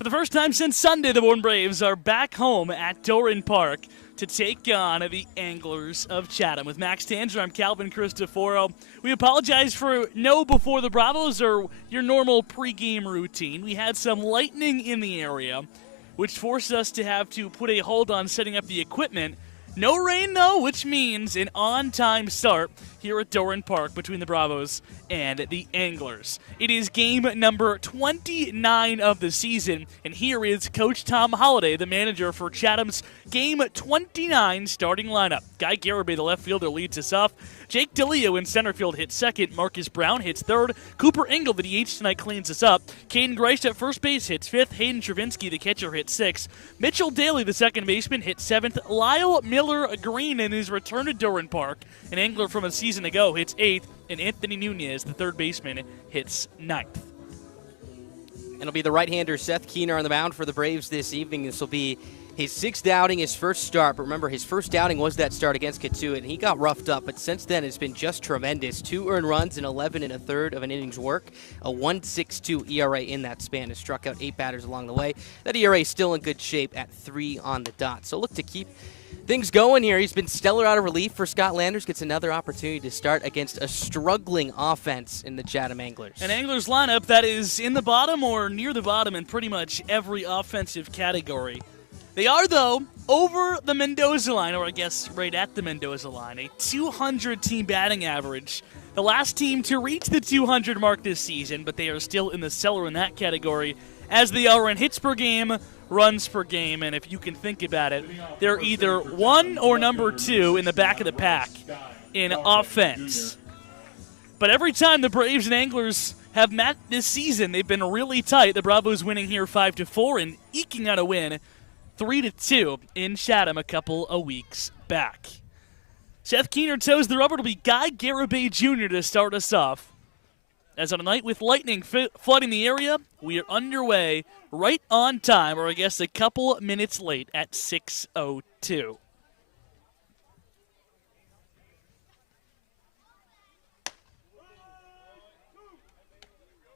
For the first time since Sunday, the Bourne Braves are back home at Doran Park to take on the Anglers of Chatham. With Max Tanger, I'm Calvin Cristoforo. We apologize for no before the Bravos or your normal pregame routine. We had some lightning in the area, which forced us to have to put a hold on setting up the equipment. No rain, though, which means an on-time start here at Doran Park between the Bravos and the Anglers. It is game number 29 of the season, and here is Coach Tom Holliday, the manager for Chatham's game 29 starting lineup. Guy Garibay, the left fielder, leads us off. Jake DeLeo in center field hits second. Marcus Brown hits third. Cooper Engel, the DH tonight, cleans us up. Caden Greisch at first base hits fifth. Hayden Travinsky, the catcher, hits sixth. Mitchell Daly, the second baseman, hits seventh. Lyle Miller Green in his return to Doran Park, an Angler from a season ago, hits eighth. And Anthony Nunez, the third baseman, hits ninth. It'll be the right-hander Seth Keener on the mound for the Braves this evening. This will be his sixth outing, his first start. But remember, his first outing was that start against Katuitt, and he got roughed up. But since then, it's been just tremendous. 2 earned runs in 11 1/3 of an inning's work. A 1.62 ERA in that span. Has struck out 8 batters along the way. That ERA is still in good shape at 3 on the dot. So look to keep things going here. He's been stellar out of relief for Scott Landers. Gets another opportunity to start against a struggling offense in the Chatham Anglers. An Anglers lineup that is in the bottom or near the bottom in pretty much every offensive category. They are, though, over the Mendoza line, or I guess right at the Mendoza line, a 200 team batting average. The last team to reach the 200 mark this season, but they are still in the cellar in that category, as they are in hits per game, runs per game, and if you can think about it, they're either 1 or number 2 in the back of the pack in offense. But every time the Braves and Anglers have met this season, they've been really tight. The Bravos winning here 5-4 and eking out a win 3-2 in Chatham a couple of weeks back. Seth Keener toes the rubber. It'll be Guy Garibay Jr. to start us off. As on a night with lightning flooding the area, we are underway right on time, or I guess a couple minutes late at 6:02.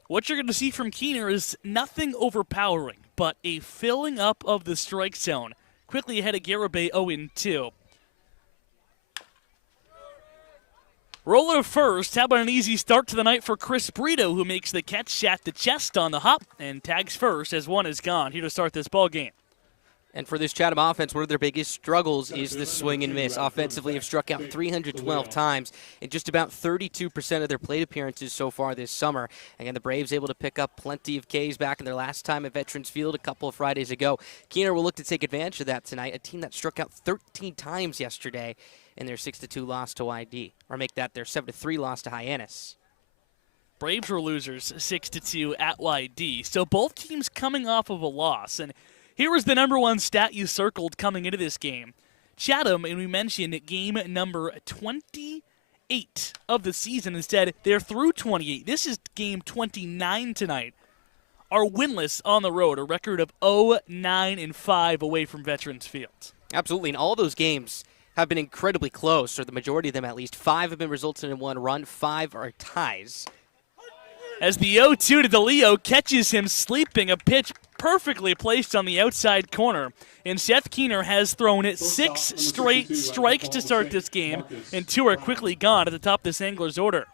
What you're going to see from Keener is nothing overpowering, but a filling up of the strike zone. Quickly ahead of Garibay 0-2. Roller first. How about an easy start to the night for Chris Brito, who makes the catch at the chest on the hop and tags first as one is gone. Here to start this ball game. And for this Chatham offense, one of their biggest struggles is the swing and miss. Offensively, have struck out 312 times in just about 32% of their plate appearances so far this summer. Again, the Braves able to pick up plenty of Ks back in their last time at Veterans Field a couple of Fridays ago. Keener will look to take advantage of that tonight, a team that struck out 13 times yesterday in their 6-2 loss to YD, or make that their 7-3 loss to Hyannis. Braves were losers 6-2 at YD, so both teams coming off of a loss. And here was the number one stat you circled coming into this game. Chatham, and we mentioned game number 28 of the season. Instead, they're through 28. This is game 29 tonight. Are winless on the road, a record of 0-9-5 away from Veterans Field. Absolutely, and all those games have been incredibly close, or the majority of them at least. 5 have been resulted in 1 run, 5 are ties. As the 0-2 to DeLeo catches him sleeping, a pitch perfectly placed on the outside corner. And Seth Keener has thrown it 6 straight strikes to start this game, and 2 are quickly gone at the top of this Anglers order.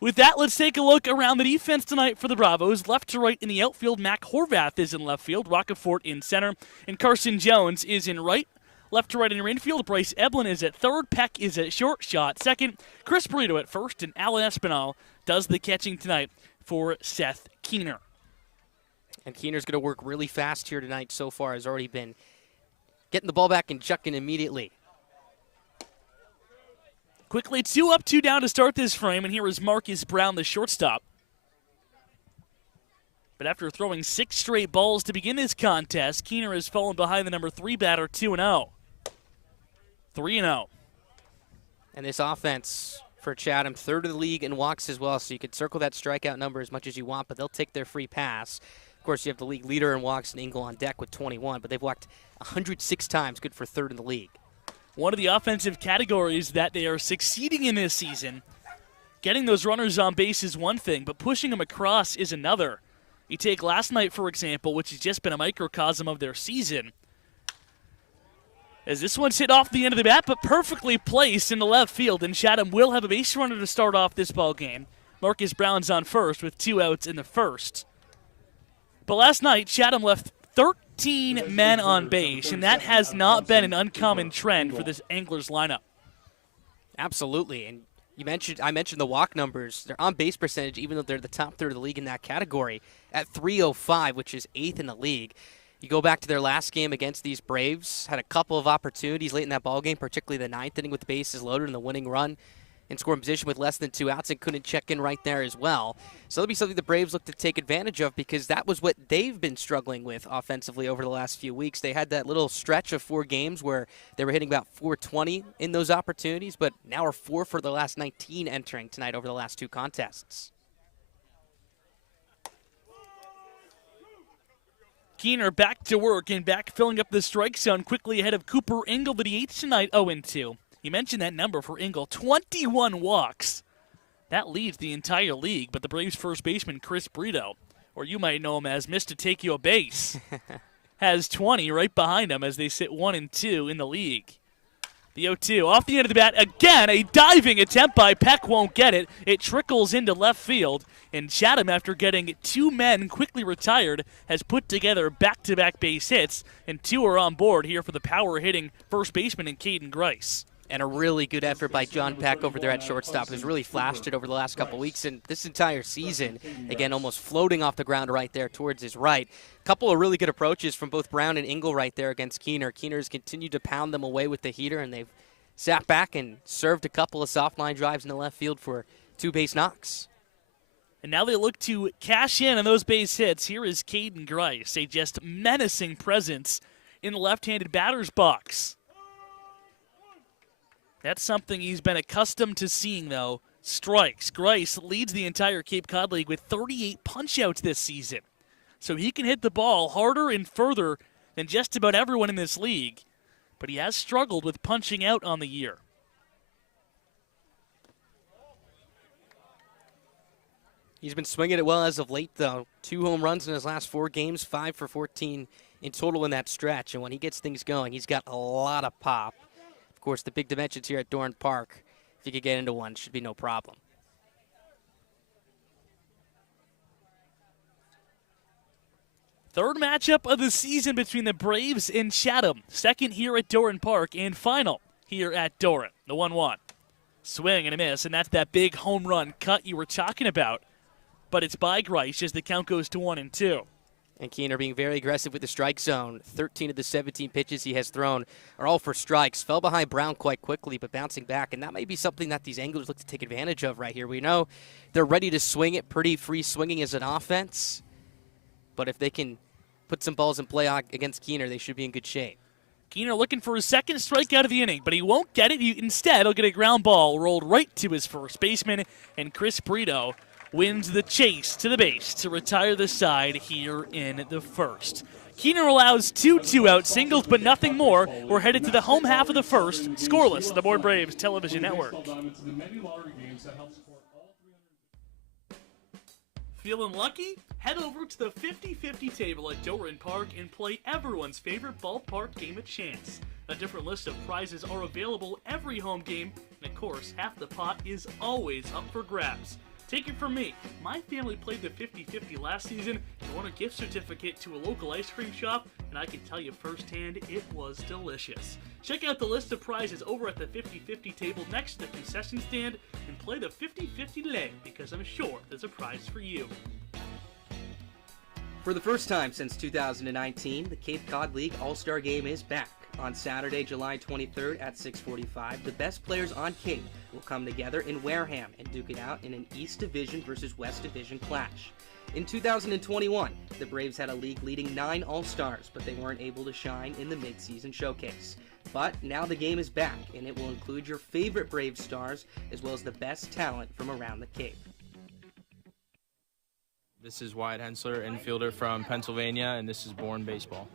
With that, let's take a look around the defense tonight for the Bravos. Left to right in the outfield, Mac Horvath is in left field, Rockefort in center, and Carson Jones is in right. Left to right in your infield, Bryce Eblin is at third, Peck is at short shot second, Chris Brito at first, and Alan Espinal does the catching tonight for Seth Keener. And Keener's going to work really fast here tonight so far. Has already been getting the ball back and chucking immediately. Quickly, 2 up, 2 down to start this frame, and here is Marcus Brown, the shortstop. But after throwing 6 straight balls to begin this contest, Keener has fallen behind the number 3 batter 2-0. 3-0. And this offense for Chatham, third of the league in walks as well, so you could circle that strikeout number as much as you want, but they'll take their free pass. Of course, you have the league leader in walks and Engel on deck with 21, but they've walked 106 times, good for third in the league. One of the offensive categories that they are succeeding in this season, getting those runners on base is one thing, but pushing them across is another. You take last night, for example, which has just been a microcosm of their season. As this one's hit off the end of the bat, but perfectly placed in the left field, and Chatham will have a base runner to start off this ball game. Marcus Brown's on first with 2 outs in the first. But last night, Chatham left 13 men on base, and that has not been an uncommon trend for this Anglers lineup. Absolutely, and I mentioned the walk numbers. Their on-base percentage, even though they're the top third of the league in that category, at .305, which is 8th in the league. You go back to their last game against these Braves, had a couple of opportunities late in that ballgame, particularly the 9th inning with the bases loaded and the winning run, in scoring position with less than 2 outs and couldn't check in right there as well. So that'll be something the Braves look to take advantage of because that was what they've been struggling with offensively over the last few weeks. They had that little stretch of 4 games where they were hitting about .420 in those opportunities, but now are 4 for the last 19 entering tonight over the last 2 contests. Keener back to work and back filling up the strike zone quickly ahead of Cooper Engel, the DH tonight, 0-2. You mentioned that number for Engel, 21 walks. That leads the entire league, but the Braves first baseman Chris Brito, or you might know him as Mr. Take Your Base, has 20 right behind him as they sit 1-2 in the league. The 0-2 off the end of the bat. Again, a diving attempt by Peck won't get it. It trickles into left field. And Chatham, after getting 2 men quickly retired, has put together back-to-back base hits. And 2 are on board here for the power-hitting first baseman in Caden Grice. And a really good effort by John Peck over there at shortstop, who's really flashed it over the last couple weeks and this entire season. Again, almost floating off the ground right there towards his right. A couple of really good approaches from both Brown and Engel right there against Keener. Keener's continued to pound them away with the heater, and they've sat back and served a couple of soft line drives in the left field for 2 base knocks. And now they look to cash in on those base hits. Here is Caden Grice, a just menacing presence in the left-handed batter's box. That's something he's been accustomed to seeing, though. Strikes. Grice leads the entire Cape Cod League with 38 punch-outs this season. So he can hit the ball harder and further than just about everyone in this league. But he has struggled with punching out on the year. He's been swinging it well as of late, though. 2 home runs in his last 4 games, 5 for 14 in total in that stretch. And when he gets things going, he's got a lot of pop. Of course, the big dimensions here at Doran Park, if you could get into one, should be no problem. Third matchup of the season between the Braves and Chatham. Second here at Doran Park and final here at Doran. The 1-1. Swing and a miss, and that's that big home run cut you were talking about. But it's by Grice as the count goes to 1-2. And Keener being very aggressive with the strike zone. 13 of the 17 pitches he has thrown are all for strikes. Fell behind Brown quite quickly, but bouncing back. And that may be something that these Anglers look to take advantage of right here. We know they're ready to swing it. Pretty free swinging as an offense. But if they can put some balls in play against Keener, they should be in good shape. Keener looking for his second strikeout of the inning, but he won't get it. Instead, he'll get a ground ball rolled right to his first baseman, and Chris Brito wins the chase to the base to retire the side here in the first. Keener allows 2 two-out singles, but nothing more. We're headed to the home half of the first, scoreless, the Bourne Braves Television Network. Feeling lucky? Head over to the 50-50 table at Doran Park and play everyone's favorite ballpark game of chance. A different list of prizes are available every home game, and of course, half the pot is always up for grabs. Take it from me, my family played the 50-50 last season and won a gift certificate to a local ice cream shop, and I can tell you firsthand it was delicious. Check out the list of prizes over at the 50-50 table next to the concession stand and play the 50-50 leg because I'm sure there's a prize for you. For the first time since 2019, the Cape Cod League All-Star Game is back. On Saturday, July 23rd at 6:45, the best players on Cape will come together in Wareham and duke it out in an East Division versus West Division clash. In 2021, the Braves had a league-leading 9 All-Stars, but they weren't able to shine in the mid-season showcase. But now the game is back, and it will include your favorite Braves stars as well as the best talent from around the Cape. This is Wyatt Hensler, infielder from Pennsylvania, and this is Bourne Baseball.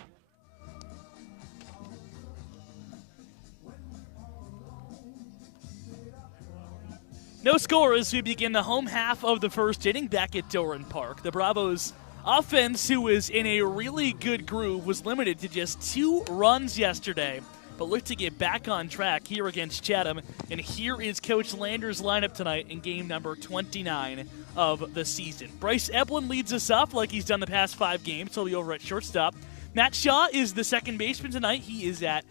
No score as we begin the home half of the first inning back at Doran Park. The Bravos offense, who was in a really good groove, was limited to just 2 runs yesterday, but looked to get back on track here against Chatham. And here is Coach Lander's lineup tonight in game number 29 of the season. Bryce Eblin leads us off like he's done the past 5 games. He'll be over at shortstop. Matt Shaw is the second baseman tonight. He is at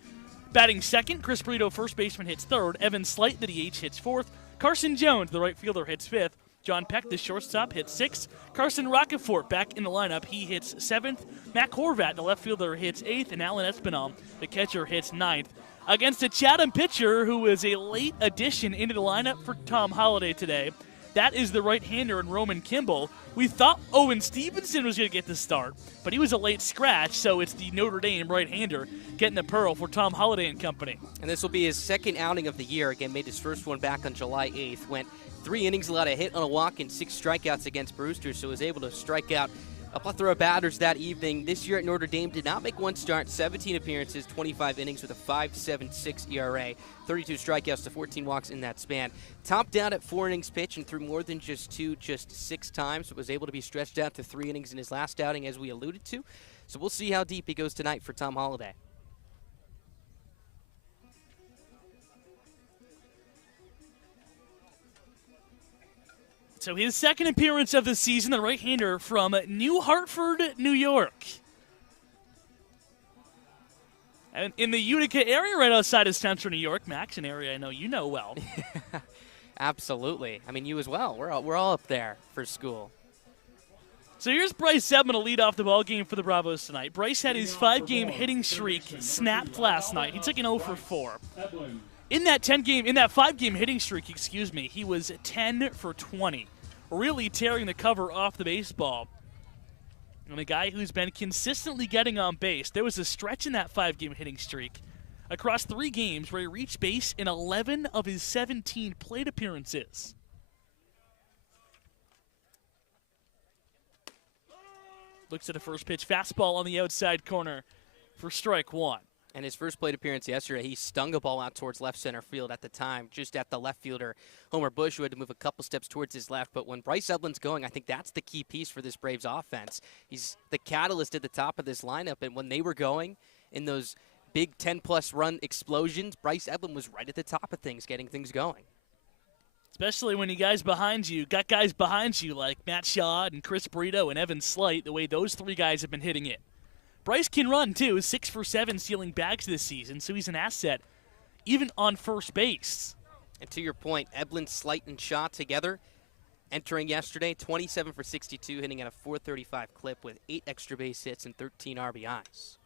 batting second. Chris Brito, first baseman, hits third. Evan Slight, the DH, hits fourth. Carson Jones, the right fielder, hits fifth. John Peck, the shortstop, hits sixth. Carson Rockefort back in the lineup. He hits seventh. Matt Horvat, the left fielder, hits eighth. And Alan Espinal, the catcher, hits ninth. Against a Chatham pitcher who is a late addition into the lineup for Tom Holliday today. That is the right-hander in Roman Kimball. We thought Owen Stevenson was going to get the start, but he was a late scratch, so it's the Notre Dame right-hander getting the pearl for Tom Holliday and company. And this will be his second outing of the year. Again, made his first one back on July 8th. Went 3 innings, allowed a hit on a walk, and 6 strikeouts against Brewster, so was able to strike out a plethora of batters that evening. This year at Notre Dame, did not make one start, 17 appearances, 25 innings with a 5.76 ERA, 32 strikeouts to 14 walks in that span. Topped out at 4 innings pitch and threw more than just 2, just 6 times. But was able to be stretched out to 3 innings in his last outing, as we alluded to. So we'll see how deep he goes tonight for Tom Holliday. So his second appearance of the season, the right-hander from New Hartford, New York. And in the Utica area right outside of central New York, Max, an area I know you know well. Absolutely. I mean, you as well. We're all up there for school. So here's Bryce Eblin to lead off the ball game for the Bravos tonight. Bryce had his 5-game hitting streak snapped last night. He took an 0 for 4. In that 5-game hitting streak, he was 10 for 20, really tearing the cover off the baseball. And a guy who's been consistently getting on base. There was a stretch in that 5-game hitting streak across 3 games where he reached base in 11 of his 17 plate appearances. Looks at a first pitch fastball on the outside corner for strike 1. And his first plate appearance yesterday, he stung a ball out towards left center field at the time, just at the left fielder, Homer Bush, who had to move a couple steps towards his left. But when Bryce Eblin's going, I think that's the key piece for this Braves offense. He's the catalyst at the top of this lineup, and when they were going in those big 10-plus run explosions, Bryce Eblin was right at the top of things, getting things going. Especially when you got guys behind you like Matt Shaw and Chris Brito and Evan Slight, the way those 3 guys have been hitting it. Bryce can run, too, 6 for 7 stealing bags this season, so he's an asset, even on first base. And to your point, Eblin, Slight, and Shaw together, entering yesterday, 27 for 62, hitting at a .435 clip with 8 extra base hits and 13 RBIs.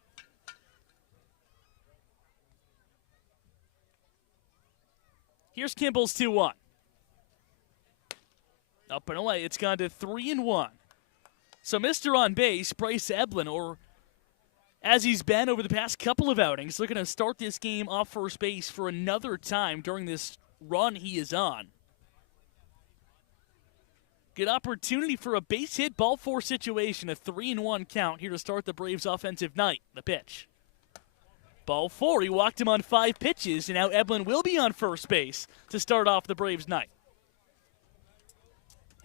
Here's Kimball's 2-1. Up and away, it's gone to 3-1. So Mr. On Base, Bryce Eblin, or as he's been over the past couple of outings, looking to start this game off first base for another time during this run he is on. Good opportunity for a base hit, ball 4 situation, a 3-1 count here to start the Braves' offensive night. The pitch. Ball 4, he walked him on 5 pitches, and now Eblin will be on first base to start off the Braves' night.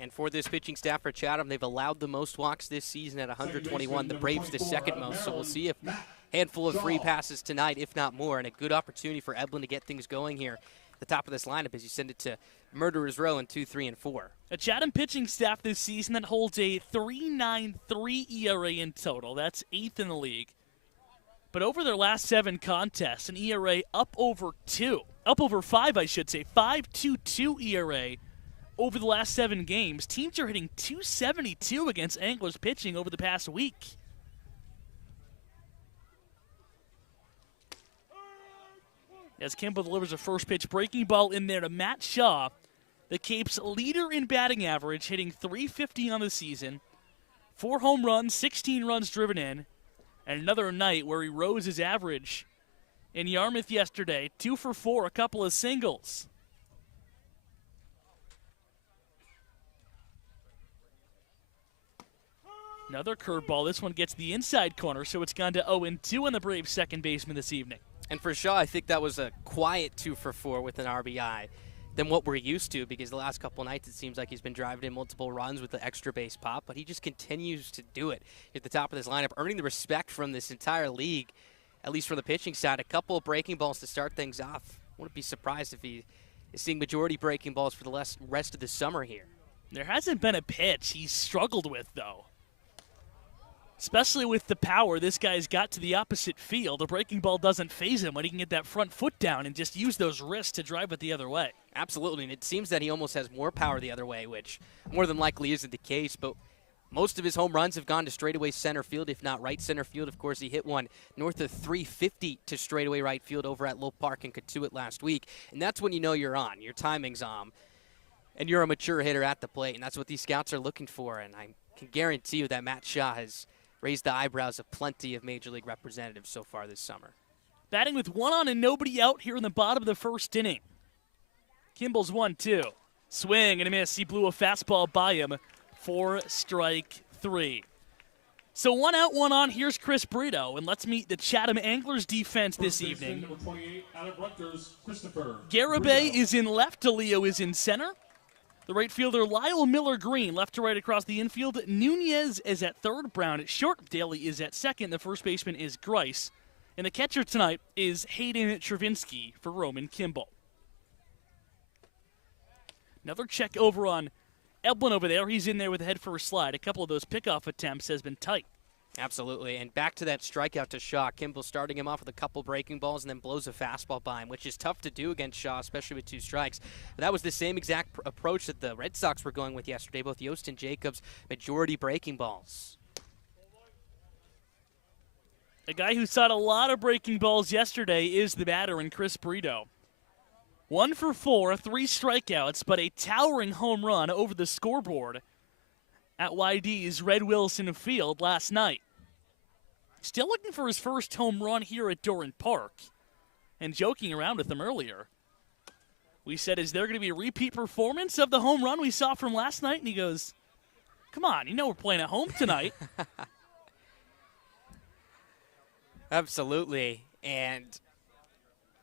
And for this pitching staff for Chatham, they've allowed the most walks this season at 121. The Braves the second most, so we'll see if a handful of free passes tonight, if not more, and a good opportunity for Eblin to get things going here at the top of this lineup as you send it to Murderer's Row in 2, 3, and 4. A Chatham pitching staff this season that holds a 3.93 ERA in total. That's 8th in the league. But over their last 7 contests, an ERA up over 5, I should say, 5.22 ERA. Over the last 7 games, teams are hitting .272 against Anglers pitching over the past week. As Kimball delivers a first pitch breaking ball in there to Matt Shaw, the Cape's leader in batting average, hitting .350 on the season, 4 home runs, 16 runs driven in, and another night where he rose his average in Yarmouth yesterday, 2 for 4, a couple of singles. Another curveball. This one gets the inside corner, so it's gone to 0-2 on the Braves' second baseman this evening. And for Shaw, I think that was a quiet 2 for 4 with an RBI. than what we're used to, because the last couple nights it seems like he's been driving in multiple runs with the extra base pop, but he just continues to do it at the top of this lineup, earning the respect from this entire league, at least from the pitching side. A couple of breaking balls to start things off. Wouldn't be surprised if he is seeing majority breaking balls for the rest of the summer here. There hasn't been a pitch he's struggled with, though. Especially with the power this guy's got to the opposite field. A breaking ball doesn't faze him when he can get that front foot down and just use those wrists to drive it the other way. Absolutely, and it seems that he almost has more power the other way, which more than likely isn't the case, but most of his home runs have gone to straightaway center field, if not right center field. Of course, he hit one north of 350 to straightaway right field over at Low Park in Katuitt last week, and that's when you know you're on. Your timing's on, and you're a mature hitter at the plate, and that's what these scouts are looking for, and I can guarantee you that Matt Shaw has raised the eyebrows of plenty of Major League representatives so far this summer. Batting with one on and nobody out here in the bottom of the first inning. Kimball's 1-2. Swing and a miss. He blew a fastball by him for strike 3. So 1 out, 1 on. Here's Chris Brito, and let's meet the Chatham Anglers defense this evening. Number 28 out of Rutgers, Christopher Garibay Brito. is in left. DeLeo is in center. The right fielder, Lyle Miller-Green, left to right across the infield. Nunez is at third. Brown at short. Daly is at second. The first baseman is Grice. And the catcher tonight is Hayden Travinsky for Roman Kimball. Another check over on Eblin over there. He's in there with a head first slide. A couple of those pickoff attempts has been tight. Absolutely, and back to that strikeout to Shaw. Kimball starting him off with a couple breaking balls and then blows a fastball by him, which is tough to do against Shaw, especially with 2 strikes. But that was the same exact approach that the Red Sox were going with yesterday, both Yost and Jacobs, majority breaking balls. A guy who saw a lot of breaking balls yesterday is the batter in Chris Brito. 1 for 4, 3 strikeouts, but a towering home run over the scoreboard at YD's Red Wilson Field last night. Still looking for his first home run here at Doran Park, and joking around with him earlier. We said, is there going to be a repeat performance of the home run we saw from last night? And he goes, come on, you know we're playing at home tonight. Absolutely, and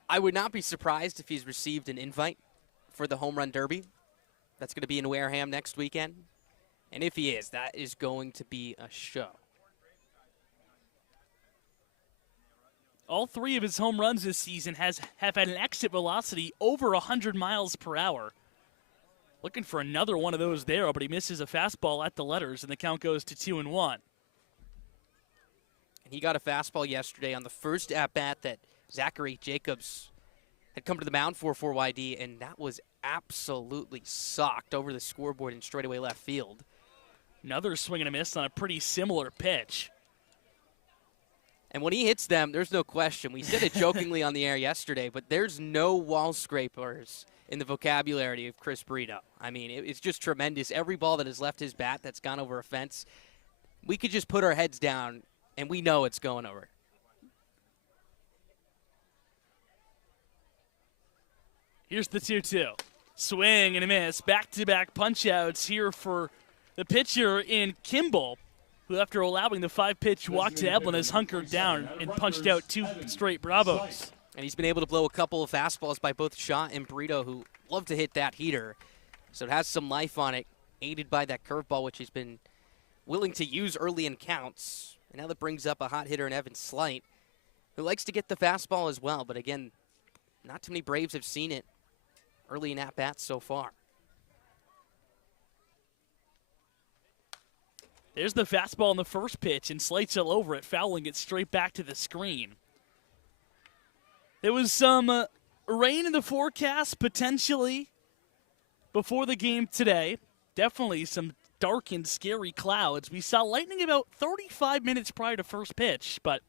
I would not be surprised if he's received an invite for the Home Run Derby. That's going to be in Wareham next weekend. And if he is, that is going to be a show. All 3 of his home runs this season have had an exit velocity over 100 miles per hour. Looking for another one of those there, but he misses a fastball at the letters, and the count goes to 2-1. And he got a fastball yesterday on the first at-bat that Zachary Jacobs had come to the mound for YD, and that was absolutely socked over the scoreboard in straightaway left field. Another swing and a miss on a pretty similar pitch. And when he hits them, there's no question. We said it jokingly on the air yesterday, but there's no wall scrapers in the vocabulary of Chris Brito. I mean, it's just tremendous. Every ball that has left his bat that's gone over a fence, we could just put our heads down, and we know it's going over. Here's the 2-2. Swing and a miss. Back-to-back punch-outs here for the pitcher in Kimball, who after allowing the 5-pitch walk to Eblin has hunkered down and punched out 2 straight bravos. And he's been able to blow a couple of fastballs by both Shaw and Brito, who love to hit that heater. So it has some life on it, aided by that curveball, which he's been willing to use early in counts. And now that brings up a hot hitter in Evan Slight, who likes to get the fastball as well. But again, not too many Braves have seen it early in at-bats so far. There's the fastball in the first pitch, and Slight's all over it, fouling it straight back to the screen. There was some rain in the forecast, potentially, before the game today. Definitely some dark and scary clouds. We saw lightning about 35 minutes prior to first pitch, but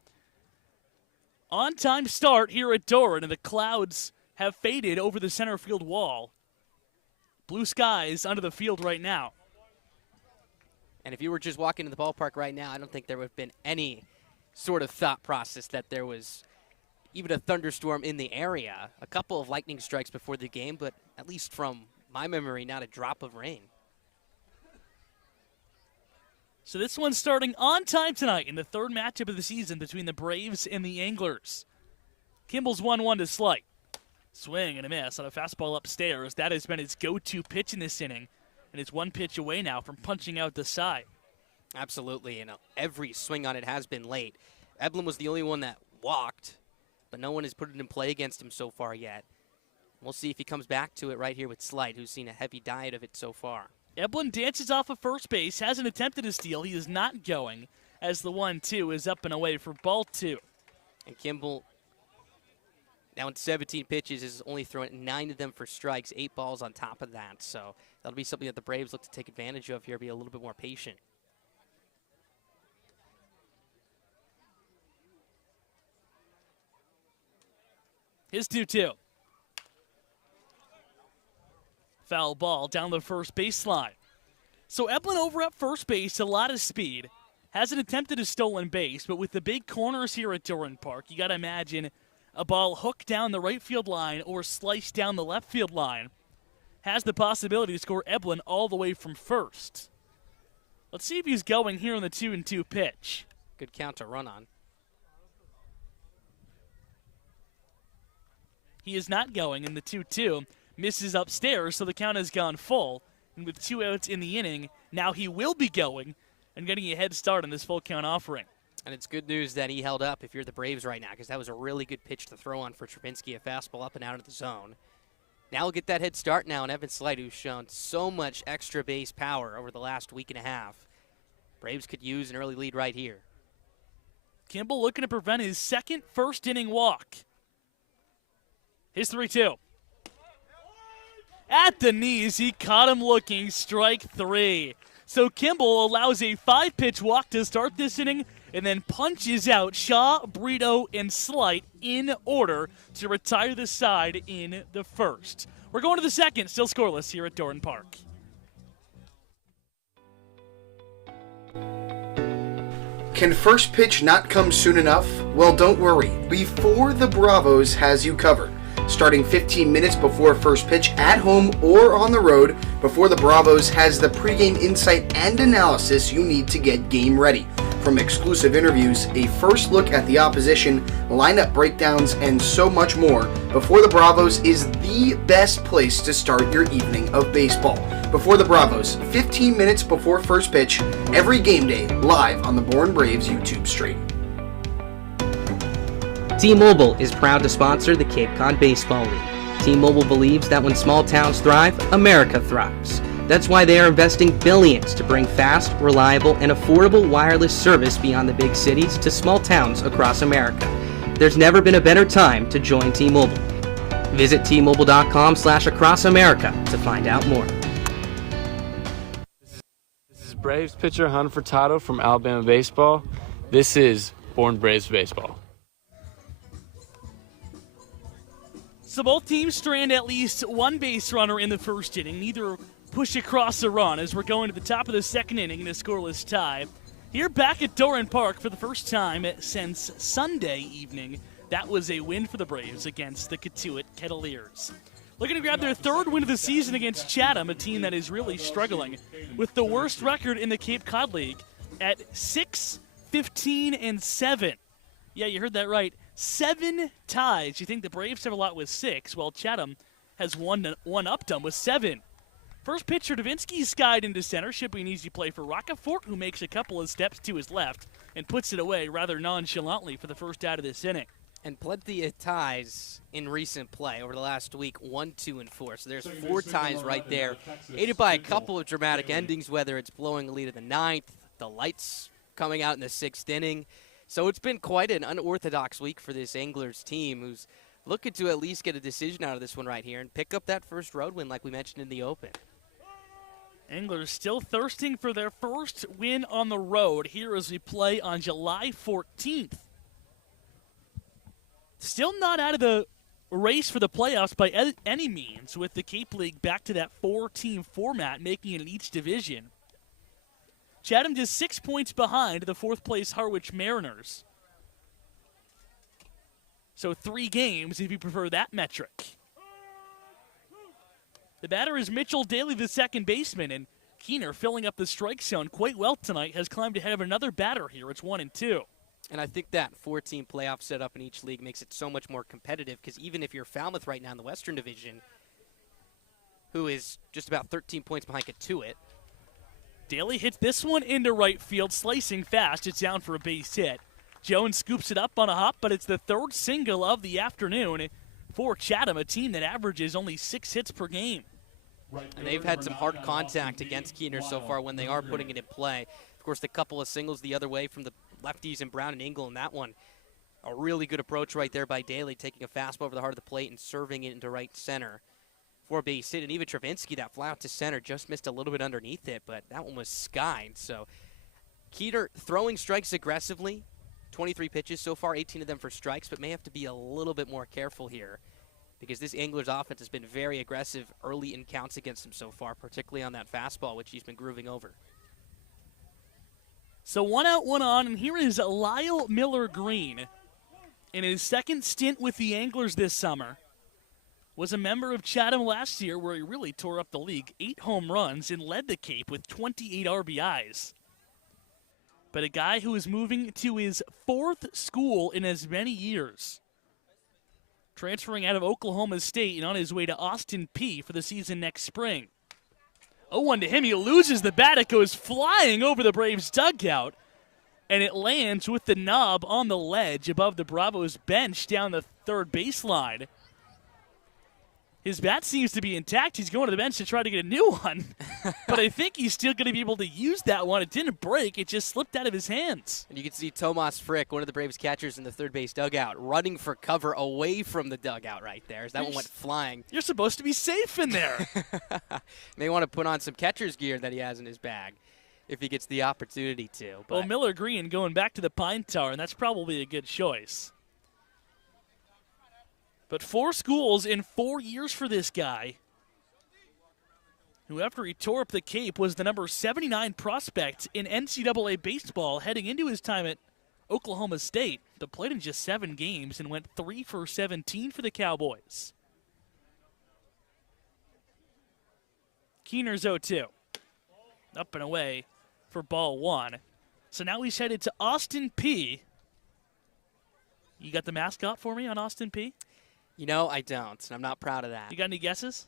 on-time start here at Doran, and the clouds have faded over the center field wall. Blue skies under the field right now. And if you were just walking to the ballpark right now, I don't think there would have been any sort of thought process that there was even a thunderstorm in the area. A couple of lightning strikes before the game, but at least from my memory, not a drop of rain. So this one's starting on time tonight in the third matchup of the season between the Braves and the Anglers. Kimball's 1-1 to Slight. Swing and a miss on a fastball upstairs. That has been his go-to pitch in this inning, and it's one pitch away now from punching out the side. Absolutely, and every swing on it has been late. Eblin was the only one that walked, but no one has put it in play against him so far yet. We'll see if he comes back to it right here with Slight, who's seen a heavy diet of it so far. Eblin dances off of first base, hasn't attempted a steal. He is not going, as the 1-2 is up and away for ball 2. And Kimball, now in 17 pitches, is only throwing 9 of them for strikes, 8 balls on top of that. So that'll be something that the Braves look to take advantage of here, be a little bit more patient. His 2-2. Foul ball down the first baseline. So Eblin over at first base, a lot of speed. Hasn't attempted a stolen base, but with the big corners here at Doran Park, you got to imagine a ball hooked down the right field line or sliced down the left field line has the possibility to score Eblin all the way from first. Let's see if he's going here on the 2-2 pitch. Good count to run on. He is not going in the 2-2. Misses upstairs, so the count has gone full. And with 2 outs in the inning, now he will be going and getting a head start on this full count offering. And it's good news that he held up if you're the Braves right now, because that was a really good pitch to throw on for Trubinsky, a fastball up and out of the zone. Now we'll get that head start now on Evan Slight, who's shown so much extra base power over the last week and a half. Braves could use an early lead right here. Kimball looking to prevent his second first-inning walk. His 3-2. At the knees, he caught him looking, strike 3. So Kimball allows a 5-pitch walk to start this inning and then punches out Shaw, Brito, and Slight in order to retire the side in the first. We're going to the second, still scoreless here at Doran Park. Can first pitch not come soon enough? Well, don't worry. Before the Bravos has you covered. Starting 15 minutes before first pitch at home or on the road, Before the Bravos has the pregame insight and analysis you need to get game ready. From exclusive interviews, a first look at the opposition, lineup breakdowns, and so much more, Before the Bravos is the best place to start your evening of baseball. Before the Bravos, 15 minutes before first pitch, every game day, live on the Born Braves YouTube stream. T-Mobile is proud to sponsor the Cape Cod Baseball League. T-Mobile believes that when small towns thrive, America thrives. That's why they are investing billions to bring fast, reliable, and affordable wireless service beyond the big cities to small towns across America. There's never been a better time to join T-Mobile. Visit T-Mobile.com/acrossamerica to find out more. This is Braves pitcher Hunter Furtado from Alabama Baseball. This is Born Braves Baseball. So both teams strand at least one base runner in the first inning. Neither push across a run as we're going to the top of the second inning in a scoreless tie. Here back at Doran Park for the first time since Sunday evening. That was a win for the Braves against the Katuitt Kettleers. Looking to grab their third win of the season against Chatham, a team that is really struggling with the worst record in the Cape Cod League at 6-15-7. Yeah, you heard that right. 7 ties. You think the Braves have a lot with 6. Well, Chatham has one up done with 7. First pitcher, Davinsky skied into center. Should be an easy play for Rocafort, who makes a couple of steps to his left and puts it away rather nonchalantly for the first out of this inning. And plenty of ties in recent play over the last week, 1, 2, and 4. So there's 4 ties right there, aided by a couple of dramatic endings, whether it's blowing a lead in the 9th, the lights coming out in the 6th inning. So it's been quite an unorthodox week for this Anglers team, who's looking to at least get a decision out of this one right here and pick up that first road win like we mentioned in the open. Anglers still thirsting for their first win on the road here as we play on July 14th. Still not out of the race for the playoffs by any means, with the Cape League back to that 4-team format, making it in each division. Chatham just 6 points behind the 4th-place Harwich Mariners. So 3 games if you prefer that metric. The batter is Mitchell Daly, the second baseman, and Keener filling up the strike zone quite well tonight, has climbed ahead of another batter here. It's 1-2. And I think that 4-team playoff setup in each league makes it so much more competitive because even if you're Falmouth right now in the Western Division, who is just about 13 points behind Katuitt, Daly hits this one into right field, slicing fast. It's down for a base hit. Jones scoops it up on a hop, but it's the third single of the afternoon for Chatham, a team that averages only 6 hits per game. And they've had some hard contact against Keener so far when they are putting it in play. Of course, the couple of singles the other way from the lefties and Brown and Engel in that one. A really good approach right there by Daly, taking a fastball over the heart of the plate and serving it into right center for a base hit. And even Travinsky, that fly out to center, just missed a little bit underneath it, but that one was skied. So Keener throwing strikes aggressively. 23 pitches so far, 18 of them for strikes, but may have to be a little bit more careful here because this Anglers offense has been very aggressive early in counts against him so far, particularly on that fastball, which he's been grooving over. So 1 out, 1 on, and here is Lyle Miller-Green. In his second stint with the Anglers this summer, was a member of Chatham last year where he really tore up the league. 8 home runs and led the Cape with 28 RBIs. But a guy who is moving to his 4th school in as many years. Transferring out of Oklahoma State and on his way to Austin Peay for the season next spring. 0-1 to him. He loses the bat. It goes flying over the Braves dugout. And it lands with the knob on the ledge above the Bravos bench down the third baseline. His bat seems to be intact. He's going to the bench to try to get a new one. But I think he's still going to be able to use that one. It didn't break. It just slipped out of his hands. And you can see Tomas Frick, one of the Braves catchers in the third base dugout, running for cover away from the dugout right there as that one went flying. You're supposed to be safe in there. May want to put on some catcher's gear that he has in his bag if he gets the opportunity to. But well, Miller-Green going back to the Pine Tower, and that's probably a good choice. But 4 schools in 4 years for this guy, who after he tore up the Cape was the number 79 prospect in NCAA baseball heading into his time at Oklahoma State, but played in just 7 games and went 3 for 17 for the Cowboys. Keener's 0-2. Up and away for ball 1. So now he's headed to Austin Peay. You got the mascot for me on Austin Peay? You know, I don't, and I'm not proud of that. You got any guesses?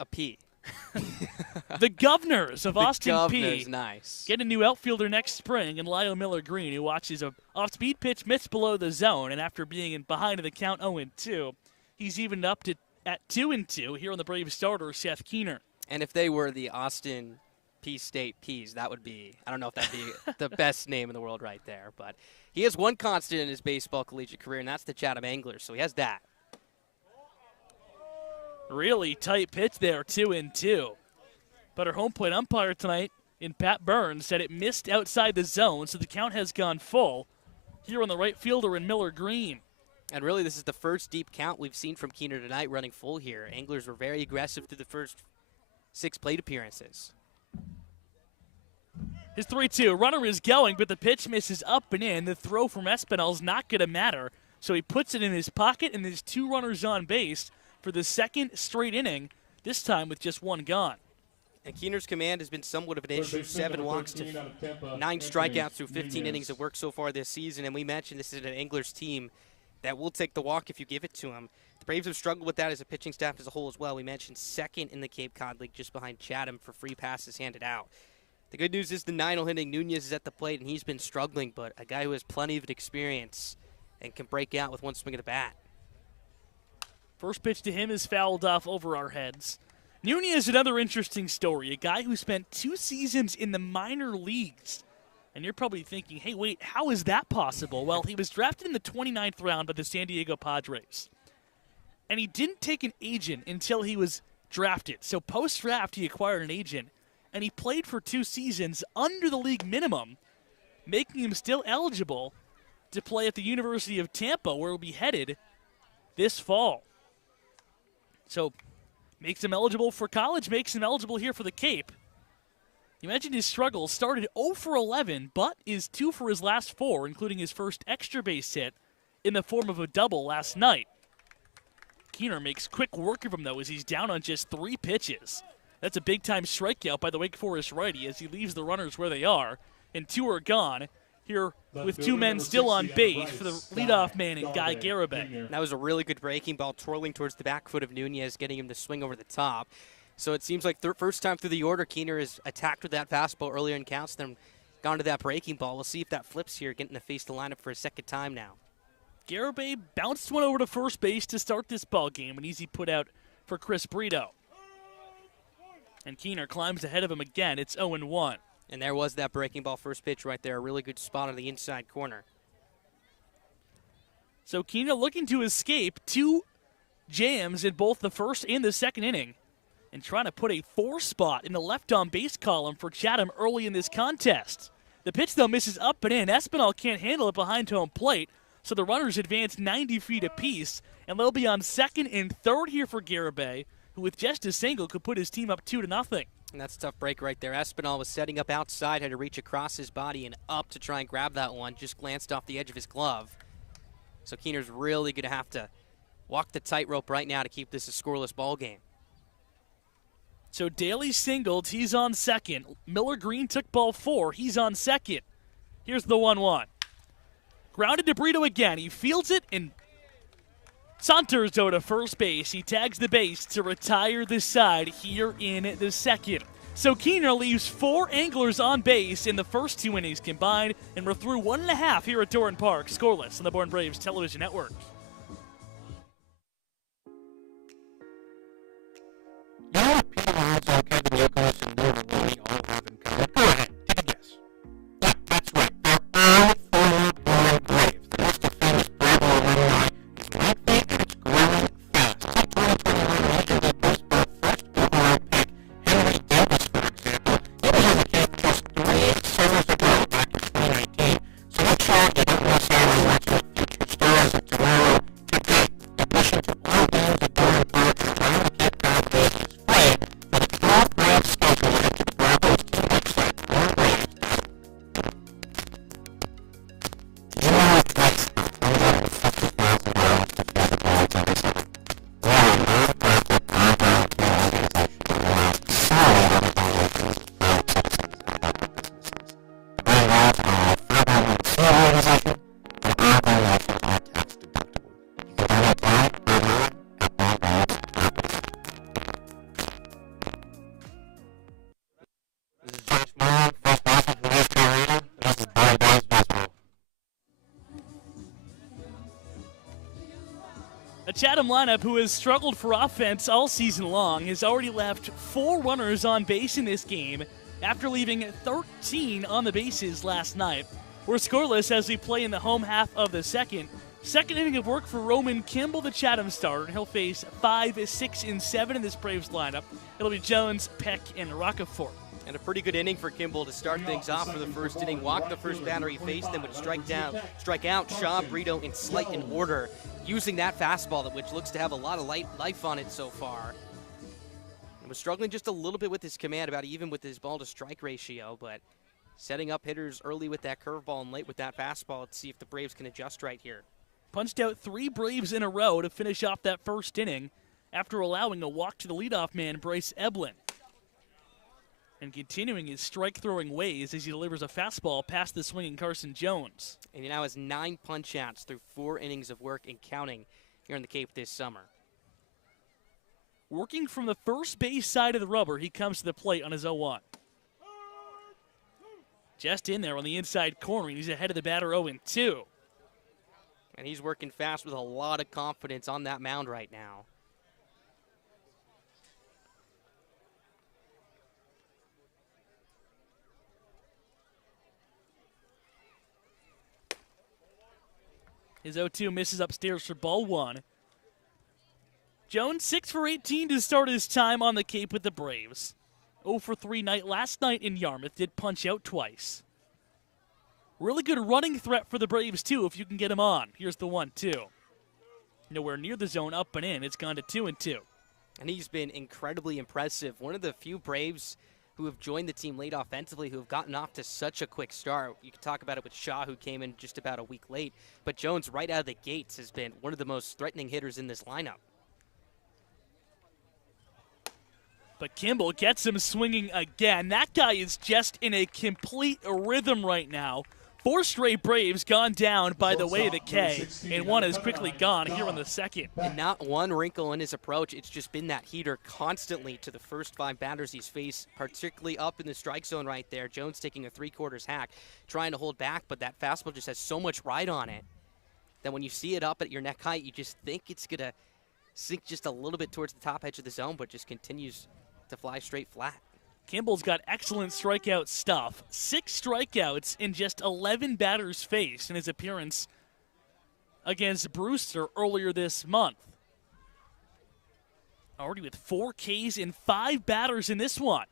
A P. The Governors of Austin Governors, Peay nice. get a new outfielder next spring, and Lyle Miller-Green, who watches a off-speed pitch miss below the zone, and after being behind in the count 0-2, he's evened up to at 2-2 here on the Braves starter, Seth Keener. And if they were the Austin Peay State Peas, that would be, I don't know if that'd be the best name in the world right there, but he has one constant in his baseball collegiate career, and that's the Chatham Anglers, so he has that. Really tight pitch there, 2-2. But our home plate umpire tonight in Pat Burns said it missed outside the zone, so the count has gone full here on the right fielder in Miller-Green. And really, this is the first deep count we've seen from Keener tonight running full here. Anglers were very aggressive through the first 6 plate appearances. His 3-2. Runner is going, but the pitch misses up and in. The throw from Espinal's not going to matter. So he puts it in his pocket, and there's 2 runners on base for the second straight inning, this time with just 1 gone. And Keener's command has been somewhat of an issue. 7 walks to 9 strikeouts through 15 innings of work so far this season. And we mentioned this is an Anglers team that will take the walk if you give it to them. The Braves have struggled with that as a pitching staff as a whole as well. We mentioned second in the Cape Cod League just behind Chatham for free passes handed out. The good news is the 9-hole hitting Nunez is at the plate, and he's been struggling, but a guy who has plenty of experience and can break out with one swing of the bat. First pitch to him is fouled off over our heads. Nunez is another interesting story, a guy who spent 2 seasons in the minor leagues. And you're probably thinking, hey, wait, how is that possible? Well, he was drafted in the 29th round by the San Diego Padres. And he didn't take an agent until he was drafted. So post-draft, he acquired an agent. And he played for 2 seasons under the league minimum, making him still eligible to play at the University of Tampa, where he'll be headed this fall. So makes him eligible for college, makes him eligible here for the Cape. You mentioned his struggles. Started 0 for 11, but is 2 for his last 4, including his first extra base hit in the form of a double last night. Keener makes quick work of him, though, as he's down on just 3 pitches. That's a big-time strikeout by the Wake Forest righty as he leaves the runners where they are. and 2 are gone. Here with 2 men still on base for the leadoff man and Guy Garibay. That was a really good breaking ball, twirling towards the back foot of Nunez, getting him to swing over the top. So it seems like first time through the order, Keener has attacked with that fastball earlier in counts, then gone to that breaking ball. We'll see if that flips here, getting to face the lineup for a second time now. Garibay bounced one over to first base to start this ball game. An easy put out for Chris Brito. And Keener climbs ahead of him again. It's 0-1. And there was that breaking ball first pitch right there. A really good spot on the inside corner. So Keener looking to escape 2 jams in both the first and the second inning and trying to put a 4 spot in the left on base column for Chatham early in this contest. The pitch, though, misses up and in. Espinal can't handle it behind home plate, so the runners advance 90 feet apiece, and they'll be on second and third here for Garibay, who with just a single could put his team up 2-0. And that's a tough break right there. Espinal was setting up outside, had to reach across his body and up to try and grab that one. Just glanced off the edge of his glove. So Keener's really going to have to walk the tightrope right now to keep this a scoreless ball game. So Daly singled. He's on second. Miller Green took ball 4. He's on second. Here's the 1-1. Grounded to Brito again. He fields it and saunters over to first base. He tags the base to retire the side here in the second. So Keener leaves 4 anglers on base in the first 2 innings combined, and we're through 1.5 here at Doran Park, scoreless on the Bourne Braves television network. You know what Peter Lawrence, Kevin Yokohama, and Norman Louie all have in common? Go ahead, take a guess. Yeah, that's right. They're all former Doran Braves. The most famous Bravo alumni is lengthy and it's growing fast. Take 2021 Major League Baseball first overall pick, Henry Davis, for example. He was on the team just 3 summers ago, back in 2019. So let's show you don't necessarily watch the future stars of tomorrow today. Admission to all games at Doran Park and around the Cape Cod Base is free, but it's all Braves schedule head to the Bravos team website, DoranBraves.com. You know what that's $150,000 to play the Braves every season. We're a non-profit, non-volunteer organization that allows solely eligible locals, private citizens, and government businesses. The Braves are a 501c organization, and all donations are tax deductible. You can donate live online at DoranBraves.com. This is Josh Moran, first baseman from North Carolina, and this is Doran Braves Baseball. A Chatham lineup who has struggled for offense all season long has already left 4 runners on base in this game after leaving 13 on the bases last night. We're scoreless as we play in the home half of the second. Second inning of work for Roman Kimball, the Chatham starter, and he'll face 5, 6, and 7 in this Braves lineup. It'll be Jones, Peck, and Roccaforte. And a pretty good inning for Kimball to start things off for the first inning. Walked the first batter he faced, then would strike out Shaw, Brito, and Slight in order, using that fastball, which looks to have a lot of life on it so far. And was struggling just a little bit with his command, about even with his ball-to-strike ratio, but setting up hitters early with that curveball and late with that fastball. Let's see if the Braves can adjust right here. Punched out 3 Braves in a row to finish off that first inning after allowing a walk to the leadoff man, Bryce Eblin. And continuing his strike-throwing ways as he delivers a fastball past the swinging Carson Jones. And he now has 9 punch-outs through 4 innings of work and counting here in the Cape this summer. Working from the first base side of the rubber, he comes to the plate on his 0-1. Just in there on the inside corner, and he's ahead of the batter 0-2. And he's working fast with a lot of confidence on that mound right now. His 0-2 misses upstairs for ball 1. Jones 6 for 18 to start his time on the Cape with the Braves. 0 for 3 night last night in Yarmouth, did punch out twice. Really good running threat for the Braves too if you can get him on. Here's the 1-2. Nowhere near the zone, up and in. It's gone to 2-2. And he's been incredibly impressive. One of the few Braves who have joined the team late offensively, who have gotten off to such a quick start. You can talk about it with Shaw, who came in just about a week late. But Jones, right out of the gates, has been one of the most threatening hitters in this lineup. But Kimball gets him swinging again. That guy is just in a complete rhythm right now. 4 straight Braves gone down by the way of the K, and one is quickly gone here on the second. And not one wrinkle in his approach. It's just been that heater constantly to the first 5 batters he's faced, particularly up in the strike zone right there. Jones taking a 3/4 hack, trying to hold back, but that fastball just has so much ride on it that when you see it up at your neck height, you just think it's going to sink just a little bit towards the top edge of the zone, but just continues to fly straight flat. Kimball's got excellent strikeout stuff. 6 strikeouts in just 11 batters faced in his appearance against Brewster earlier this month. Already with 4 Ks and 5 batters in this one.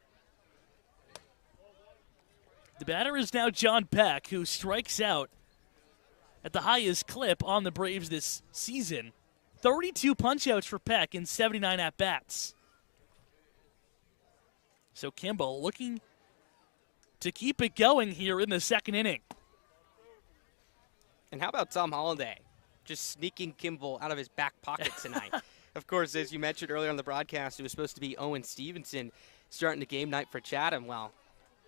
The batter is now John Peck, who strikes out at the highest clip on the Braves this season. 32 punch-outs for Peck in 79 at-bats. So Kimball looking to keep it going here in the second inning. And how about Tom Holliday just sneaking Kimball out of his back pocket tonight? Of course, as you mentioned earlier on the broadcast, it was supposed to be Owen Stevenson starting the game night for Chatham. Well,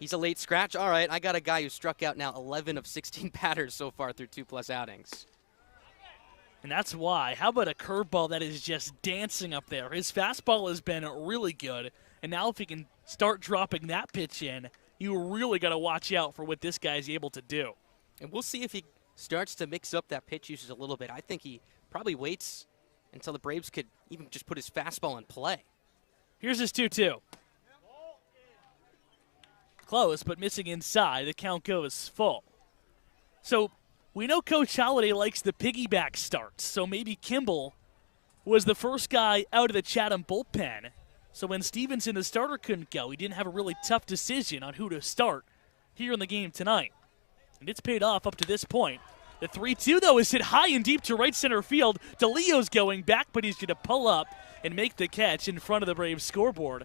he's a late scratch. All right, I got a guy who struck out now 11 of 16 batters so far through 2+ outings. And that's why. How about a curveball that is just dancing up there? His fastball has been really good. And now if he can start dropping that pitch in, you really got to watch out for what this guy's able to do. And we'll see if he starts to mix up that pitch usage a little bit. I think he probably waits until the Braves could even just put his fastball in play. Here's his 2-2. Close, but missing inside. The count goes full. So we know Coach Holliday likes the piggyback starts, so maybe Kimball was the first guy out of the Chatham bullpen. So when Stevenson, the starter, couldn't go, he didn't have a really tough decision on who to start here in the game tonight. And it's paid off up to this point. The 3-2, though, is hit high and deep to right center field. DeLeo's going back, but he's going to pull up and make the catch in front of the Braves scoreboard.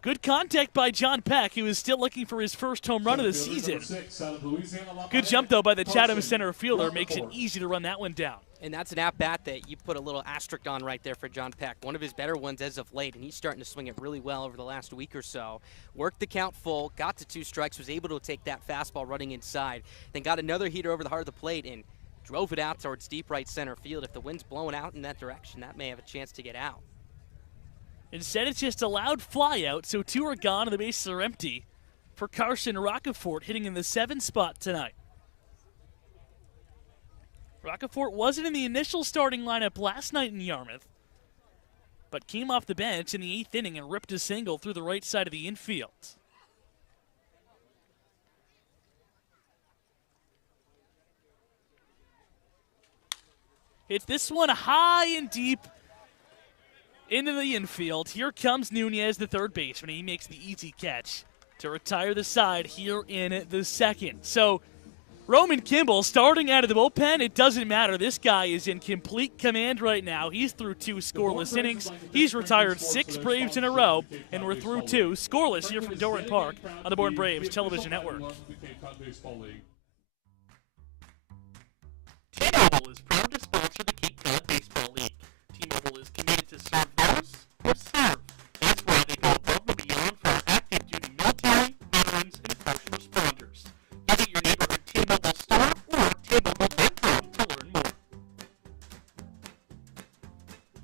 Good contact by John Peck, who is still looking for his first home run of the season. Good jump, though, by the Chatham center fielder. Makes it easy to run that one down. And that's an at-bat that you put a little asterisk on right there for John Peck. One of his better ones as of late, and he's starting to swing it really well over the last week or so. Worked the count full, got to 2 strikes, was able to take that fastball running inside, then got another heater over the heart of the plate and drove it out towards deep right center field. If the wind's blowing out in that direction, that may have a chance to get out. Instead, it's just a loud fly out, so 2 are gone and the bases are empty for Carson Rockefort, hitting in the 7th spot tonight. Rockefort wasn't in the initial starting lineup last night in Yarmouth, but came off the bench in the 8th inning and ripped a single through the right side of the infield. Hits this one high and deep into the infield. Here comes Nunez, the third baseman. He makes the easy catch to retire the side here in the second. So Roman Kimball starting out of the bullpen, it doesn't matter. This guy is in complete command right now. He's through 2 scoreless innings. He's retired 6 Braves in a row, and we're through 2 scoreless here from Doran Park on the Born Braves Television Network. T-Mobile is proud to sponsor the Cape Cod Baseball League. T-Mobile is committed to serve those who serve. That's why they go above and beyond for our active duty military, veterans, and first responders. Visit your neighborhood T-Mobile store or T-Mobile.com to learn more.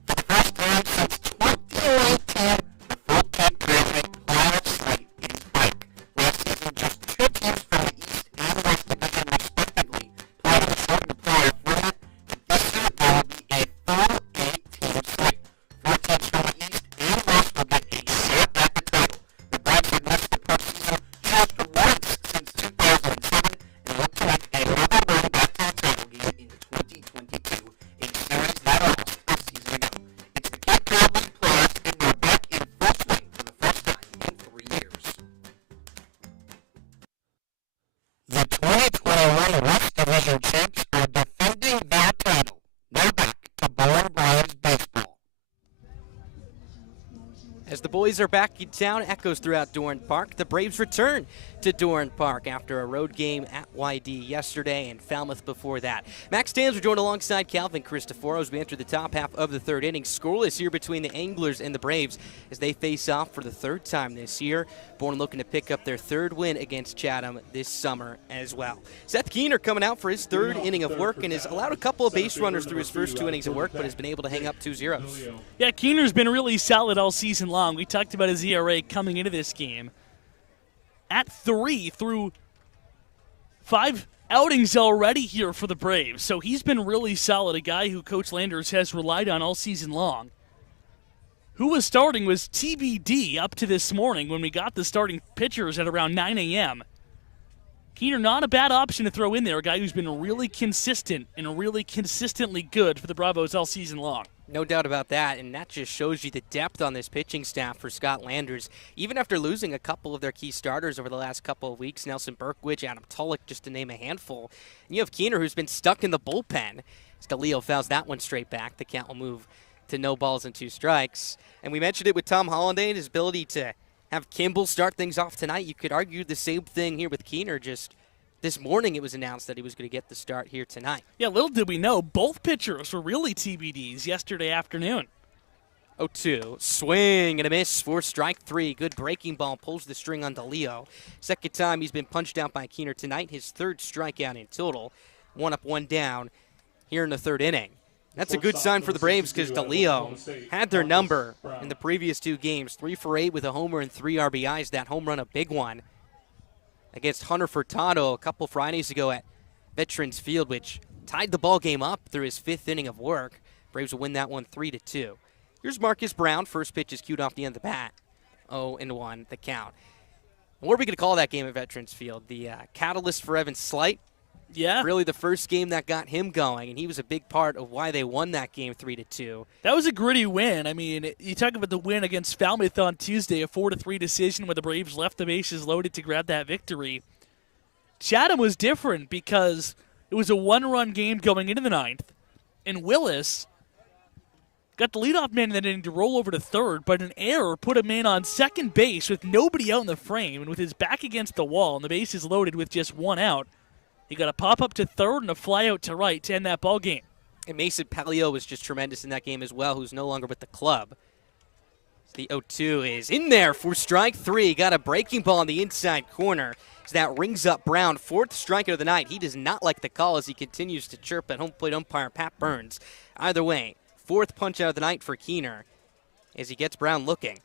For the first time since 2018, the full Cape Graduate playoff slate is back. Last season, just 2 teams from the East and West Division respectively played in the shortened playoff format, and this year there will be a full 8-team slate. 4 teams from the East and West will get a share at the title. The Braves have missed the postseason just once since 2007 and look to make another run back to the title game in 2022, a series that lost a season ago. It's the Cape Cod League playoffs, and they're back in full swing for the first time in 3 years. The 2021 West Division champs are defending their title. Now back to Born Braves baseball. As the boys are back in town, echoes throughout Doran Park. The Braves return to Doran Park after a road game at YD yesterday and Falmouth before that. Max Tanzer joined alongside Calvin Cristoforo as we enter the top half of the third inning. Scoreless here between the Anglers and the Braves as they face off for the third time this year. Bourne looking to pick up their third win against Chatham this summer as well. Seth Keener coming out for his third inning of work and has allowed a couple of base runners through his first 2 innings of work, but has been able to hang up 2 zeros. Yeah, Keener's been really solid all season long. We talked about his ERA coming into this game. At 3 through 5 outings already here for the Braves. So he's been really solid, a guy who Coach Landers has relied on all season long. Who was starting was TBD up to this morning when we got the starting pitchers at around 9 a.m. Keener, not a bad option to throw in there, a guy who's been really consistent and really consistently good for the Bravos all season long. No doubt about that, and that just shows you the depth on this pitching staff for Scott Landers. Even after losing a couple of their key starters over the last couple of weeks, Nelson Berkwich, Adam Tulloch, just to name a handful. And you have Keener, who's been stuck in the bullpen. DeLeo fouls that one straight back. The count will move to no balls and 2 strikes. And we mentioned it with Tom Hollanday and his ability to have Kimball start things off tonight. You could argue the same thing here with Keener. Just this morning it was announced that he was going to get the start here tonight. Yeah, little did we know, both pitchers were really TBDs yesterday afternoon. 0-2, swing and a miss for strike 3. Good breaking ball, pulls the string on DeLeo. Second time he's been punched out by Keener tonight. His third strikeout in total. 1 up, 1 down here in the third inning. That's a good sign for the Braves because DeLeo had their number in the previous 2 games. 3 for 8 with a homer and 3 RBIs. That home run, a big one against Hunter Furtado a couple Fridays ago at Veterans Field, which tied the ball game up through his 5th inning of work. Braves will win that one 3-2. Here's Marcus Brown. First pitch is cued off the end of the bat. 0-1 the count. What are we going to call that game at Veterans Field? The catalyst for Evan Slight. Yeah. Really the first game that got him going, and he was a big part of why they won that game 3-2. That was a gritty win. I mean, you talk about the win against Falmouth on Tuesday, a 4-3 decision where the Braves left the bases loaded to grab that victory. Chatham was different because it was a 1-run game going into the 9th, and Willis got the leadoff man in that inning to roll over to third, but an error put him in on second base with nobody out in the frame, and with his back against the wall and the bases loaded with just 1 out, he got a pop up to third and a fly out to right to end that ball game. And Mason Palio was just tremendous in that game as well, who's no longer with the club. The 0-2 is in there for strike 3. Got a breaking ball in the inside corner. So that rings up Brown. 4th strikeout of the night. He does not like the call as he continues to chirp at home plate umpire Pat Burns. Either way, 4th punch out of the night for Keener as he gets Brown looking.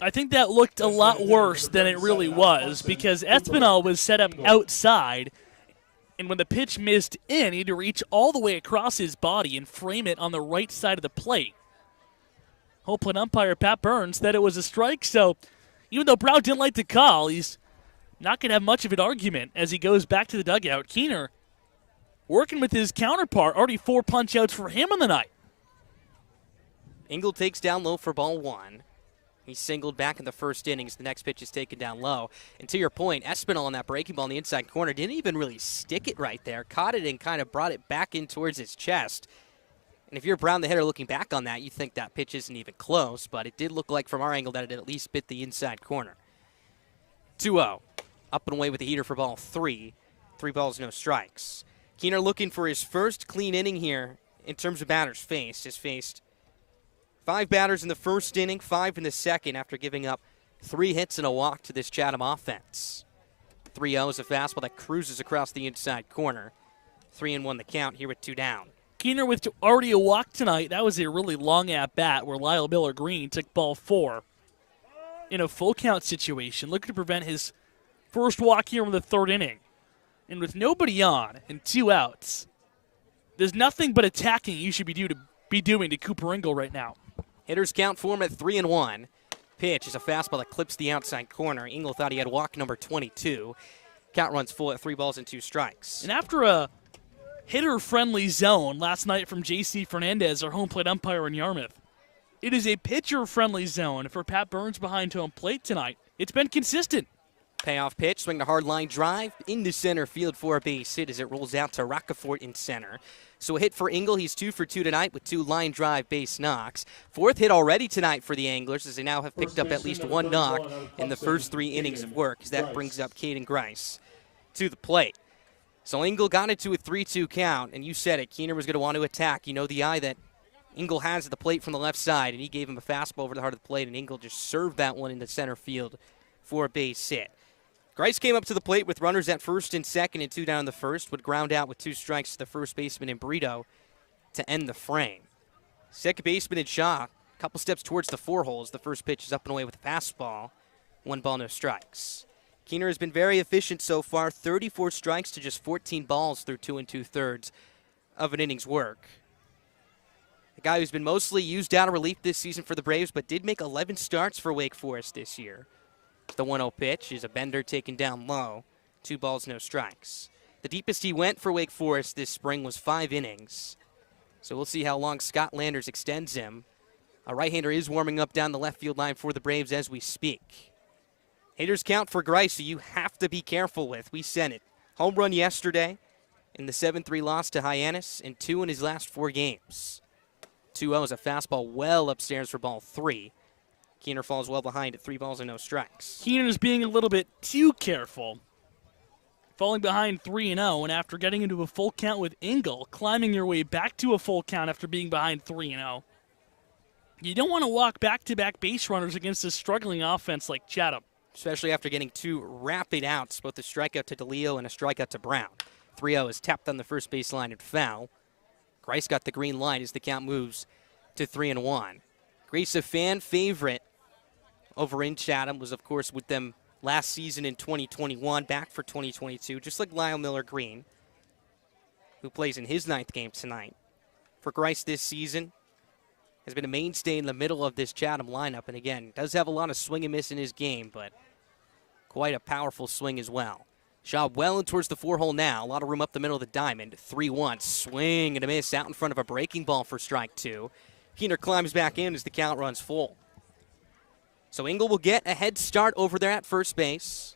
I think that looked a lot worse than it really was because Espinal was set up outside. And when the pitch missed in, he had to reach all the way across his body and frame it on the right side of the plate. Home plate umpire Pat Burns said it was a strike, so even though Brown didn't like the call, he's not going to have much of an argument as he goes back to the dugout. Keener working with his counterpart, already 4 punch-outs for him on the night. Engel takes down low for ball 1. He singled back in the first innings. The next pitch is taken down low. And to your point, Espinal on that breaking ball in the inside corner didn't even really stick it right there. Caught it and kind of brought it back in towards his chest. And if you're Brown the hitter looking back on that, you think that pitch isn't even close. But it did look like from our angle that it at least bit the inside corner. 2-0. Up and away with the heater for ball 3. 3 balls, no strikes. Keener looking for his first clean inning here in terms of batters faced. Has faced 5 batters in the first inning, 5 in the second after giving up 3 hits and a walk to this Chatham offense. 3-0 is a fastball that cruises across the inside corner. 3-1 the count here with 2 down. Keener with already a walk tonight. That was a really long at-bat where Lyle Miller-Green took ball 4 in a full count situation, looking to prevent his first walk here in the 3rd inning. And with nobody on and 2 outs, there's nothing but attacking you should be doing to Cooper Engel right now. Hitters count for him at 3-1. Pitch is a fastball that clips the outside corner. Engel thought he had walk number 22. Count runs full at 3 balls and 2 strikes. And after a hitter-friendly zone last night from J.C. Fernandez, our home plate umpire in Yarmouth, it is a pitcher-friendly zone for Pat Burns behind home plate tonight. It's been consistent. Payoff pitch, swing to hard line drive into center field for a base hit as it rolls out to Roccaforte in center. So a hit for Engel. He's 2 for 2 tonight with 2 line drive base knocks. 4th hit already tonight for the Anglers, as they now have picked up at least 1 knock in the first 3 innings of work, as that brings up Caden Grice to the plate. So Engel got it to a 3-2 count, and you said it. Keener was going to want to attack. You know the eye that Engel has at the plate from the left side, and he gave him a fastball over the heart of the plate, and Engel just served that one into center field for a base hit. Grice came up to the plate with runners at first and second and 2 down in the first, would ground out with 2 strikes to the first baseman in Brito to end the frame. Second baseman in Shaw, a couple steps towards the 4 holes. The first pitch is up and away with a fastball. 1 ball, no strikes. Keener has been very efficient so far, 34 strikes to just 14 balls through 2 2/3 of an inning's work. The guy who's been mostly used out of relief this season for the Braves, but did make 11 starts for Wake Forest this year. The 1-0 pitch is a bender taken down low. 2 balls, no strikes. The deepest he went for Wake Forest this spring was 5 innings. So we'll see how long Scott Landers extends him. A right-hander is warming up down the left field line for the Braves as we speak. Haters count for Grice, who you have to be careful with. We sent it. Home run yesterday in the 7-3 loss to Hyannis, and 2 in his last 4 games. 2-0 is a fastball well upstairs for ball 3. Keener falls well behind at 3 balls and no strikes. Keener's being a little bit too careful. Falling behind 3-0, and after getting into a full count with Engel, climbing your way back to a full count after being behind 3-0. You don't want to walk back-to-back base runners against a struggling offense like Chatham. Especially after getting 2 rapid outs, both a strikeout to DeLeo and a strikeout to Brown. 3-0 is tapped on the first baseline and foul. Grice got the green light as the count moves to 3-1. Grice, a fan favorite over in Chatham, was, of course, with them last season in 2021, back for 2022, just like Lyle Miller Green, who plays in his 9th game tonight. For Grice this season, has been a mainstay in the middle of this Chatham lineup, and again, does have a lot of swing and miss in his game, but quite a powerful swing as well. Shaw well in towards the 4-hole now. A lot of room up the middle of the diamond. 3-1, swing and a miss out in front of a breaking ball for strike 2. Keener climbs back in as the count runs full. So Engel will get a head start over there at first base.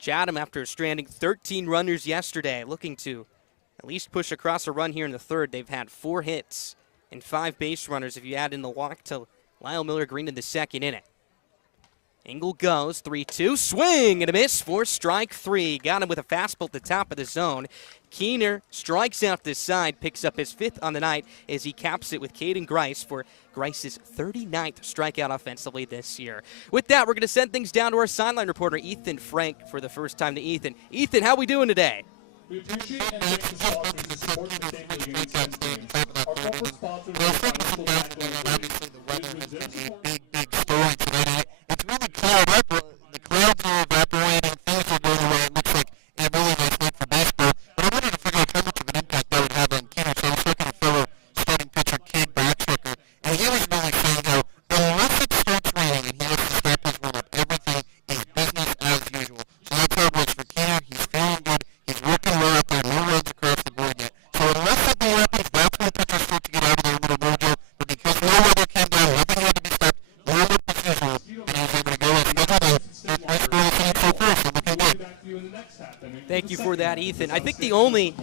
Chatham, after stranding 13 runners yesterday, looking to at least push across a run here in the 3rd. They've had 4 hits and 5 base runners if you add in the walk to Lyle Miller Green in the 2nd inning. Engel goes, 3-2, swing and a miss for strike 3. Got him with a fastball at the top of the zone. Keener strikes out this side, picks up his 5th on the night as he caps it with Caden Grice for Grice's 39th strikeout offensively this year. With that, we're going to send things down to our sideline reporter, Ethan Frank, for the first time to Ethan. Ethan, how we doing today? We appreciate and thank the sponsors who support the St. Louis Saints team. Our corporate sponsors are Financial Big story tonight. It's really cleared up. The clouds are evaporating. Things are going away. It looks like a really nice night for baseball. But I wanted to figure out how much of an impact that would have on Keener. So I was talking to fellow starting pitcher Cade Baxter, and he was really saying how unless it starts raining and he has to stop his warm-up, everything is business as usual. So that's how it works for Keener. He's feeling good. He's working well out there. No runs across the board yet. So unless something happens, that's when pitchers start to get out of their little mojo. But because no weather came down, nothing had to be stopped. Warm up as usual, and he was able to go and schedule that nice early inning so far. So looking good. Thank you for that, Ethan. I think the only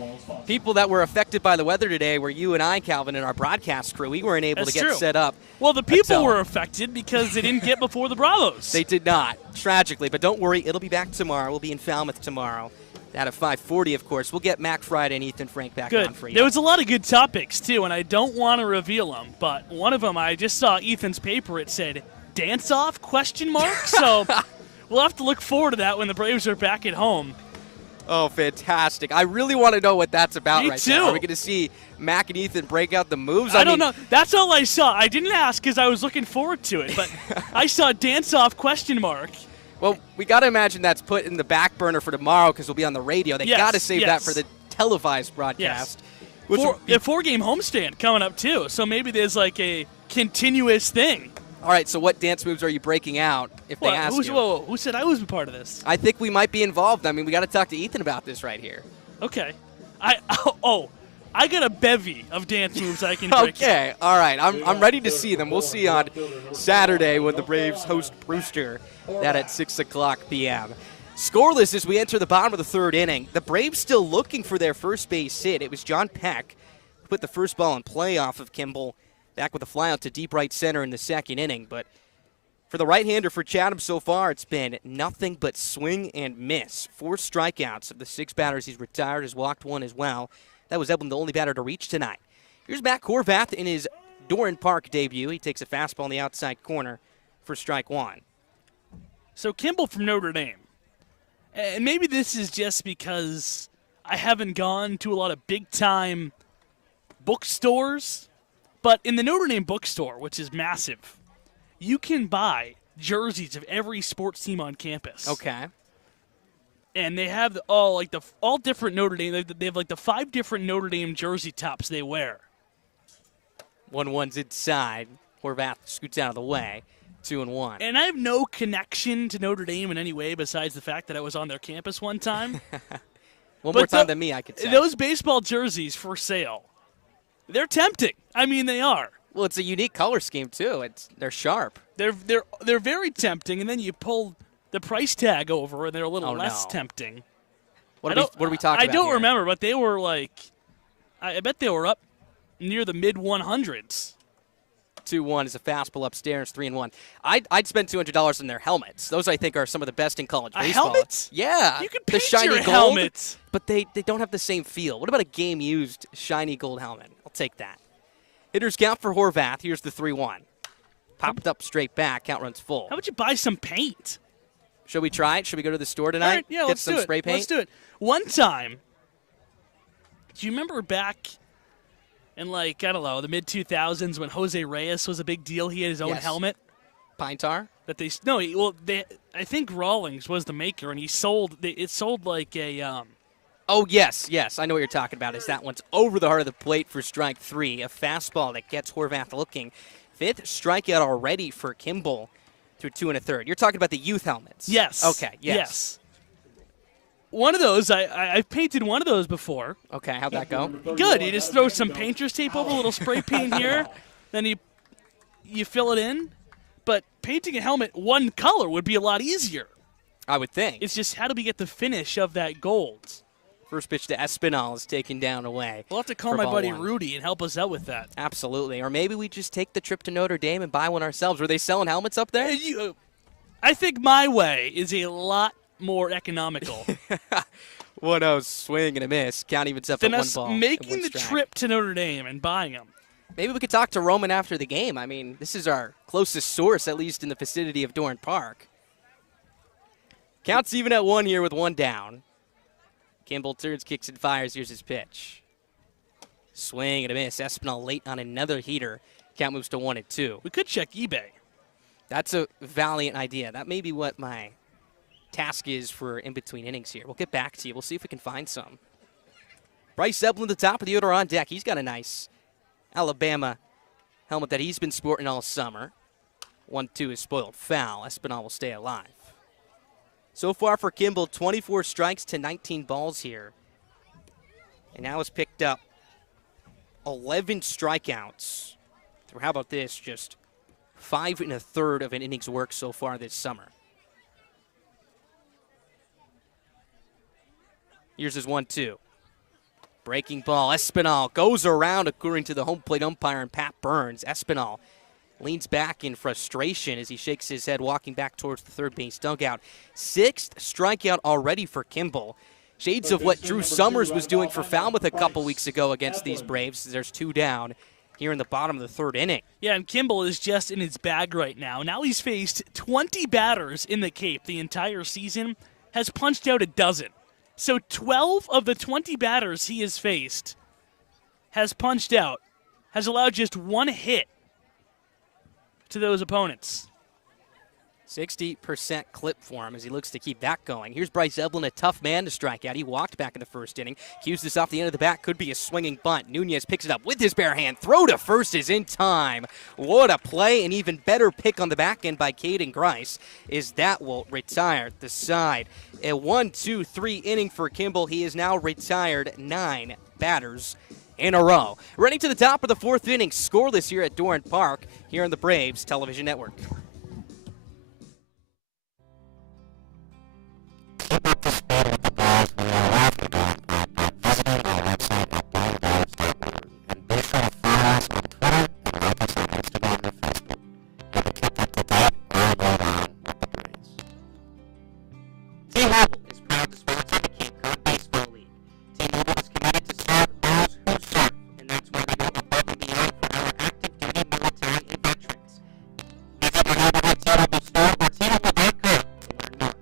people that were affected by the weather today were you and I, Calvin, and our broadcast crew. We weren't able That's to get true. set up. Well, the people Until- were affected because they didn't get before the Bravos. They did not, tragically. But don't worry, it'll be back tomorrow. We'll be in Falmouth tomorrow. At a 5:40, of course. We'll get Mac Friday and Ethan Frank back Good. on for you. There was a lot of good topics, too, and I don't want to reveal them, but one of them, I just saw Ethan's paper. It said, dance-off, ? So we'll have to look forward to that when the Braves are back at home. Oh, fantastic. I really want to know what that's about Me right too. now. Are we going to see Mac and Ethan break out the moves? I don't know. That's all I saw. I didn't ask because I was looking forward to it, but I saw dance-off ? Well, we got to imagine that's put in the back burner for tomorrow because we'll be on the radio. They Yes, got to save that yes. for the televised broadcast. Which would be- A 4-game homestand coming up, too, so maybe there's like a continuous thing. All right, so what dance moves are you breaking out if they ask you? Whoa, who said I was a part of this? I think we might be involved. I mean, we got to talk to Ethan about this right here. Okay. I got a bevy of dance moves I can break. Okay, all right. I'm ready to see them. We'll see on Saturday when the Braves host Brewster. That at 6 o'clock p.m. Scoreless as we enter the bottom of the third inning. The Braves still looking for their first base hit. It was John Peck who put the first ball in play off of Kimball, back with a flyout to deep right center in the second inning. But for the right-hander for Chatham so far, it's been nothing but swing and miss. 4 strikeouts of the 6 batters he's retired, has walked 1 as well. That was Eblin, the only batter to reach tonight. Here's Matt Horvath in his Doran Park debut. He takes a fastball in the outside corner for strike 1. So Kimball from Notre Dame. And maybe this is just because I haven't gone to a lot of big-time bookstores, but in the Notre Dame bookstore, which is massive, you can buy jerseys of every sports team on campus. Okay. And they have all different Notre Dame. They have like the 5 different Notre Dame jersey tops they wear. 1-1's inside. Horvath scoots out of the way. 2-1. And I have no connection to Notre Dame in any way besides the fact that I was on their campus one time. One more time than me, I could say. Those baseball jerseys for sale, they're tempting. I mean, they are. Well, it's a unique color scheme too. They're sharp. They're very tempting, and then you pull the price tag over, and they're a little less no. tempting. What are we talking about? I don't here? remember, but they were like, I bet they were up near the mid 100s. 2-1 is a fastball upstairs. 3-1. I'd spend $200 on their helmets. Those I think are some of the best in college baseball. Helmet? Yeah, You can the paint shiny your gold, helmet. but they don't have the same feel. What about a game-used shiny gold helmet? I'll take that. Hitters count for Horvath. Here's the 3-1. Popped up straight back. Count runs full. How about you buy some paint? Should we try it? Should we go to the store tonight? All right, yeah, Get let's some do it. spray paint? Let's do it. One time, do you remember back in, like, I don't know, the mid-2000s when Jose Reyes was a big deal? He had his own Yes. helmet. Pine tar? That I think Rawlings was the maker, and it sold like a, Oh, yes. I know what you're talking about. Is that one's over the heart of the plate for strike 3. A fastball that gets Horvath looking. 5th strikeout already for Kimball through 2 1/3. You're talking about the youth helmets. yes. Okay, yes. One of those, I've painted one of those before. Okay, how'd that go? Good. You just throw some painter's tape over, a little spray paint here, then you fill it in. But painting a helmet one color would be a lot easier. I would think. It's just how do we get the finish of that gold? First pitch to Espinal is taken down away. We'll have to call for my ball buddy 1. Rudy and help us out with that. Absolutely. Or maybe we just take the trip to Notre Dame and buy one ourselves. Were they selling helmets up there? I think my way is a lot more economical 1-0 swing and a miss. Count evens up than at 1 us ball. and making 1 the strike. trip to Notre Dame and buying them. Maybe we could talk to Roman after the game. I mean, this is our closest source, at least in the vicinity of Doran Park. Counts even at 1 here with 1 down. Kimball turns, kicks, and fires. Here's his pitch. Swing and a miss. Espinal late on another heater. Count moves to 1-2. We could check eBay. That's a valiant idea. That may be what my task is for in between innings here. We'll get back to you. We'll see if we can find some. Bryce Eblin, the top of the order on deck. He's got a nice Alabama helmet that he's been sporting all summer. 1-2 is spoiled foul. Espinal will stay alive. So far for Kimball, 24 strikes to 19 balls here. And now has picked up 11 strikeouts. How about this? Just 5 1/3 of an inning's work so far this summer. Here's his 1-2. Breaking ball. Espinal goes around according to the home plate umpire and Pat Burns. Espinal leans back in frustration as he shakes his head, walking back towards the third base dugout. 6th strikeout already for Kimball. Shades of what Drew Summers was doing for Falmouth a couple weeks ago against these Braves. There's 2 down here in the bottom of the 3rd inning. Yeah, and Kimball is just in his bag right now. Now he's faced 20 batters in the Cape the entire season, has punched out a dozen. So 12 of the 20 batters he has faced has punched out, has allowed just 1 hit to those opponents. 60% clip for him as he looks to keep that going. Here's Bryce Eblin, a tough man to strike out. He walked back in the 1st inning. Cues this off the end of the bat. Could be a swinging bunt. Nunez picks it up with his bare hand. Throw to first is in time. What a play. An even better pick on the back end by Caden Grice is that will retire the side. A 1-2-3 inning for Kimball. He is now retired 9 batters in a row. Running to the top of the fourth inning, scoreless here at Doran Park, here on the Braves Television Network. Keep up the speed with the balls when you're after Doran Park by visiting our website at DoranBalls.org. And be sure to follow us on Twitter and like us on Instagram and Facebook. Get the kept up to date all day long with the Braves. T-Mobile is proud to sponsor the Cape Cod Baseball League. T-Mobile is committed to serve those who serve, and that's why we go above and beyond for our active duty military and veterans. Visit your neighborhood T-Mobile store or T-Mobile.com to learn more.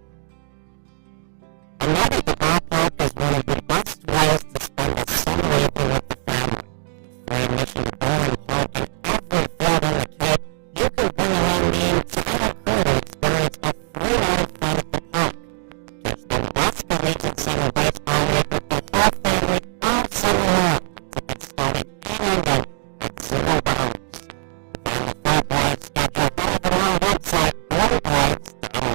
A night at the ballpark is one of the best ways to spend a summer evening with the family. Free admission to Doran Park and every field in the Cape, you can bring along the entire crew to experience a 3-hour fun at the park. There's the best collegiate summer baseball league with the whole family all summer long. Tickets starting and ending at $0. Find the full Braves schedule available on our website, BoardBraves.org.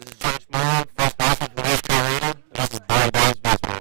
This is Josh Moore, first baseman for North Carolina. This is Barry Bonds Baseball.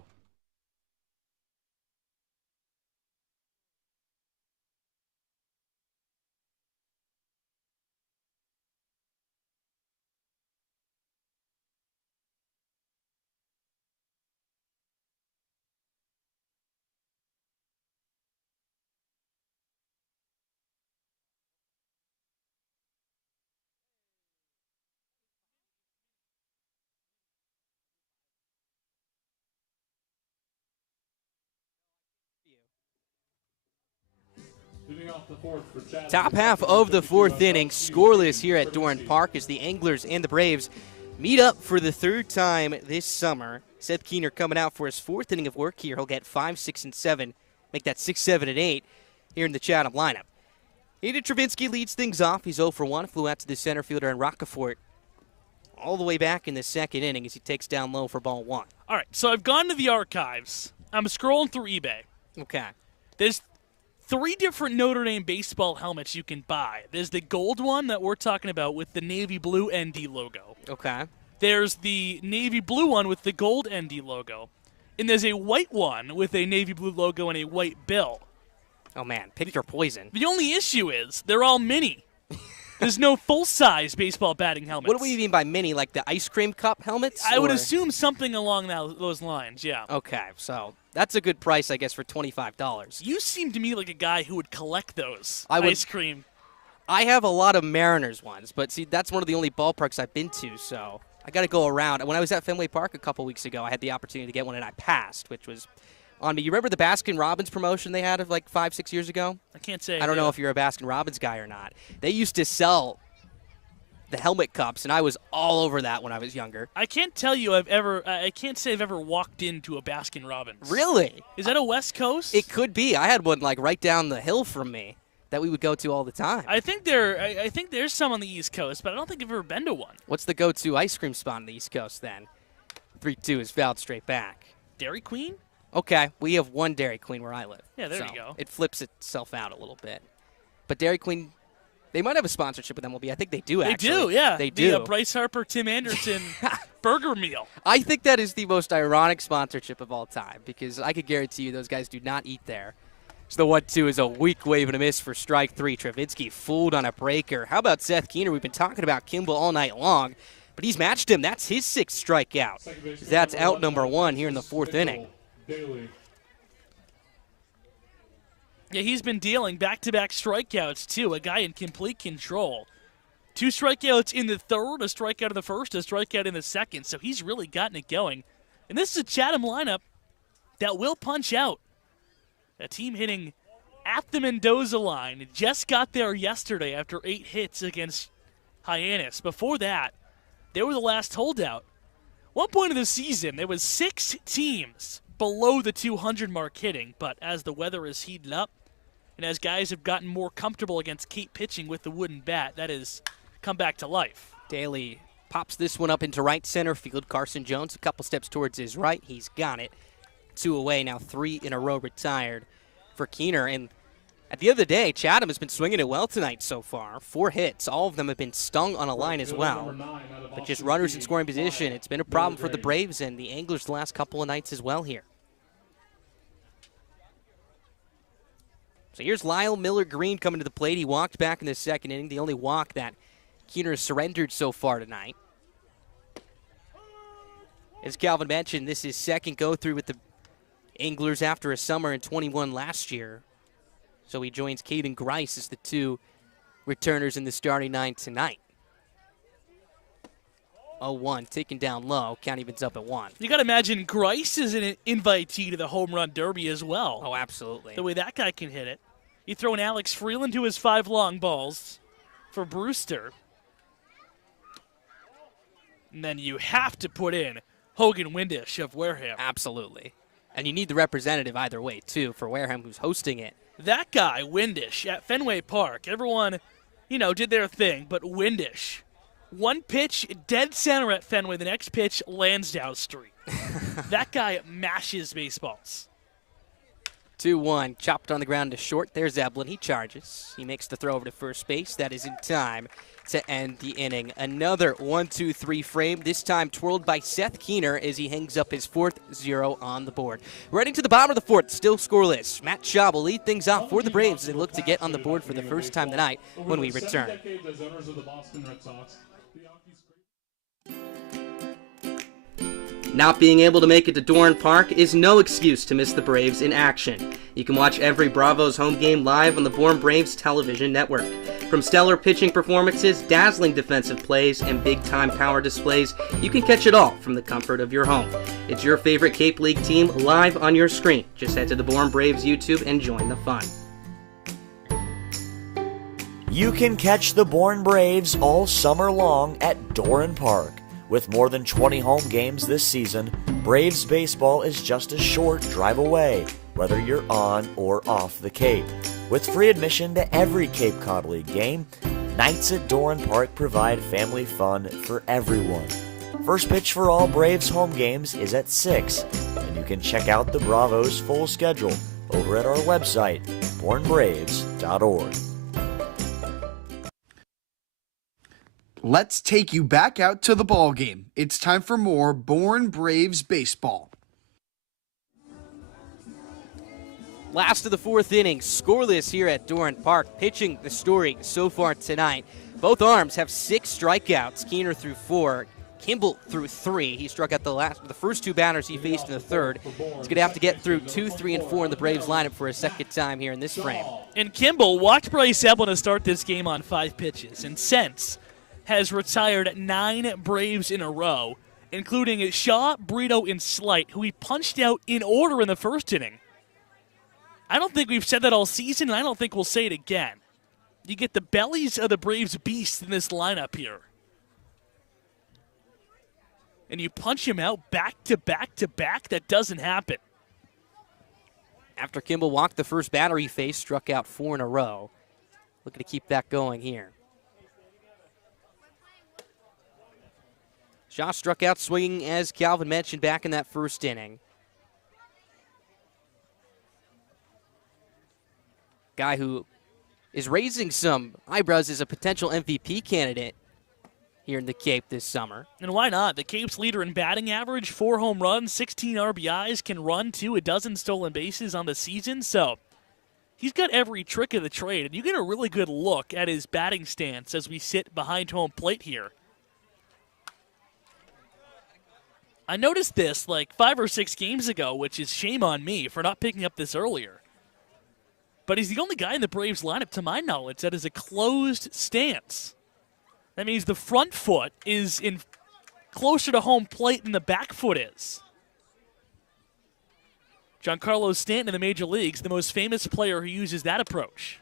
Leading off the fourth for Chatham. Top half of the fourth inning, scoreless here at Doran Park as the Anglers and the Braves meet up for the third time this summer. Seth Keener coming out for his fourth inning of work here. He'll get 5, 6, and 7, make that 6, 7, and 8 here in the Chatham lineup. Aiden Travinsky leads things off. He's 0 for 1, flew out to the center fielder in Rockefort all the way back in the second inning as he takes down low for ball 1. All right, so I've gone to the archives. I'm scrolling through eBay. Okay. There's 3 different Notre Dame baseball helmets you can buy. There's the gold one that we're talking about with the navy blue ND logo. Okay. There's the navy blue one with the gold ND logo. And there's a white one with a navy blue logo and a white bill. Oh, man. Pick your poison. The only issue is they're all mini. There's no full-size baseball batting helmets. What do we mean by mini? Like the ice cream cup helmets? I would or- assume something along those lines, yeah. Okay, so that's a good price, I guess, for $25. You seem to me like a guy who would collect those I would- ice cream. I have a lot of Mariners ones, but see, that's one of the only ballparks I've been to, so I got to go around. When I was at Fenway Park a couple weeks ago, I had the opportunity to get one, and I passed, which was on me. You remember the Baskin-Robbins promotion they had of like 5, 6 years ago? I can't say. I don't know if you're a Baskin-Robbins guy or not. They used to sell the helmet cups, and I was all over that when I was younger. I can't tell you I can't say I've ever walked into a Baskin Robbins. Really? Is that a West Coast? It could be. I had one like right down the hill from me that we would go to all the time. I think there's some on the East Coast, but I don't think I've ever been to one. What's the go-to ice cream spot on the East Coast then? 3-2 is fouled straight back. Dairy Queen? Okay, we have one Dairy Queen where I live. Yeah, there so you go. It flips itself out a little bit. But Dairy Queen, they might have a sponsorship with MLB. I think they do, actually. They do, yeah. They do. The Bryce Harper, Tim Anderson burger meal. I think that is the most ironic sponsorship of all time because I could guarantee you those guys do not eat there. So the 1-2 is a weak wave and a miss for strike 3. Travinsky fooled on a breaker. How about Seth Keener? We've been talking about Kimball all night long, but he's matched him. That's his 6th strikeout. That's out number 1 here in the 4th inning. Daly. Yeah, he's been dealing back-to-back strikeouts, too. A guy in complete control. 2 strikeouts in the 3rd, a strikeout in the 1st, a strikeout in the 2nd. So he's really gotten it going. And this is a Chatham lineup that will punch out. A team hitting at the Mendoza line. It just got there yesterday after 8 hits against Hyannis. Before that, they were the last holdout. One point of the season, there was 6 teams below the 200 mark hitting. But as the weather is heating up, and as guys have gotten more comfortable against Cape pitching with the wooden bat, that has come back to life. Daly pops this one up into right center field. Carson Jones a couple steps towards his right. He's got it. 2 away, now 3 in a row retired for Keener. And at the end of the day, Chatham has been swinging it well tonight so far. 4 hits. All of them have been stung on a line as well. But just runners in scoring position. It's been a problem for the Braves and the Anglers the last couple of nights as well here. So here's Lyle Miller-Green coming to the plate. He walked back in the second inning, the only walk that Keener has surrendered so far tonight. As Calvin mentioned, this is second go-through with the Anglers after a summer in 21 last year. So he joins Caden Grice as the two returners in the starting nine tonight. 0-1, taken down low. Count evens up at 1. You got to imagine Grice is an invitee to the home run derby as well. Oh, absolutely. The way that guy can hit it. You throw in Alex Freeland to his 5 long balls for Brewster. And then you have to put in Hogan Windish of Wareham. Absolutely. And you need the representative either way, too, for Wareham, who's hosting it. That guy, Windish, at Fenway Park, everyone, did their thing, but Windish, one pitch, dead center at Fenway, the next pitch, Lansdowne Street. That guy mashes baseballs. 2-1, chopped on the ground to short. There's Eblin. He charges. He makes the throw over to first base. That is in time to end the inning. Another 1-2-3 frame, this time twirled by Seth Keener as he hangs up his 4th 0 on the board. We're heading to the bottom of the 4th, still scoreless. Matt Shaw will lead things off for the Braves as they look to get on the board for the first time tonight when we return. Not being able to make it to Doran Park is no excuse to miss the Braves in action. You can watch every Bravos home game live on the Born Braves television network. From stellar pitching performances, dazzling defensive plays, and big-time power displays, you can catch it all from the comfort of your home. It's your favorite Cape League team live on your screen. Just head to the Born Braves YouTube and join the fun. You can catch the Born Braves all summer long at Doran Park. With more than 20 home games this season, Braves baseball is just a short drive away, whether you're on or off the Cape. With free admission to every Cape Cod League game, nights at Doran Park provide family fun for everyone. First pitch for all Braves home games is at 6, and you can check out the Bravos' full schedule over at our website, bornbraves.org. Let's take you back out to the ball game. It's time for more Born Braves baseball. Last of the 4th inning, scoreless here at Doran Park. Pitching the story so far tonight. Both arms have 6 strikeouts. Keener threw 4. Kimball threw 3. He struck out the first 2 batters he faced in the third. He's going to have to get through 2, 3, and 4 in the Braves lineup for a second time here in this frame. And Kimball watched Bryce Eblin to start this game on 5 pitches. And since has retired 9 Braves in a row, including Shaw, Brito, and Slight, who he punched out in order in the first inning. I don't think we've said that all season, and I don't think we'll say it again. You get the bellies of the Braves beasts in this lineup here. And you punch him out back to back to back, that doesn't happen. After Kimball walked the first batter he faced, struck out 4 in a row. Looking to keep that going here. Shaw struck out swinging, as Calvin mentioned, back in that first inning. Guy who is raising some eyebrows as a potential MVP candidate here in the Cape this summer. And why not? The Cape's leader in batting average, 4 home runs, 16 RBIs, can run too, a dozen stolen bases on the season. So he's got every trick of the trade. And you get a really good look at his batting stance as we sit behind home plate here. I noticed this like 5 or 6 games ago, which is shame on me for not picking up this earlier. But he's the only guy in the Braves lineup, to my knowledge, that is a closed stance. That means the front foot is in closer to home plate than the back foot is. Giancarlo Stanton in the major leagues, the most famous player who uses that approach.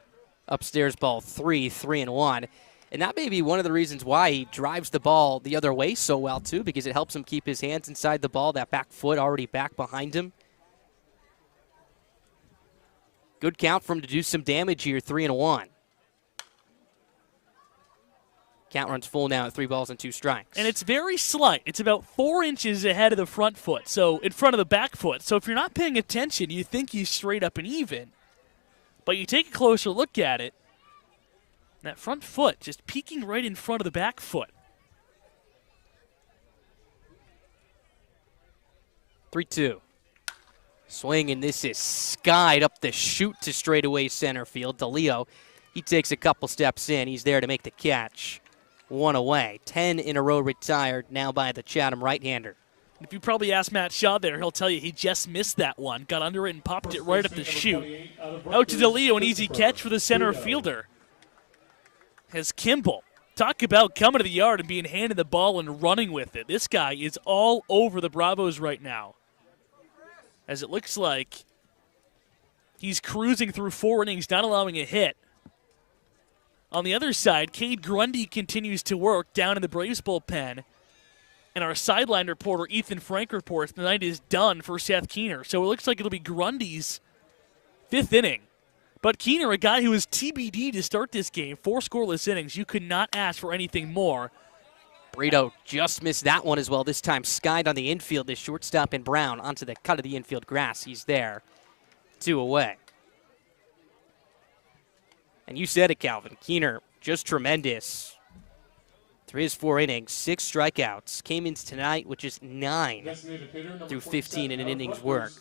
Upstairs ball 3-1. And that may be one of the reasons why he drives the ball the other way so well, too, because it helps him keep his hands inside the ball, that back foot already back behind him. Good count for him to do some damage here, 3-1. Count runs full now at 3 balls and 2 strikes. And it's very slight. It's about 4 inches ahead of the front foot, so in front of the back foot. So if you're not paying attention, you think he's straight up and even. But you take a closer look at it, that front foot just peeking right in front of the back foot. 3-2. Swing, and this is skied up the chute to straightaway center field. DeLeo, he takes a couple steps in. He's there to make the catch. 1 away. 10 in a row retired now by the Chatham right-hander. If you probably ask Matt Shaw there, he'll tell you he just missed that one. Got under it and popped it right up the chute. Out to DeLeo, an easy catch for the center fielder. Has Kimball. Talk about coming to the yard and being handed the ball and running with it. This guy is all over the Bravos right now. As it looks like he's cruising through 4 innings, not allowing a hit. On the other side, Cade Grundy continues to work down in the Braves bullpen. And our sideline reporter, Ethan Frank, reports the night is done for Seth Keener. So it looks like it'll be Grundy's 5th inning. But Keener, a guy who was TBD to start this game, 4 scoreless innings. You could not ask for anything more. Brito just missed that one as well. This time skied on the infield. This shortstop in Brown onto the cut of the infield grass. He's there. 2 away. And you said it, Calvin. Keener, just tremendous. Through his 4 innings, 6 strikeouts. Came into tonight with just 9 through 15 in an inning's work.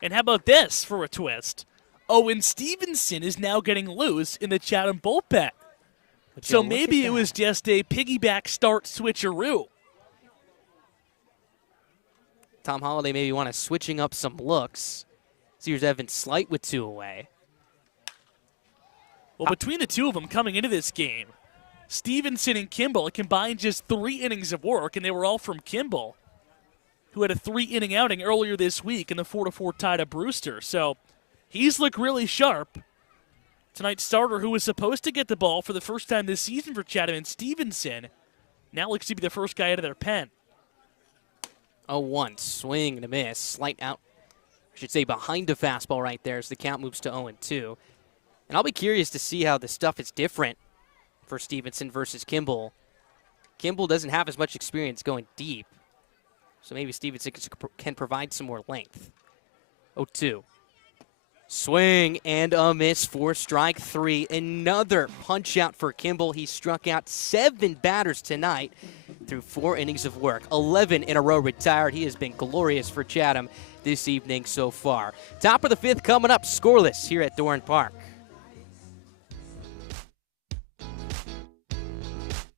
And how about this for a twist? Owen Stevenson is now getting loose in the Chatham bullpen. So maybe it was just a piggyback start switcheroo. Tom Holliday maybe want to switching up some looks. Here's Evan Slight with 2 away. Well, between the two of them coming into this game, Stevenson and Kimball combined just 3 innings of work, and they were all from Kimball, who had a 3-inning outing earlier this week in the 4-4 tie to Brewster. So he's looked really sharp. Tonight's starter, who was supposed to get the ball for the first time this season for Chatham, and Stevenson, now looks to be the first guy out of their pen. 0-1, swing and a miss. Slight out, I should say behind a fastball right there as the count moves to 0-2. And I'll be curious to see how the stuff is different for Stevenson versus Kimball. Kimball doesn't have as much experience going deep, so maybe Stevenson can provide some more length. 0-2. Swing and a miss for strike 3. Another punch out for Kimball. He struck out 7 batters tonight through 4 innings of work. 11 in a row retired. He has been glorious for Chatham this evening so far. Top of the 5th coming up, scoreless here at Doran Park.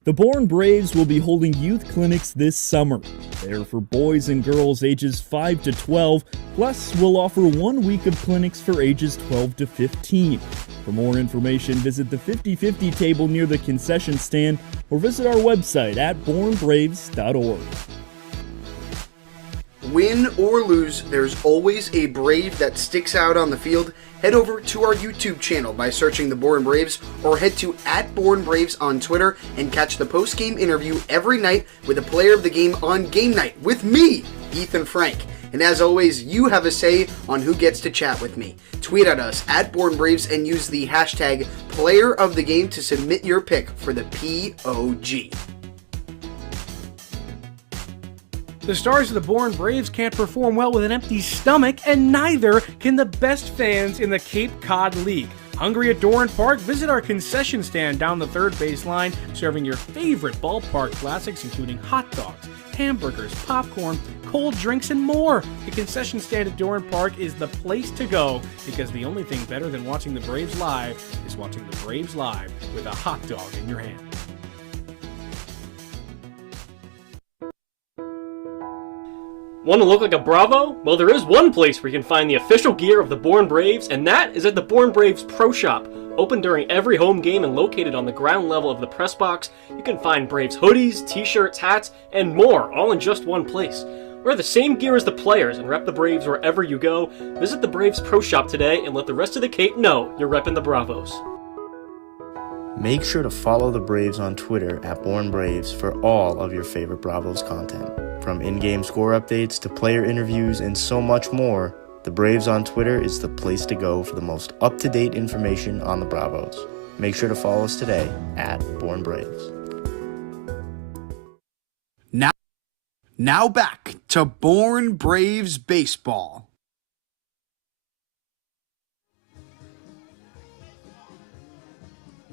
The Bourne Braves will be holding youth clinics this summer. They're for boys and girls ages 5 to 12, plus we'll offer 1 week of clinics for ages 12 to 15. For more information, visit the 50/50 table near the concession stand or visit our website at bournebraves.org. Win or lose, there's always a Brave that sticks out on the field. Head over to our YouTube channel by searching the Bourne Braves, or head to @BourneBraves on Twitter and catch the post-game interview every night with a player of the game on game night with me, Ethan Frank. And as always, you have a say on who gets to chat with me. Tweet at us @BourneBraves and use the hashtag Player of the Game to submit your pick for the POG. The stars of the Bourne Braves can't perform well with an empty stomach, and neither can the best fans in the Cape Cod League. Hungry at Doran Park? Visit our concession stand down the third baseline, serving your favorite ballpark classics, including hot dogs, hamburgers, popcorn, cold drinks, and more. The concession stand at Doran Park is the place to go, because the only thing better than watching the Braves live is watching the Braves live with a hot dog in your hand. Want to look like a Bravo? Well, there is one place where you can find the official gear of the Bourne Braves, and that is at the Bourne Braves Pro Shop. Open during every home game and located on the ground level of the press box, you can find Braves hoodies, t-shirts, hats, and more, all in just one place. Wear the same gear as the players and rep the Braves wherever you go. Visit the Braves Pro Shop today and let the rest of the Cape know you're repping the Bravos. Make sure to follow the Braves on Twitter @BourneBraves for all of your favorite Bravos content. From in-game score updates to player interviews and so much more, the Braves on Twitter is the place to go for the most up-to-date information on the Bravos. Make sure to follow us today @BourneBraves. Now back to Bourne Braves baseball.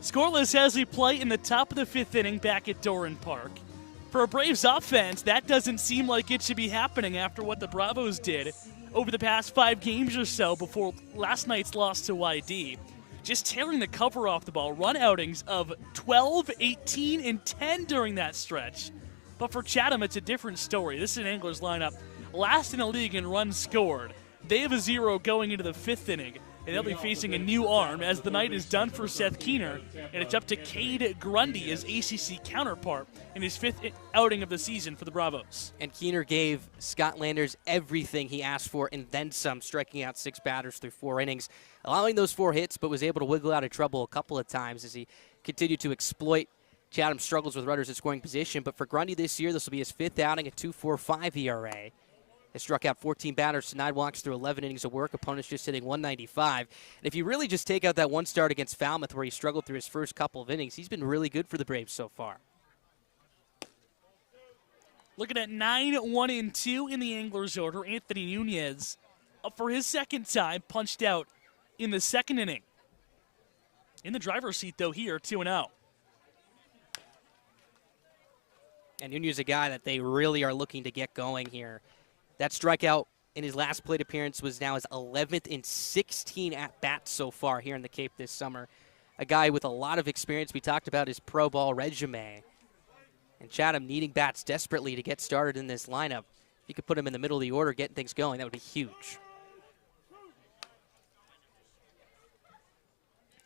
Scoreless as we play in the top of the 5th inning back at Doran Park. For a Braves offense, that doesn't seem like it should be happening after what the Bravos did over the past 5 games or so before last night's loss to YD. Just tearing the cover off the ball, run outings of 12, 18, and 10 during that stretch. But for Chatham, it's a different story. This is an Anglers lineup last in the league in runs scored. They have a 0 going into the 5th inning, and they'll be facing a new arm as the night is done for Seth Keener, and it's up to Cade Grundy, his ACC counterpart, in his 5th outing of the season for the Bravos. And Keener gave Scott Landers everything he asked for and then some, striking out 6 batters through 4 innings, allowing those 4 hits, but was able to wiggle out of trouble a couple of times as he continued to exploit Chatham's struggles with runners at scoring position. But for Grundy this year, this will be his 5th outing, a 2.45 ERA. Has struck out 14 batters to 9 walks through 11 innings of work. Opponents just hitting 195. And if you really just take out that one start against Falmouth where he struggled through his first couple of innings, he's been really good for the Braves so far. Looking at 9-1-2 in the Anglers order, Anthony Nunez up for his 2nd time, punched out in the 2nd inning. In the driver's seat, though, here, 2-0. And Nunez, a guy that they really are looking to get going here. That strikeout in his last plate appearance was now his 11th in 16 at-bats so far here in the Cape this summer. A guy with a lot of experience. We talked about his pro ball resume. And Chatham needing bats desperately to get started in this lineup. If you could put him in the middle of the order, getting things going, that would be huge.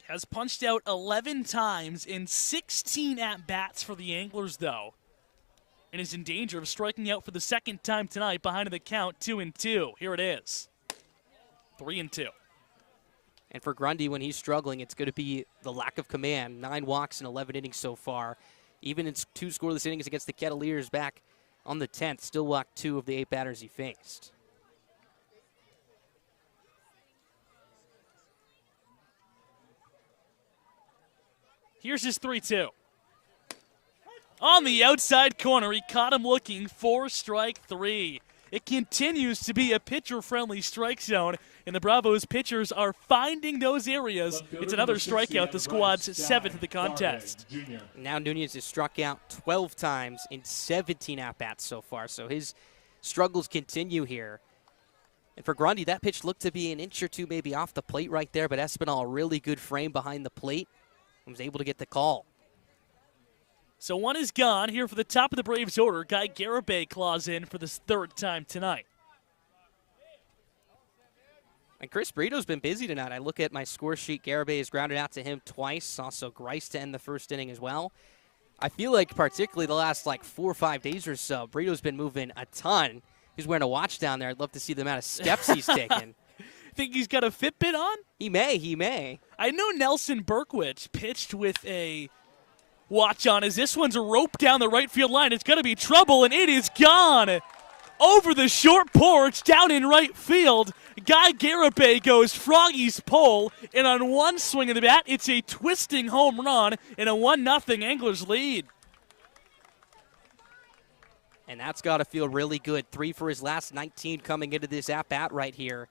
Has punched out 11 times in 16 at-bats for the Anglers, though, and is in danger of striking out for the 2nd time tonight behind the count, 2-2. Here it is, 3-2. And for Grundy, when he's struggling, it's going to be the lack of command. 9 walks in 11 innings so far. Even in 2 scoreless innings against the Kettleers back on the 10th, still walked 2 of the 8 batters he faced. Here's his 3-2. On the outside corner, he caught him looking for strike 3. It continues to be a pitcher-friendly strike zone, and the Bravos pitchers are finding those areas. It's another strikeout, the squad's 7th of the contest. Now Nunez has struck out 12 times in 17 at-bats so far, so his struggles continue here. And for Grundy, that pitch looked to be an inch or 2 maybe off the plate right there, but Espinal, a really good frame behind the plate, and was able to get the call. So 1 is gone here for the top of the Braves order. Guy Garibay claws in for the 3rd time tonight. And Chris Brito's been busy tonight. I look at my score sheet. Garibay has grounded out to him twice. Also Grice to end the 1st inning as well. I feel like particularly the last 4 or 5 days or so, Brito's been moving a ton. He's wearing a watch down there. I'd love to see the amount of steps he's taken. Think he's got a Fitbit on? He may. I know Nelson Berkwich pitched with a watch on as this one's a rope down the right field line. It's going to be trouble, and it is gone over the short porch down in right field. Guy Garibay goes Froggy's pole, and on one swing of the bat, it's a twisting home run and a 1-0 Anglers lead. And that's got to feel really good. 3 for his last 19 coming into this at-bat right here.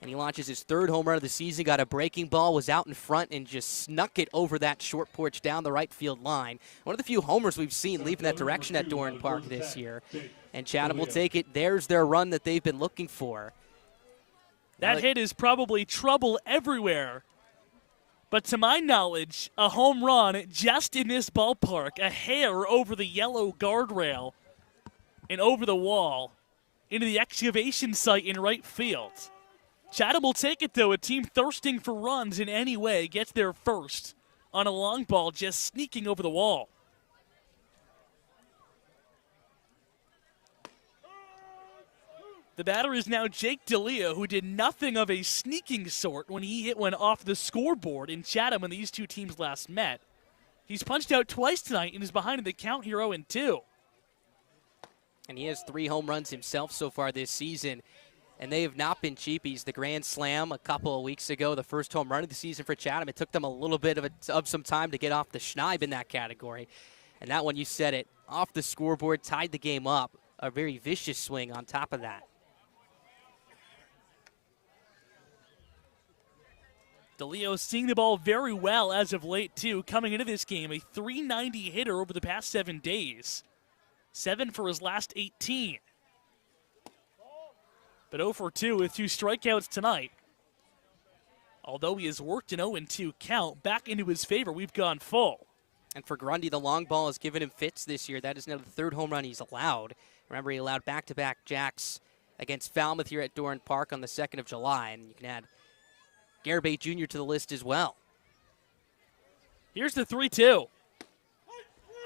And he launches his 3rd home run of the season, got a breaking ball, was out in front, and just snuck it over that short porch down the right field line. One of the few homers we've seen leaving that direction at Doran Park this year. And Chatham will take it. There's their run that they've been looking for. That hit is probably trouble everywhere. But to my knowledge, a home run just in this ballpark, a hair over the yellow guardrail and over the wall into the excavation site in right field. Chatham will take it, though. A team thirsting for runs in any way gets there first on a long ball just sneaking over the wall. The batter is now Jake D'Elia, who did nothing of a sneaking sort when he hit one off the scoreboard in Chatham when these two teams last met. He's punched out twice tonight and is behind in the count here 0-2. And he has 3 home runs himself so far this season. And they have not been cheapies. The Grand Slam a couple of weeks ago, the first home run of the season for Chatham. It took them a little bit of some time to get off the schneid in that category. And that one, you said it, off the scoreboard, tied the game up. A very vicious swing on top of that. DeLeo seeing the ball very well as of late, too. Coming into this game, a .390 hitter over the past 7 days. 7 for his last 18. But 0 for 2 with 2 strikeouts tonight. Although he has worked an 0-2 count back into his favor, we've gone full. And for Grundy, the long ball has given him fits this year. That is now the third home run he's allowed. Remember, he allowed back-to-back jacks against Falmouth here at Doran Park on the 2nd of July. And you can add Garibay Jr. to the list as well. Here's the 3-2.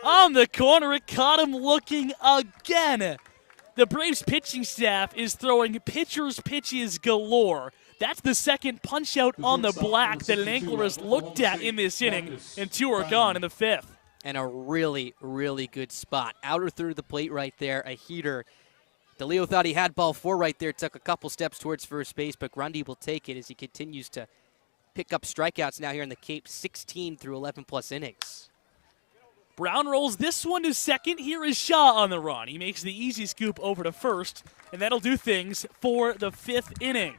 On the corner, it caught him looking again. The Braves pitching staff is throwing pitcher's pitches galore. That's the second punch-out on the black that an angler has looked at in this inning, and 2 are gone in the 5th. And a really, really good spot. Outer third of the plate right there, a heater. DeLeo thought he had ball 4 right there, took a couple steps towards first base, but Grundy will take it as he continues to pick up strikeouts now here in the Cape, 16 through 11-plus innings. Brown rolls this one to second. Here is Shaw on the run. He makes the easy scoop over to first, and that'll do things for the 5th inning.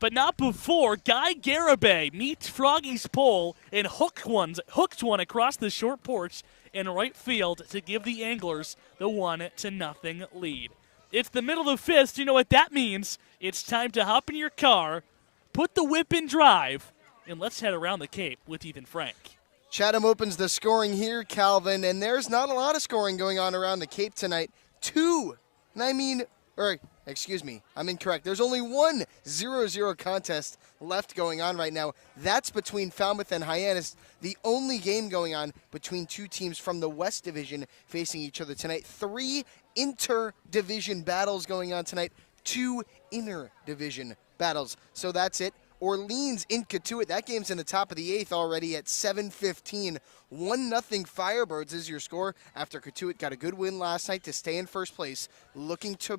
But not before Guy Garibay meets Froggy's pole and hooked one across the short porch in right field to give the Anglers the 1-0 lead. It's the middle of the 5th. You know what that means. It's time to hop in your car, put the whip in drive, and let's head around the Cape with Ethan Frank. Chatham opens the scoring here, Calvin, and there's not a lot of scoring going on around the Cape tonight. 2. I'm incorrect. There's only one 0-0 contest left going on right now. That's between Falmouth and Hyannis, the only game going on between 2 teams from the West Division facing each other tonight. 3 inter-division battles going on tonight, 2 inter-division battles. So that's it. Orleans in Cotuit. That game's in the top of the 8th already at 7:15. 1-0 Firebirds is your score after Cotuit got a good win last night to stay in first place, looking to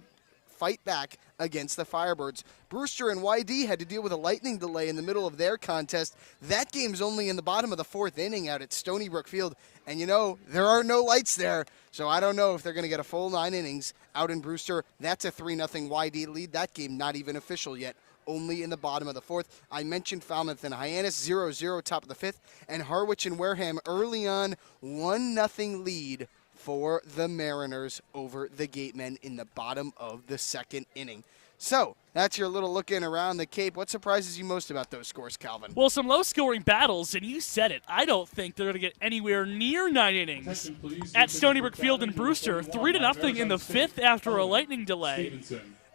fight back against the Firebirds. Brewster and YD had to deal with a lightning delay in the middle of their contest. That game's only in the bottom of the 4th inning out at Stony Brook Field. And you know, there are no lights there, so I don't know if they're going to get a full 9 innings out in Brewster. That's a 3-0 YD lead. That game not even official yet, only in the bottom of the 4th. I mentioned Falmouth and Hyannis, 0-0 top of the 5th. And Harwich and Wareham early on, 1-0 lead for the Mariners over the Gatemen in the bottom of the 2nd inning. So, that's your little look in around the Cape. What surprises you most about those scores, Calvin? Well, some low-scoring battles, and you said it. I don't think they're going to get anywhere near 9 innings. At Stony Brook Field in Brewster, 3-0 in the 5th after a lightning delay.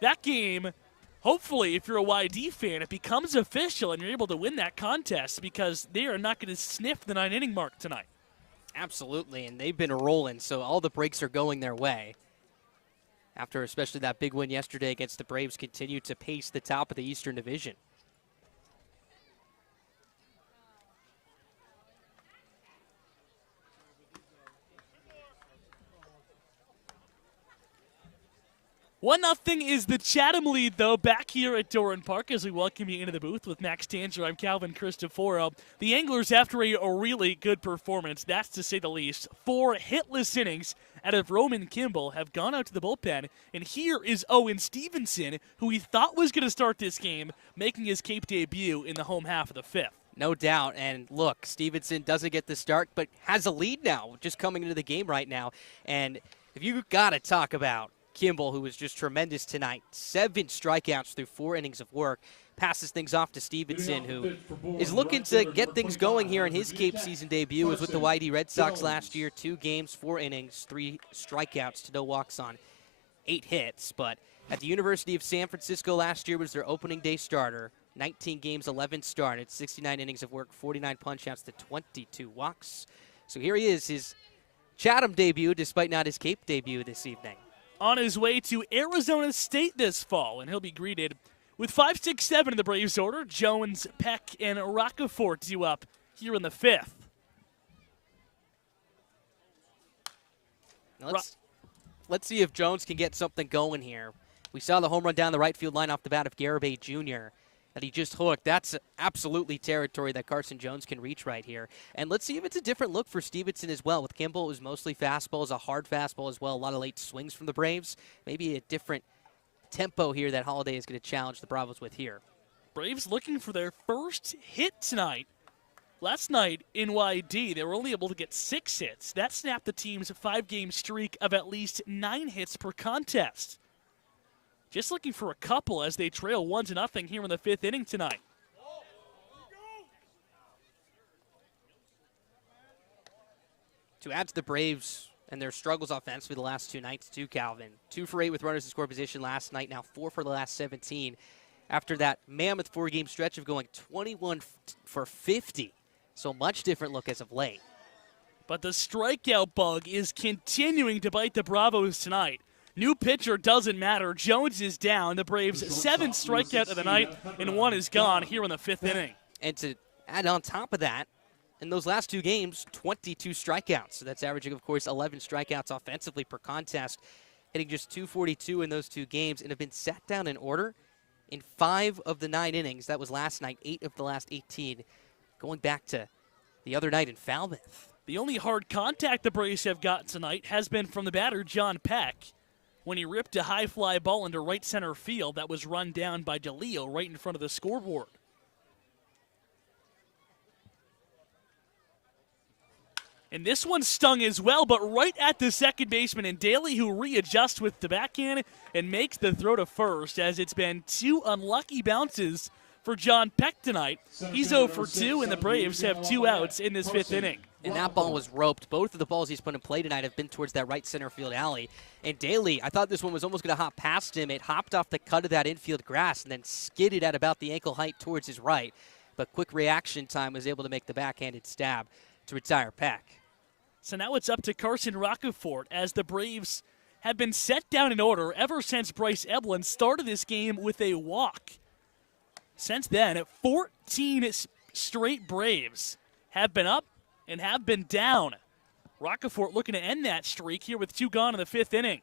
That game, hopefully, if you're a YD fan, it becomes official and you're able to win that contest because they are not going to sniff the 9-inning mark tonight. Absolutely, and they've been rolling, so all the breaks are going their way. After especially that big win yesterday against the Braves, continue to pace the top of the Eastern Division. One nothing is the Chatham lead, though, back here at Doran Park as we welcome you into the booth with Max Tanger. I'm Calvin Cristoforo. The Anglers, after a really good performance, that's to say the least, 4 hitless innings out of Roman Kimball, have gone out to the bullpen. And here is Owen Stevenson, who we thought was going to start this game, making his Cape debut in the home half of the 5th. No doubt, and look, Stevenson doesn't get the start, but has a lead now, just coming into the game right now. And if you got to talk about Kimball, who was just tremendous tonight, 7 strikeouts through 4 innings of work, passes things off to Stevenson, who is looking to get things going here in his Cape season debut. Was with the YD Red Sox last year, 2 games, 4 innings, 3 strikeouts to no walks on 8 hits. But at the University of San Francisco last year was their opening day starter. 19 games, 11 started, 69 innings of work, 49 punch-outs to 22 walks. So here he is, his Chatham debut, despite not his Cape debut this evening. On his way to Arizona State this fall, and he'll be greeted with 5, 6, 7 in the Braves order. Jones, Peck, and Roccaforte due up here in the 5th. Let's see if Jones can get something going here. We saw the home run down the right field line off the bat of Garibay Jr. that he just hooked. That's absolutely territory that Carson Jones can reach right here. And let's see if it's a different look for Stevenson as well. With Kimball, it was mostly fastballs, a hard fastball as well, a lot of late swings from the Braves. Maybe a different tempo here that Holiday is going to challenge the Bravos with here. Braves looking for their first hit tonight. Last night in YD, they were only able to get 6 hits. That snapped the team's 5-game streak of at least 9 hits per contest. Just looking for a couple as they trail 1-0 here in the 5th inning tonight. To add to the Braves and their struggles offensively the last 2 nights too, Calvin. 2 for 8 with runners in score position last night, now 4 for the last 17. After that mammoth 4-game stretch of going 21 for 50. So much different look as of late. But the strikeout bug is continuing to bite the Bravos tonight. New pitcher doesn't matter. Jones is down. The Braves' 7th strikeout of the night, and 1 is gone here in the 5th inning. And to add on top of that, in those last 2 games, 22 strikeouts. So that's averaging, of course, 11 strikeouts offensively per contest, hitting just .242 in those 2 games, and have been sat down in order in 5 of the 9 innings. That was last night, 8 of the last 18, going back to the other night in Falmouth. The only hard contact the Braves have gotten tonight has been from the batter, John Peck, when he ripped a high fly ball into right center field that was run down by DeLeo right in front of the scoreboard. And this one stung as well, but right at the second baseman, and Daly, who readjusts with the backhand and makes the throw to first, as it's been 2 unlucky bounces for John Peck tonight. He's 0 for 2, and the Braves have 2 outs in this 5th inning. And that ball was roped. Both of the balls he's put in play tonight have been towards that right center field alley. And Daly, I thought this one was almost going to hop past him. It hopped off the cut of that infield grass and then skidded at about the ankle height towards his right. But quick reaction time was able to make the backhanded stab to retire Peck. So now it's up to Carson Roccaforte as the Braves have been set down in order ever since Bryce Eblin started this game with a walk. Since then, 14 straight Braves have been up and have been down. Roccaforte looking to end that streak here with 2 gone in the 5th inning.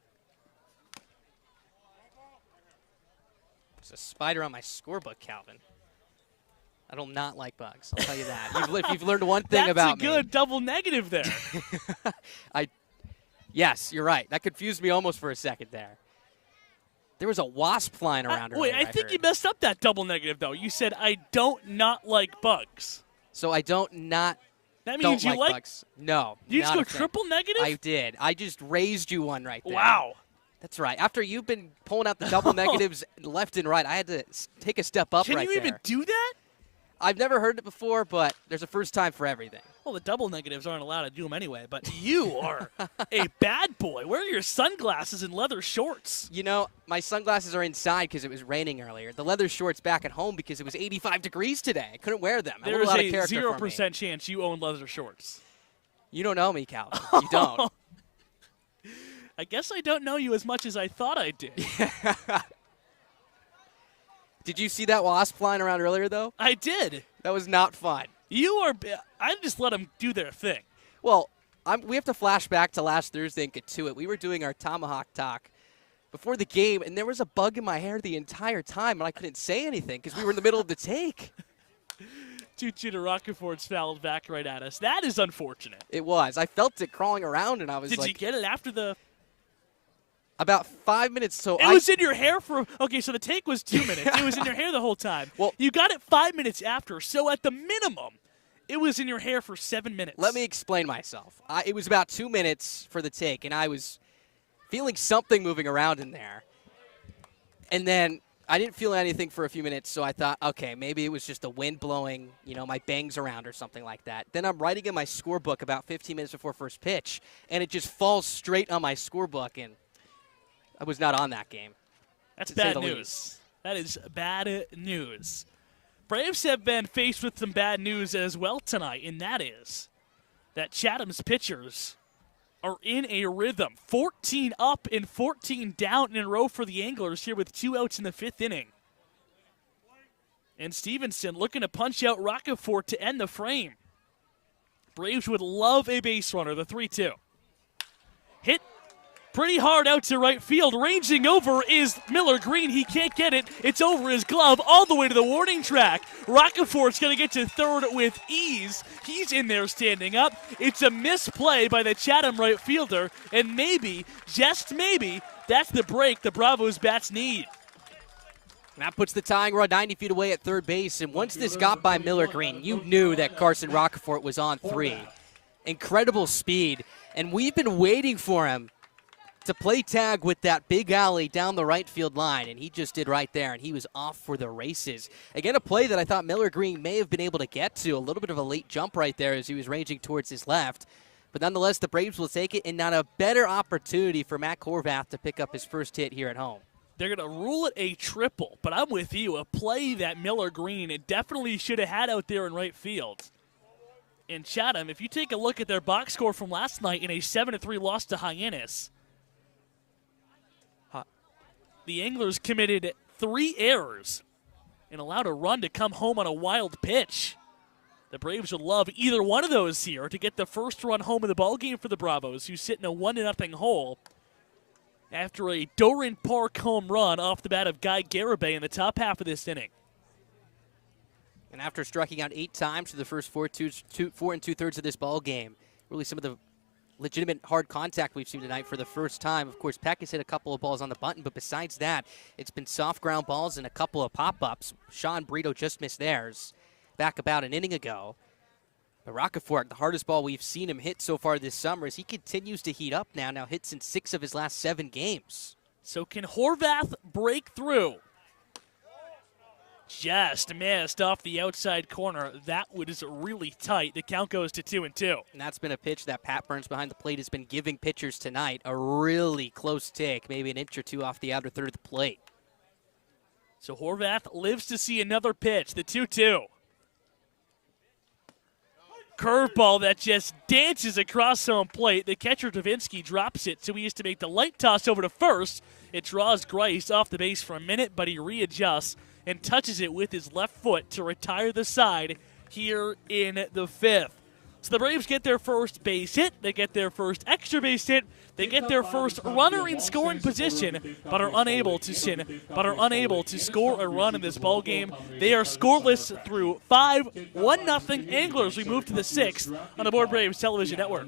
There's a spider on my scorebook, Calvin. I do not like bugs, I'll tell you that. You've learned one thing about me. That's a good double negative there. Yes, you're right. That confused me almost for a second there. There was a wasp flying around earlier. Wait, I think you messed up that double negative, though. You said, I don't not like bugs. So I don't not That means you like bugs. No. Did you just go triple negative? I did. I just raised you one right there. Wow. That's right. After you've been pulling out the double negatives left and right, I had to take a step up right there. Can you even do that? I've never heard it before, but there's a first time for everything. Well, the double negatives aren't allowed to do them anyway, but you are a bad boy. Where are your sunglasses and leather shorts? You know, my sunglasses are inside because it was raining earlier. The leather shorts back at home because it was 85 degrees today. I couldn't wear them. There's a 0% chance you own leather shorts. You don't know me, Calvin. You don't. I guess I don't know you as much as I thought I did. Did you see that wasp flying around earlier, though? I did. That was not fun. I just let them do their thing. Well, we have to flash back to last Thursday and get to it. We were doing our Tomahawk talk before the game, and there was a bug in my hair the entire time, and I couldn't say anything because we were in the middle of the take. 2-2 to Roccaforte's fouled back right at us. That is unfortunate. It was. I felt it crawling around, and I was Did you get it after the... About 5 minutes. So it was in your hair for... Okay, so the take was 2 minutes. It was in your hair the whole time. Well, you got it 5 minutes after, so at the minimum, it was in your hair for 7 minutes. Let me explain myself. It was about 2 minutes for the take, and I was feeling something moving around in there. And then I didn't feel anything for a few minutes, so I thought, okay, maybe it was just the wind blowing, my bangs around or something like that. Then I'm writing in my scorebook about 15 minutes before first pitch, and it just falls straight on my scorebook, and I was not on that game. That's bad news. That is bad news. Braves have been faced with some bad news as well tonight, and that is that Chatham's pitchers are in a rhythm. 14 up and 14 down in a row for the Anglers here with 2 outs in the 5th inning. And Stevenson looking to punch out Roccaforte to end the frame. Braves would love a base runner, the 3-2. Hit pretty hard out to right field. Ranging over is Miller Green. He can't get it. It's over his glove all the way to the warning track. Roccaforte's going to get to third with ease. He's in there standing up. It's a misplay by the Chatham right fielder. And maybe, just maybe, that's the break the Bravos bats need. And that puts the tying run 90 feet away at third base. And once this got by Miller Green, you knew that Carson Roccaforte was on 3. Incredible speed. And we've been waiting for him to play tag with that big alley down the right field line. And he just did right there. And he was off for the races. Again, a play that I thought Miller Green may have been able to get to. A little bit of a late jump right there as he was ranging towards his left. But nonetheless, the Braves will take it, and not a better opportunity for Matt Horvath to pick up his first hit here at home. They're going to rule it a triple, but I'm with you. A play that Miller Green definitely should have had out there in right field. And Chatham, if you take a look at their box score from last night in a 7-3 loss to Hyannis, the Anglers committed 3 errors and allowed a run to come home on a wild pitch. The Braves would love either one of those here to get the first run home of the ballgame for the Bravos, who sit in a 1-0 hole after a Doran Park home run off the bat of Guy Garibay in the top half of this inning. And after striking out 8 times for the first 4 2/3 of this ball game, really some of the legitimate hard contact we've seen tonight for the first time. Of course, Peck has hit a couple of balls on the button, but besides that, it's been soft ground balls and a couple of pop-ups. Sean Brito just missed theirs back about an inning ago. But Roccaforte, the hardest ball we've seen him hit so far this summer, as he continues to heat up now hits in 6 of his last 7 games. So can Horvath break through? Just missed off the outside corner. That was really tight. The count goes to 2-2. And that's been a pitch that Pat Burns behind the plate has been giving pitchers tonight. A really close take, maybe an inch or 2 off the outer third of the plate. So Horvath lives to see another pitch, the 2-2. Curveball that just dances across home plate. The catcher, Davinsky, drops it, so he has to make the light toss over to first. It draws Grice off the base for a minute, but he readjusts and touches it with his left foot to retire the side here in the 5th. So the Braves get their first base hit, they get their first extra base hit, they get their first runner in scoring position, but are unable to score a run in this ball game. They are scoreless through 5, 1-0 Anglers. We move to the 6th on the Bourne Braves television network.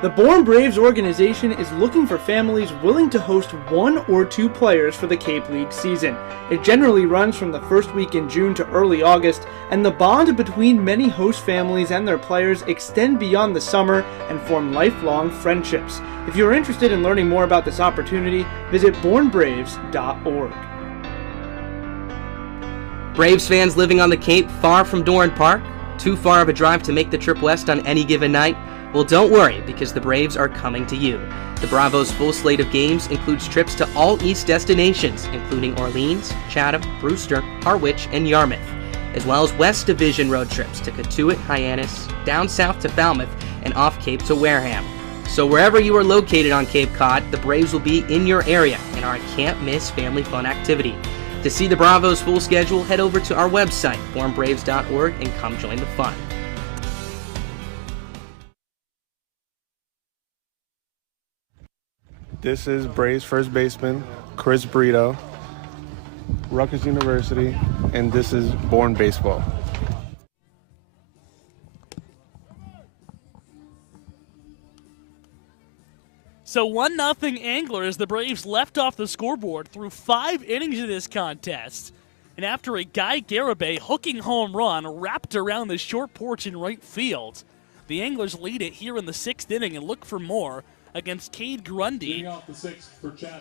The Bourne Braves organization is looking for families willing to host 1 or 2 players for the Cape League season. It generally runs from the first week in June to early August, and the bond between many host families and their players extend beyond the summer and form lifelong friendships. If you're interested in learning more about this opportunity, visit bournebraves.org. Braves fans living on the Cape far from Doran Park, too far of a drive to make the trip west on any given night? Well, don't worry, because the Braves are coming to you. The Bravos' full slate of games includes trips to all East destinations, including Orleans, Chatham, Brewster, Harwich, and Yarmouth, as well as West Division road trips to Cotuit, Hyannis, down south to Falmouth, and off Cape to Wareham. So wherever you are located on Cape Cod, the Braves will be in your area in our can't-miss family fun activity. To see the Bravos' full schedule, head over to our website, bournebraves.org, and come join the fun. This is Braves first baseman Chris Brito, Rutgers University, and this is Bourne Baseball. So 1-0 Anglers. The Braves left off the scoreboard through 5 innings of this contest. And after a Guy Garibay hooking home run wrapped around the short porch in right field, the Anglers lead it here in the 6th inning and look for more against Cade Grundy,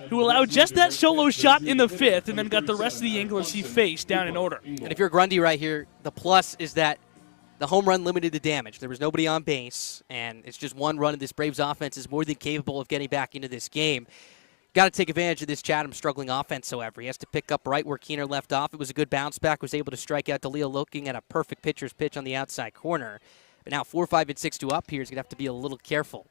who allowed just that solo shot in the 5th and then got the rest of the Anglers he faced down in order. And if you're Grundy right here, the plus is that the home run limited the damage. There was nobody on base, and it's just 1 run, and this Braves offense is more than capable of getting back into this game. Got to take advantage of this Chatham struggling offense, however. He has to pick up right where Keener left off. It was a good bounce back, was able to strike out DeLeo looking at a perfect pitcher's pitch on the outside corner. But now 4, 5, and 6 to up here is going to have to be a little careful.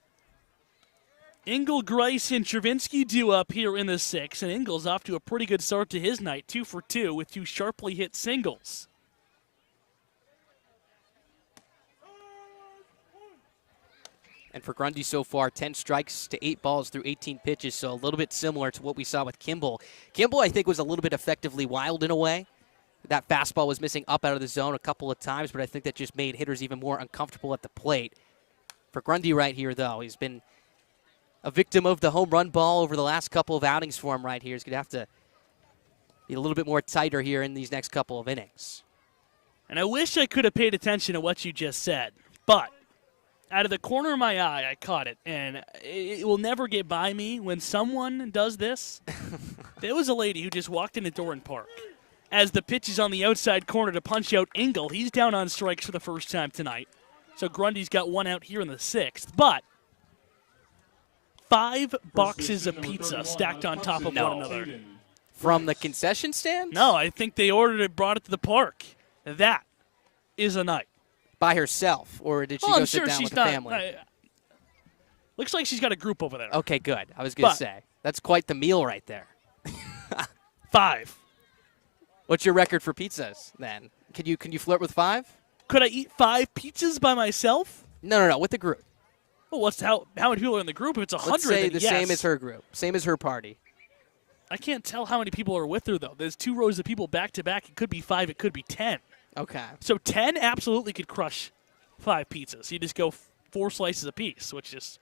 Engel, Grice, and Travinsky due up here in the 6th, and Engel's off to a pretty good start to his night, 2 for 2 with 2 sharply hit singles. And for Grundy so far, 10 strikes to 8 balls through 18 pitches, so a little bit similar to what we saw with Kimball. Kimball, I think, was a little bit effectively wild in a way. That fastball was missing up out of the zone a couple of times, but I think that just made hitters even more uncomfortable at the plate. For Grundy right here, though, he's been a victim of the home run ball over the last couple of outings for him right here. He's going to have to be a little bit more tighter here in these next couple of innings. And I wish I could have paid attention to what you just said, but out of the corner of my eye, I caught it, and it will never get by me when someone does this. There was a lady who just walked into Doran Park. As the pitch is on the outside corner to punch out Engel, he's down on strikes for the first time tonight. So Grundy's got one out here in the sixth, but 5 boxes of pizza stacked on top of one another. From the concession stand? No, I think they ordered it, brought it to the park. That is a night. By herself, or did she go sit down with the family? Looks like she's got a group over there. Okay, good. I was going to say. That's quite the meal right there. 5. What's your record for pizzas, then? Can you flirt with 5? Could I eat 5 pizzas by myself? No, with the group. Well, how many people are in the group? If it's 100, Let's say then the yes. same as her group. Same as her party. I can't tell how many people are with her, though. There's 2 rows of people back to back. It could be 5. It could be 10. Okay. So 10 absolutely could crush 5 pizzas. You just go 4 slices apiece, which is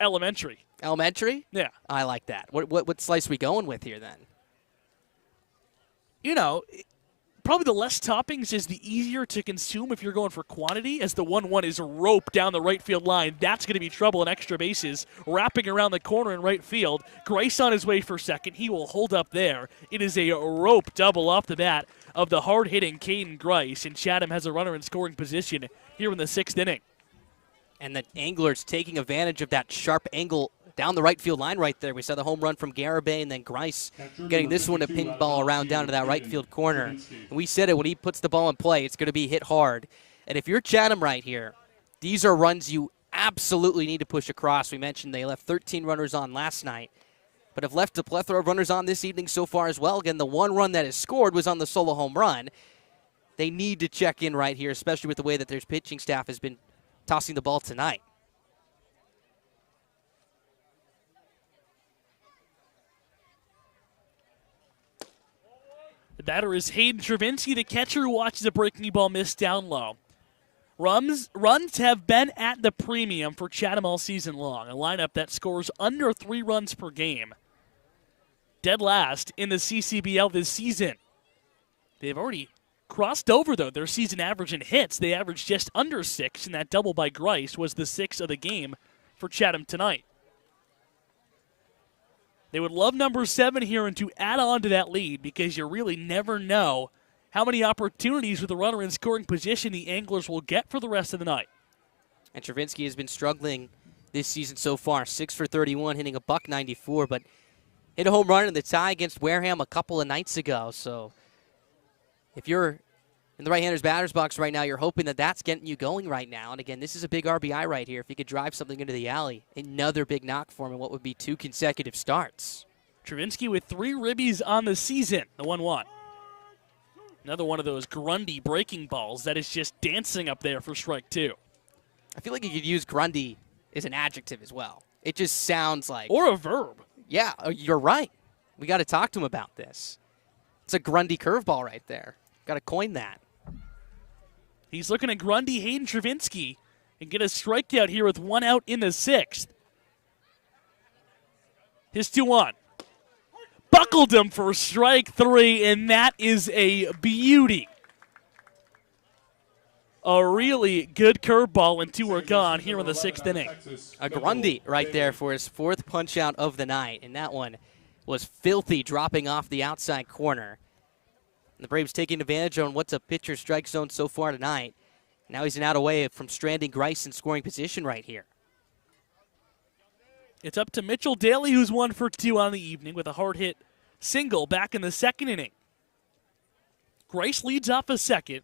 elementary. Elementary? Yeah. I like that. What slice are we going with here, then? You know, probably the less toppings is the easier to consume if you're going for quantity, as the 1-1 is roped down the right field line. That's going to be trouble in extra bases. Wrapping around the corner in right field. Grice on his way for second. He will hold up there. It is a rope double off the bat of the hard-hitting Caden Grice, and Chatham has a runner in scoring position here in the 6th inning. And the Anglers taking advantage of that sharp angle down the right field line right there. We saw the home run from Garibay, and then Grice getting this one to ping ball around down to that right field corner. And we said it, when he puts the ball in play, it's going to be hit hard. And if you're Chatham right here, these are runs you absolutely need to push across. We mentioned they left 13 runners on last night, but have left a plethora of runners on this evening so far as well. Again, the 1 run that is scored was on the solo home run. They need to check in right here, especially with the way that their pitching staff has been tossing the ball tonight. The batter is Hayden Travinsky, the catcher who watches a breaking ball miss down low. Runs have been at the premium for Chatham all season long, a lineup that scores under 3 runs per game. Dead last in the CCBL this season. They've already crossed over, though, their season average in hits. They averaged just under 6, and that double by Grice was the 6th of the game for Chatham tonight. They would love number 7 here and to add on to that lead, because you really never know how many opportunities with a runner in scoring position the Anglers will get for the rest of the night. And Travinsky has been struggling this season so far. 6 for 31, hitting a .194, but hit a home run in the tie against Wareham a couple of nights ago. So if you're in the right-hander's batter's box right now, you're hoping that that's getting you going right now. And again, this is a big RBI right here. If he could drive something into the alley, another big knock for him in what would be 2 consecutive starts. Travinsky with 3 ribbies on the season, the 1-1. Another one of those Grundy breaking balls that is just dancing up there for strike 2. I feel like you could use Grundy as an adjective as well. It just sounds like... Or a verb. Yeah, you're right. We got to talk to him about this. It's a Grundy curveball right there. Got to coin that. He's looking at Grundy, Hayden Travinsky, and get a strikeout here with 1 out in the 6th. His 2-1. Buckled him for strike 3, and that is a beauty. A really good curveball, and 2 are gone here in the 6th inning. A Grundy right there for his 4th punch-out of the night, and that one was filthy, dropping off the outside corner. And the Braves taking advantage on what's a pitcher strike zone so far tonight. Now he's an out away from stranding Grice in scoring position right here. It's up to Mitchell Daly, who's 1 for 2 on the evening with a hard-hit single back in the 2nd inning. Grice leads off a second.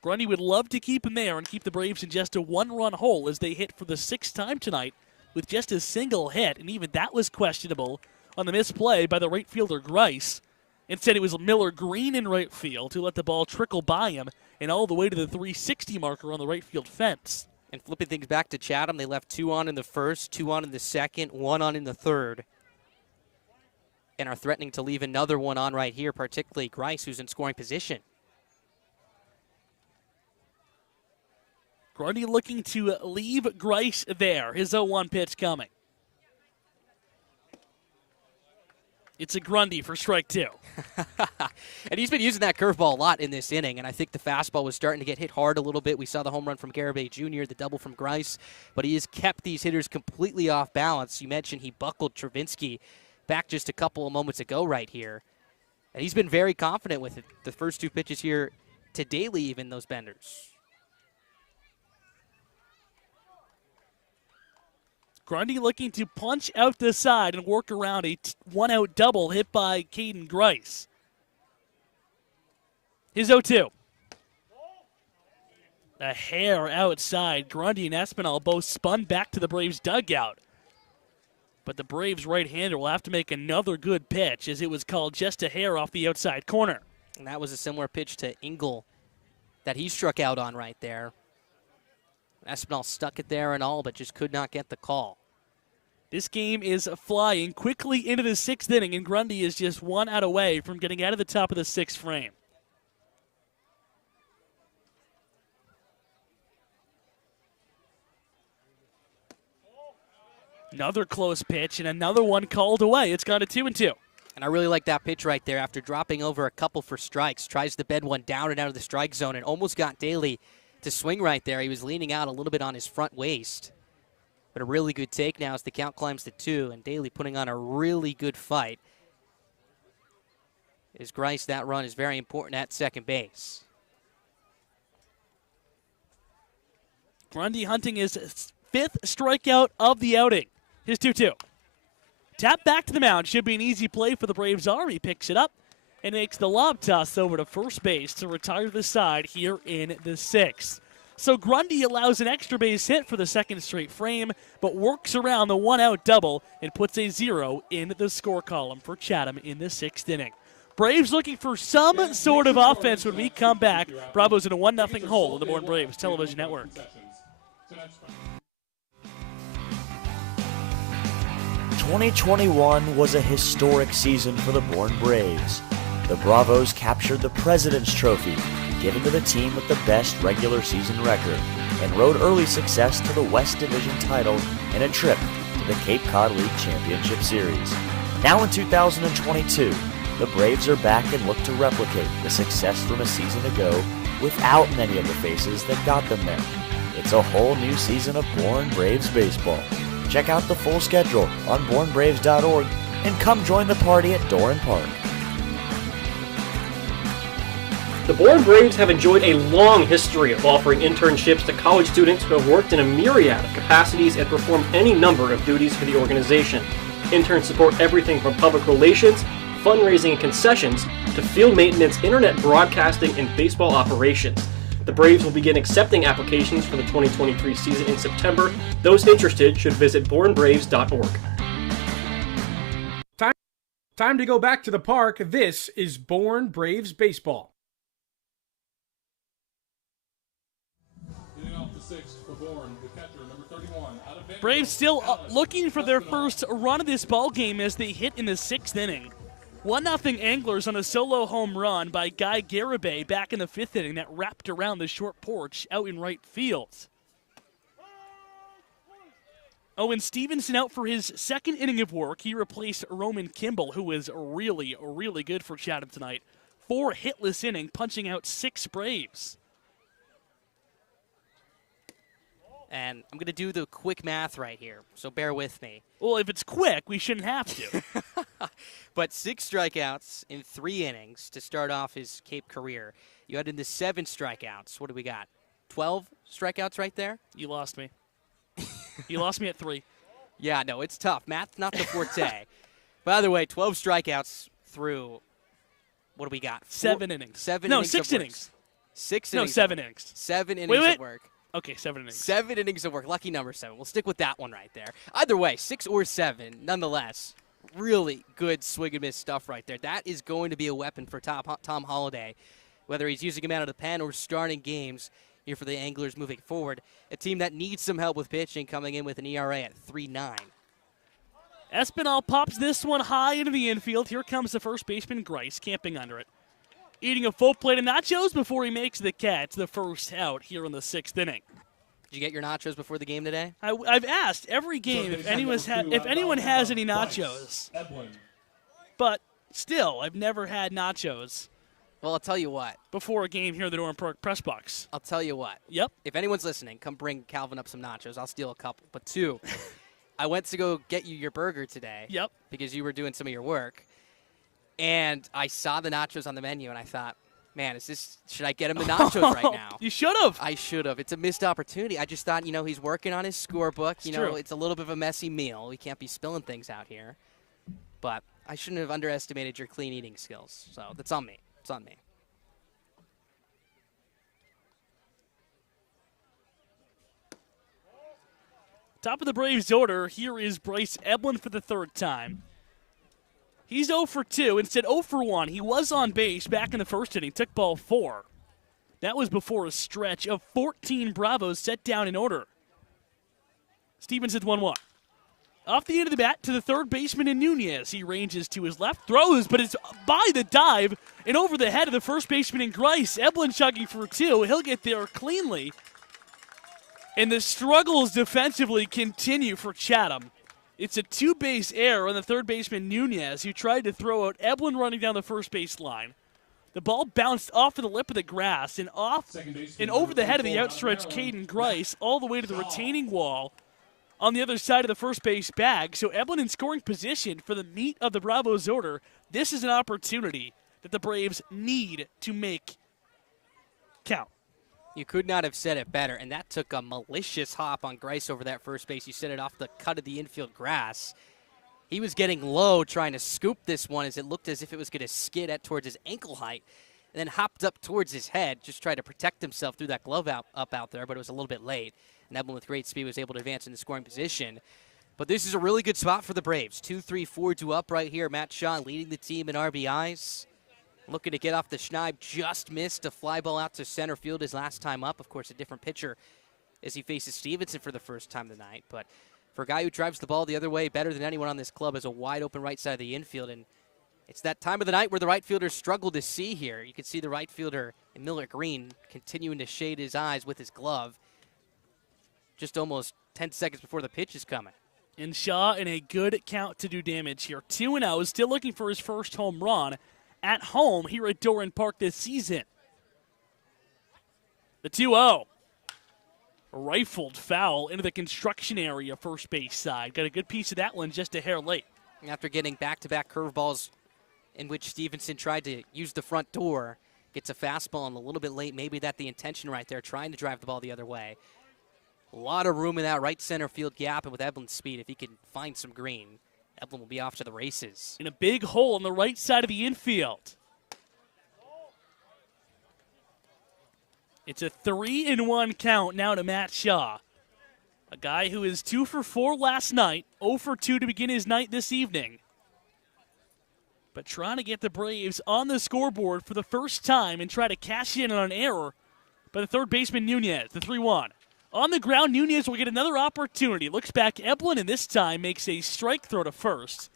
Grundy would love to keep him there and keep the Braves in just a 1-run hole as they hit for the 6th time tonight with just a single hit, and even that was questionable on the misplay by the right fielder Grice. Instead, it was Miller Green in right field who let the ball trickle by him and all the way to the 360 marker on the right field fence. And flipping things back to Chatham, they left 2 on in the 1st, 2 on in the 2nd, 1 on in the 3rd. And are threatening to leave another one on right here, particularly Grice, who's in scoring position. Grundy looking to leave Grice there. His 0-1 pitch coming. It's a Grundy for strike 2. And he's been using that curveball a lot in this inning, and I think the fastball was starting to get hit hard a little bit. We saw the home run from Garibay Jr., the double from Grice, but he has kept these hitters completely off balance. You mentioned he buckled Travinsky back just a couple of moments ago right here, and he's been very confident with it. The first 2 pitches here to Daly, even those benders. Grundy looking to punch out the side and work around a 1-out double hit by Caden Grice. His 0-2. A hair outside. Grundy and Espinal both spun back to the Braves' dugout. But the Braves' right-hander will have to make another good pitch, as it was called just a hair off the outside corner. And that was a similar pitch to Engel that he struck out on right there. Espinal stuck it there and all, but just could not get the call. This game is flying quickly into the 6th inning, and Grundy is just 1 out away from getting out of the top of the 6th frame. Another close pitch and another one called away. It's gone to 2-2. And I really like that pitch right there after dropping over a couple for strikes. Tries to bed one down and out of the strike zone and almost got Daly to swing right there. He was leaning out a little bit on his front waist. But a really good take now as the count climbs to 2, and Daly putting on a really good fight. As Grice, that run is very important at second base. Grundy hunting his 5th strikeout of the outing. His 2-2. Tap back to the mound. Should be an easy play for the Braves arm. He picks it up and makes the lob toss over to first base to retire the side here in the 6th. So Grundy allows an extra base hit for the 2nd straight frame, but works around the 1-out double and puts a 0 in the score column for Chatham in the 6th inning. Braves looking for some sort of offense when we come back. Bravos in a 1-0 hole in the Bourne Braves Television Network. 2021 was a historic season for the Bourne Braves. The Bravos captured the President's Trophy, given to the team with the best regular season record, and rode early success to the West Division title and a trip to the Cape Cod League Championship Series. Now in 2022, the Braves are back and look to replicate the success from a season ago without many of the faces that got them there. It's a whole new season of Bourne Braves baseball. Check out the full schedule on bournebraves.org and come join the party at Doran Park. The Bourne Braves have enjoyed a long history of offering internships to college students who have worked in a myriad of capacities and performed any number of duties for the organization. Interns support everything from public relations, fundraising and concessions, to field maintenance, internet broadcasting, and baseball operations. The Braves will begin accepting applications for the 2023 season in September. Those interested should visit bournebraves.org. Time to go back to the park. This is Bourne Braves Baseball. Braves still looking for their first run of this ball game as they hit in the 6th inning. 1-0 Anglers on a solo home run by Guy Garibay back in the 5th inning that wrapped around the short porch out in right field. Owen Stevenson out for his 2nd inning of work. He replaced Roman Kimball, who was really, really good for Chatham tonight. 4 hitless inning, punching out 6 Braves. And I'm going to do the quick math right here, so bear with me. Well, if it's quick, we shouldn't have to. But 6 strikeouts in 3 innings to start off his Cape career. You had into 7 strikeouts. What do we got? 12 strikeouts right there? You lost me. You lost me at 3. Yeah, no, it's tough. Math's not the forte. By the way, 12 strikeouts through, what do we got? 7 innings. 7 no, innings. 6 innings. 6 no, innings. 7 innings. 7 innings of work. Okay, 7 innings. 7 innings of work. Lucky number 7. We'll stick with that one right there. Either way, 6 or 7, nonetheless, really good swing and miss stuff right there. That is going to be a weapon for Tom Holliday, whether he's using him out of the pen or starting games here for the Anglers moving forward. A team that needs some help with pitching, coming in with an ERA at 3.9. Espinal pops this one high into the infield. Here comes the first baseman, Grice, camping under it. Eating a full plate of nachos before he makes the catch, the first out here in the 6th inning. Did you get your nachos before the game today? I've asked every game if anyone has any nachos. but still, I've never had nachos. Well, I'll tell you what. Before a game here in the Doran Park press box. I'll tell you what. Yep. If anyone's listening, come bring Calvin up some nachos. I'll steal a couple. But 2, I went to go get you your burger today. Yep. Because you were doing some of your work. And I saw the nachos on the menu, and I thought, man, should I get him the nachos right now? You should have. I should have. It's a missed opportunity. I just thought, he's working on his scorebook. It's a little bit of a messy meal. We can't be spilling things out here. But I shouldn't have underestimated your clean eating skills. So that's on me. It's on me. Top of the Braves order, here is Bryce Eblin for the 3rd time. He's 0 for 2, instead 0 for 1. He was on base back in the 1st inning, took ball 4. That was before a stretch of 14 Bravos set down in order. Stevens hits 1-1. Off the end of the bat to the 3rd baseman in Nunez. He ranges to his left, throws, but it's by the dive and over the head of the 1st baseman in Grice. Eblin chugging for 2. He'll get there cleanly. And the struggles defensively continue for Chatham. It's a 2-base error on the 3rd baseman Nunez, who tried to throw out Eblin running down the 1st base line. The ball bounced off of the lip of the grass and off and over the head of the outstretched Caden Grice all the way to the retaining wall on the other side of the 1st base bag. So Eblin in scoring position for the meat of the Bravos order. This is an opportunity that the Braves need to make count. You could not have said it better, and that took a malicious hop on Grice over that 1st base. You said it off the cut of the infield grass. He was getting low trying to scoop this one as it looked as if it was going to skid towards his ankle height, and then hopped up towards his head, just tried to protect himself through that glove up out there, but it was a little bit late. And Eblin with great speed was able to advance in the scoring position. But this is a really good spot for the Braves. 2-3-4-2 up right here. Matt Shaw leading the team in RBIs. Looking to get off the schneid, just missed a fly ball out to center field his last time up. Of course, a different pitcher as he faces Stevenson for the first time tonight. But for a guy who drives the ball the other way better than anyone on this club, is a wide open right side of the infield. And it's that time of the night where the right fielders struggle to see here. You can see the right fielder, Miller Green, continuing to shade his eyes with his glove. Just almost 10 seconds before the pitch is coming. And Shaw in a good count to do damage here. 2-0, still looking for his first home run at home here at Doran Park this season. The 2-0. Rifled foul into the construction area, 1st base side. Got a good piece of that one just a hair late. After getting back-to-back curveballs in which Stevenson tried to use the front door, gets a fastball and a little bit late. Maybe that's the intention right there, trying to drive the ball the other way. A lot of room in that right center field gap, and with Eblin's speed, if he can find some green, Eblin will be off to the races. In a big hole on the right side of the infield. It's a 3-1 count now to Matt Shaw. A guy who is 2 for 4 last night, 0 for 2 to begin his night this evening. But trying to get the Braves on the scoreboard for the first time and try to cash in on an error by the 3rd baseman Nunez, the 3-1. On the ground, Nunez will get another opportunity. Looks back, Eblin, and this time makes a strike throw to first.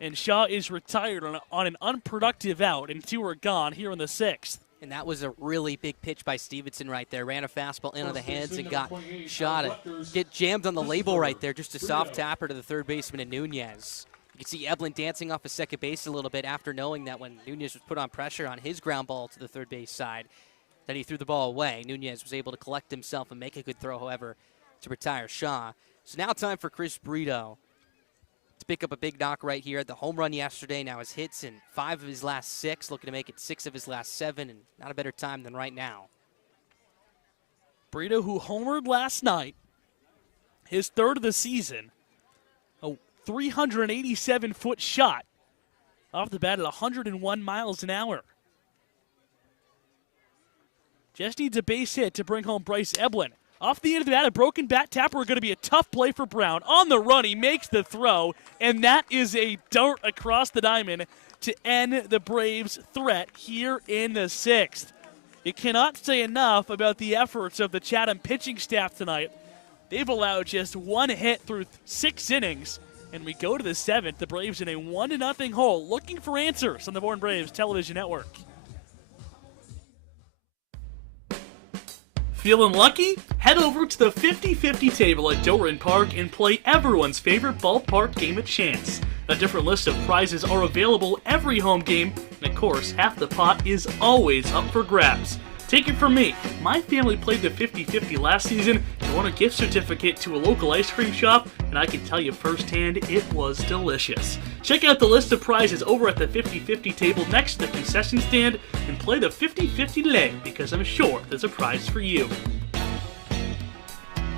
And Shaw is retired on an unproductive out, and 2 are gone here in the 6th. And that was a really big pitch by Stevenson right there. Ran a fastball into the hands and got Shaw to get jammed on the label right there. Just a soft tapper to the 3rd baseman and Nunez. You can see Eblin dancing off of second base a little bit after knowing that when Nunez was put on pressure on his ground ball to the 3rd base side, that he threw the ball away. Nunez was able to collect himself and make a good throw, however, to retire Shaw. So now time for Chris Brito to pick up a big knock right here. The home run yesterday, now his hits in 5 of his last 6, looking to make it 6 of his last 7, and not a better time than right now. Brito, who homered last night, his 3rd of the season, a 387-foot shot off the bat at 101 miles an hour. Just needs a base hit to bring home Bryce Eblin. Off the end of the bat, a broken bat tapper going to be a tough play for Brown. On the run, he makes the throw, and that is a dart across the diamond to end the Braves' threat here in the 6th. You cannot say enough about the efforts of the Chatham pitching staff tonight. They've allowed just 1 hit through 6 innings, and we go to the 7th. The Braves in a 1-0 hole, looking for answers on the Born Braves television network. Feeling lucky? Head over to the 50-50 table at Doran Park and play everyone's favorite ballpark game of chance. A different list of prizes are available every home game, and of course, half the pot is always up for grabs. Take it from me, my family played the 50-50 last season and won a gift certificate to a local ice cream shop, and I can tell you firsthand it was delicious. Check out the list of prizes over at the 50-50 table next to the concession stand and play the 50-50 leg, because I'm sure there's a prize for you.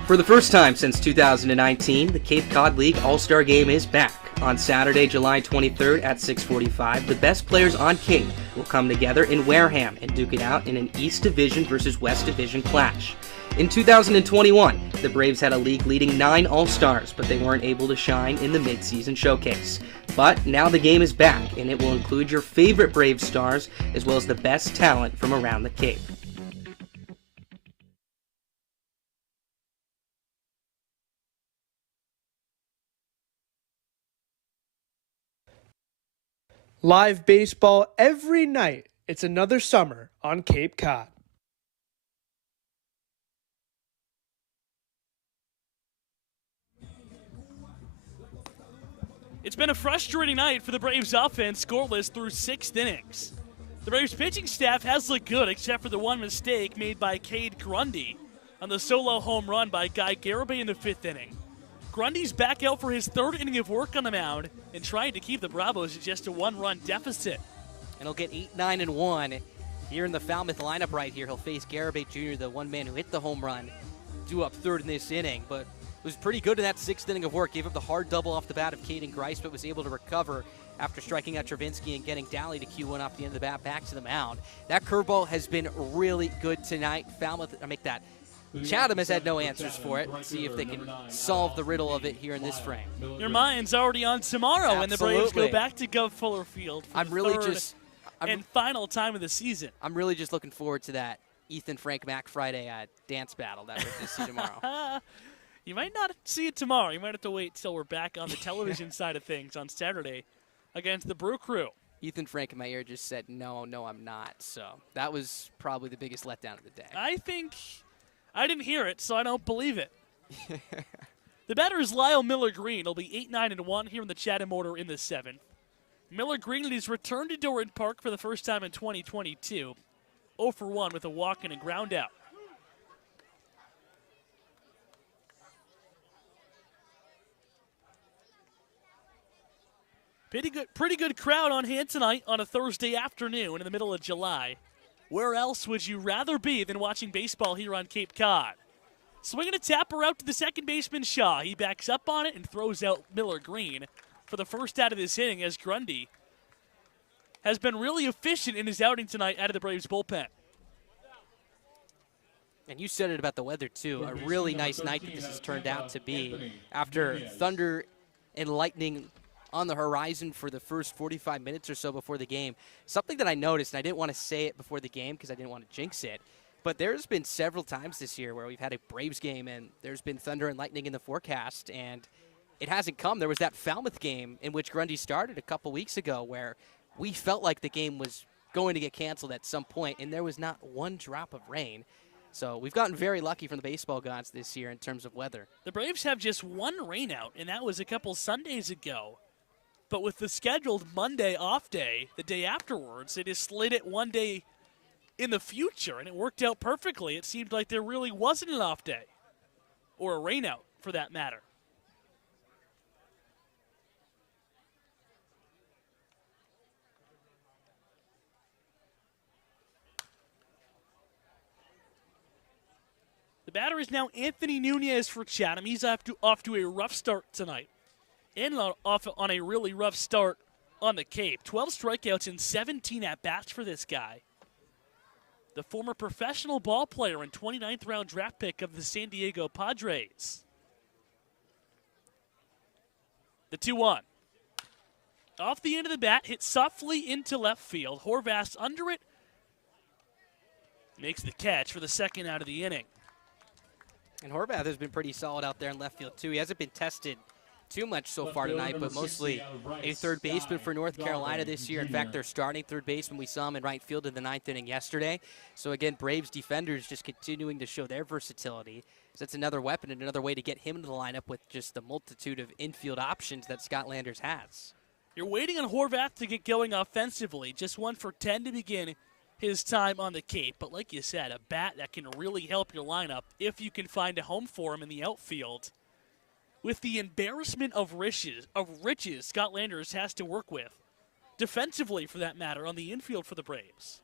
For the first time since 2019, the Cape Cod League All-Star Game is back. On Saturday, July 23rd at 6:45, the best players on Cape will come together in Wareham and duke it out in an East Division versus West Division clash. In 2021, the Braves had a league-leading 9 All-Stars, but they weren't able to shine in the mid-season showcase. But now the game is back, and it will include your favorite Braves stars as well as the best talent from around the Cape. Live baseball every night. It's another summer on Cape Cod. It's been a frustrating night for the Braves offense, scoreless through 6 innings. The Braves pitching staff has looked good except for the one mistake made by Cade Grundy on the solo home run by Guy Garibay in the 5th inning. Grundy's back out for his 3rd inning of work on the mound and trying to keep the Bravos at just a 1-run deficit. And he'll get 8-9-1 here in the Falmouth lineup right here. He'll face Garibay Jr., the one man who hit the home run, due up 3rd in this inning, but was pretty good in that 6th inning of work. Gave up the hard double off the bat of Caden Grice, but was able to recover after striking out Travinsky and getting Dally to Q1 off the end of the bat back to the mound. That curveball has been really good tonight. Falmouth, Chatham has had no answers for it. Let's see if they can solve the riddle of it here in this frame. Your mind's already on tomorrow when the Braves go back to Gov Fuller Field for the final time of the season. I'm really just looking forward to that Ethan Frank Mac Friday dance battle that we're going to see tomorrow. You might not see it tomorrow. You might have to wait till we're back on the television side of things on Saturday against the Brew Crew. Ethan Frank in my ear just said, no, I'm not. So that was probably the biggest letdown of the day. I didn't hear it, so I don't believe it. The batter is Lyle Miller Green. It'll be 8-9-1 here in the Chatham order in the 7th. Miller Green has returned to Doran Park for the first time in 2022. 0-for-1 with a walk and a ground out. Pretty good crowd on hand tonight on a Thursday afternoon in the middle of July. Where else would you rather be than watching baseball here on Cape Cod? Swinging a tapper out to the second baseman, Shaw. He backs up on it and throws out Miller Green for the first out of this inning, as Grundy has been really efficient in his outing tonight out of the Braves bullpen. And you said it about the weather, too. A really nice night that this has turned out to be. After thunder and lightning on the horizon for the first 45 minutes or so before the game. Something that I noticed, and I didn't want to say it before the game because I didn't want to jinx it, but there's been several times this year where we've had a Braves game and there's been thunder and lightning in the forecast, and it hasn't come. There was that Falmouth game in which Grundy started a couple weeks ago where we felt like the game was going to get canceled at some point, and there was not one drop of rain. So we've gotten very lucky from the baseball gods this year in terms of weather. The Braves have just one rainout, and that was a couple Sundays ago. But with the scheduled Monday off day, the day afterwards, it is slid it one day in the future, and it worked out perfectly. It seemed like there really wasn't an off day, or a rainout for that matter. The batter is now Anthony Nunez for Chatham. He's off to a rough start tonight. And off on a really rough start on the Cape. 12 strikeouts and 17 at-bats for this guy. The former professional ball player and 29th round draft pick of the San Diego Padres. The 2-1. Off the end of the bat, hit softly into left field. Horvath under it. Makes the catch for the second out of the inning. And Horvath has been pretty solid out there in left field, too. He hasn't been tested too much so far tonight, but mostly a third baseman for North Carolina this year. In fact, they're starting third baseman. We saw him in right field in the 9th inning yesterday. So again, Braves defenders just continuing to show their versatility. So that's another weapon and another way to get him into the lineup with just the multitude of infield options that Scott Landers has. You're waiting on Horvath to get going offensively. Just 1 for 10 to begin his time on the Cape. But like you said, a bat that can really help your lineup if you can find a home for him in the outfield. With the embarrassment of riches Scott Landers has to work with. Defensively, for that matter, on the infield for the Braves.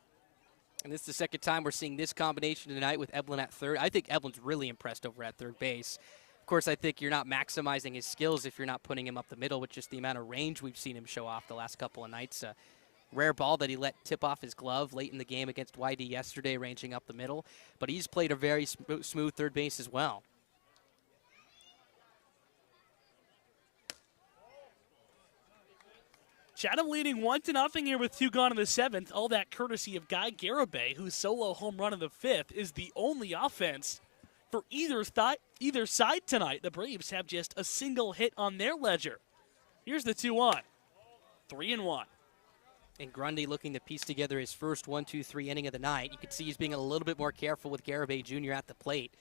And this is the second time we're seeing this combination tonight with Evelyn at third. I think Evelyn's really impressed over at third base. Of course, I think you're not maximizing his skills if you're not putting him up the middle with just the amount of range we've seen him show off the last couple of nights. Rare ball that he let tip off his glove late in the game against YD yesterday, ranging up the middle. But he's played a very smooth third base as well. Chatham leading 1-0 here with 2 gone in the 7th. All that courtesy of Guy Garibay, whose solo home run in the 5th is the only offense for either side tonight. The Braves have just a single hit on their ledger. Here's the 2-1. 3-1. And Grundy looking to piece together his first 1-2-3 inning of the night. You can see he's being a little bit more careful with Garibay Jr. at the plate.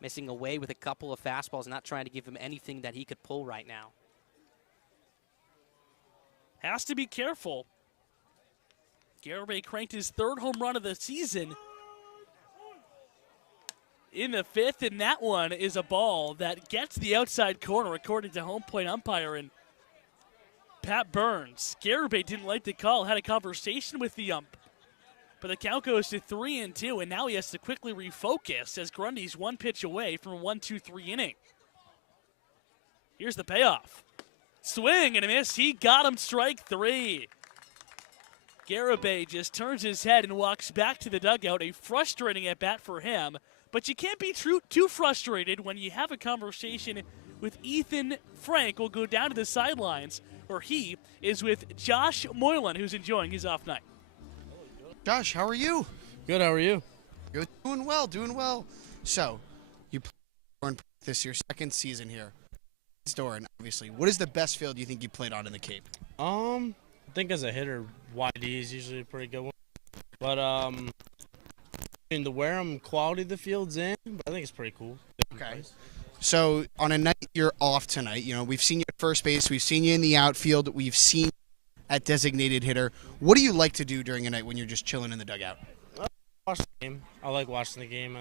Missing away with a couple of fastballs, not trying to give him anything that he could pull right now. Has to be careful. Garibay cranked his 3rd home run of the season in the 5th, and that one is a ball that gets the outside corner, according to home plate umpire and Pat Burns. Garibay didn't like the call, had a conversation with the ump, but the count goes to 3-2, and now he has to quickly refocus as Grundy's 1 pitch away from a 1-2-3 inning. Here's the payoff. Swing and a miss. He got him, strike 3. Garibay just turns his head and walks back to the dugout. A frustrating at bat for him, but you can't be too frustrated when you have a conversation with Ethan Frank. Will go down to the sidelines, where he is with Josh Moylan, who's enjoying his off night. Josh, how are you? Good, how are you? Good. Doing well, doing well. So, you played this your 2nd season here. Doran, obviously. What is the best field you think you played on in the Cape? I think as a hitter, YD is usually a pretty good one. But the Wareham quality of the field's in, but I think it's pretty cool. Okay. So on a night you're off tonight, we've seen you at first base, we've seen you in the outfield, we've seen you at designated hitter. What do you like to do during a night when you're just chilling in the dugout? Watch the game. I like watching the game.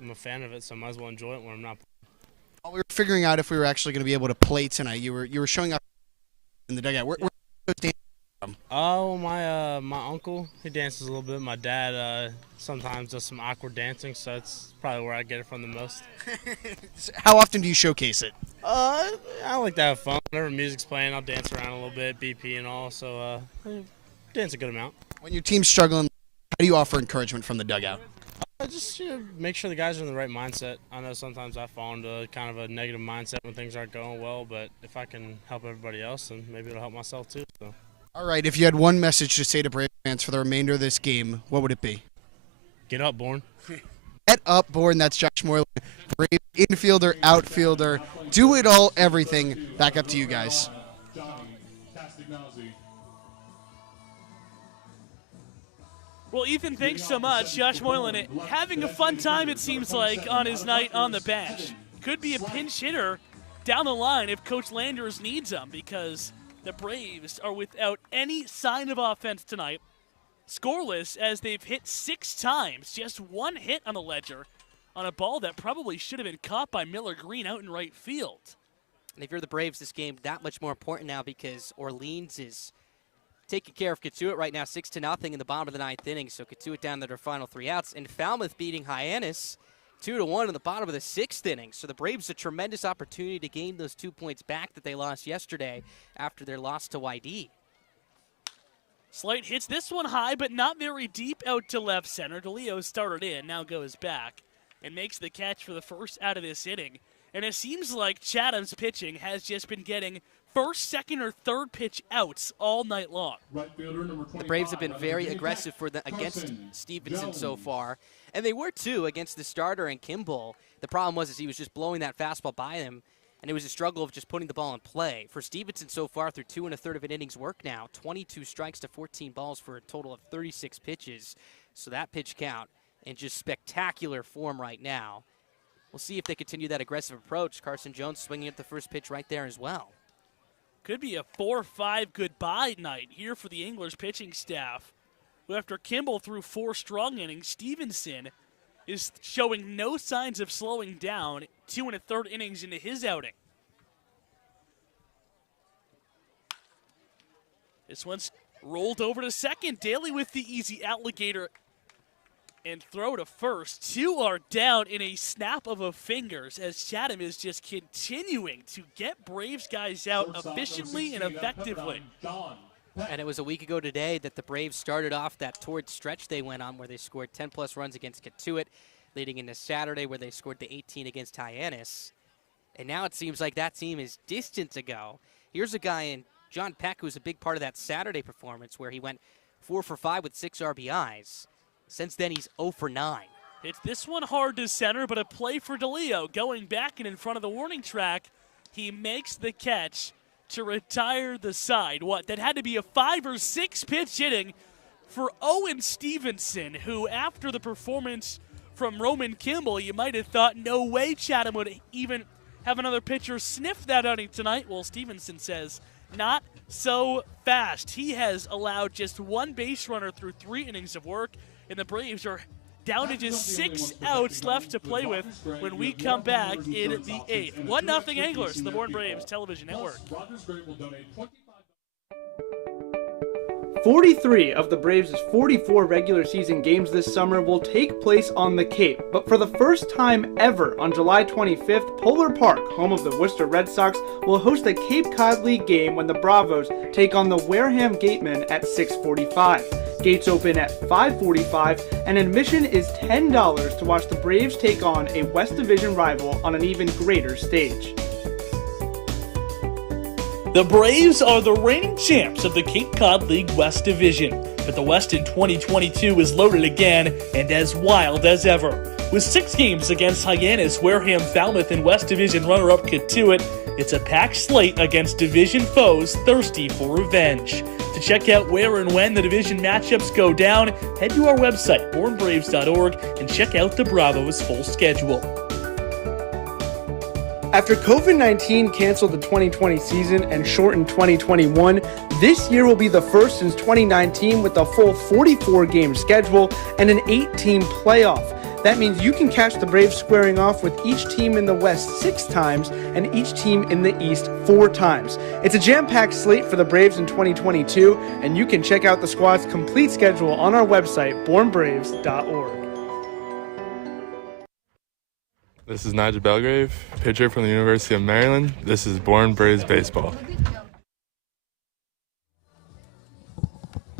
I'm a fan of it, so I might as well enjoy it when I'm not. While we were figuring out if we were actually going to be able to play tonight, you were showing up in the dugout. Where from? Oh, my uncle, he dances a little bit. My dad sometimes does some awkward dancing, so that's probably where I get it from the most. How often do you showcase it? I like to have fun. Whenever music's playing, I'll dance around a little bit, BP and all, so I dance a good amount. When your team's struggling, how do you offer encouragement from the dugout? Just make sure the guys are in the right mindset. I know sometimes I fall into kind of a negative mindset when things aren't going well, but if I can help everybody else, then maybe it'll help myself too. So. All right, if you had one message to say to Brave fans for the remainder of this game, what would it be? Get up, Bourne. Get up, Bourne. That's Josh Moylan. Brave infielder, outfielder. Do it all, everything. Back up to you guys. Well, Ethan, thanks so much. Josh Moylan having a fun time, it seems like, on his night on the bench. Could be a pinch hitter down the line if Coach Landers needs him, because the Braves are without any sign of offense tonight. Scoreless as they've hit 6 times, just 1 hit on the ledger on a ball that probably should have been caught by Miller Green out in right field. And if you're the Braves, this game that much more important now because Orleans is taking care of Katuitt right now, 6-0 in the bottom of the 9th inning. So Katuitt down to their final 3 outs, and Falmouth beating Hyannis 2-1 in the bottom of the 6th inning. So the Braves a tremendous opportunity to gain those 2 points back that they lost yesterday after their loss to YD. Slight hits this one high, but not very deep out to left center. DeLeo started in, now goes back, and makes the catch for the first out of this inning. And it seems like Chatham's pitching has just been getting first, second, or third pitch outs all night long. The Braves have been very aggressive against Stevenson so far, and they were too against the starter and Kimball. The problem was he was just blowing that fastball by him, and it was a struggle of just putting the ball in play. For Stevenson so far, through 2 1/3 of an inning's work now, 22 strikes to 14 balls for a total of 36 pitches. So that pitch count in just spectacular form right now. We'll see if they continue that aggressive approach. Carson Jones swinging at the first pitch right there as well. Could be a 4-5 goodbye night here for the Anglers pitching staff. Who, after Kimball threw 4 strong innings, Stevenson is showing no signs of slowing down. 2 1/3 innings into his outing. This one's rolled over to second. Daly with the easy alligator and throw to first. 2 are down in a snap of a fingers as Chatham is just continuing to get Braves guys out efficiently and effectively. And it was a week ago today that the Braves started off that torrid stretch they went on where they scored 10-plus runs against Katuitt, leading into Saturday where they scored the 18 against Hyannis. And now it seems like that team is distant to go. Here's a guy in John Peck who's a big part of that Saturday performance where he went 4 for 5 with 6 RBIs. Since then, he's 0 for 9. It's this one hard to center, but a play for DeLeo. Going back and in front of the warning track, he makes the catch to retire the side. That had to be a 5 or 6 pitch inning for Owen Stevenson, who after the performance from Roman Kimball, you might have thought no way Chatham would even have another pitcher sniff that outing tonight. Well, Stevenson says not so fast. He has allowed just 1 base runner through 3 innings of work, and the Braves are down to just 6 outs left to play with when we come back in the 8th. 1-0 Anglers, the Bourne Braves Television Network. 43 of the Braves' 44 regular season games this summer will take place on the Cape, but for the first time ever on July 25th, Polar Park, home of the Worcester Red Sox, will host a Cape Cod League game when the Bravos take on the Wareham Gatemen at 6:45. Gates open at 5:45, and admission is $10 to watch the Braves take on a West Division rival on an even greater stage. The Braves are the reigning champs of the Cape Cod League West Division, but the West in 2022 is loaded again and as wild as ever. With 6 games against Hyannis, Wareham, Falmouth, and West Division runner-up Katuitt, it's a packed slate against division foes thirsty for revenge. To check out where and when the division matchups go down, head to our website, bornbraves.org, and check out the Bravos' full schedule. After COVID-19 canceled the 2020 season and shortened 2021, this year will be the first since 2019 with a full 44-game schedule and an 8-team playoff. That means you can catch the Braves squaring off with each team in the West 6 times and each team in the East 4 times. It's a jam-packed slate for the Braves in 2022, and you can check out the squad's complete schedule on our website, bornbraves.org. This is Nigel Belgrave, pitcher from the University of Maryland. This is Bourne Braves Baseball.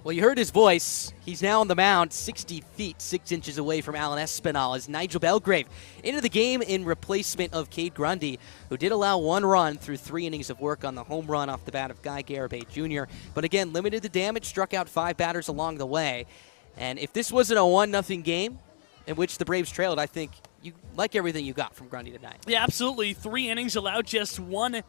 Well, you heard his voice. He's now on the mound, 60 feet, 6 inches away from Alan Espinal as Nigel Belgrave into the game in replacement of Cade Grundy, who did allow 1 run through 3 innings of work on the home run off the bat of Guy Garibay Jr., but again, limited the damage, struck out 5 batters along the way. And if this wasn't a 1-0 game in which the Braves trailed, I think you like everything you got from Grundy tonight. Yeah, absolutely. 3 innings allowed just 1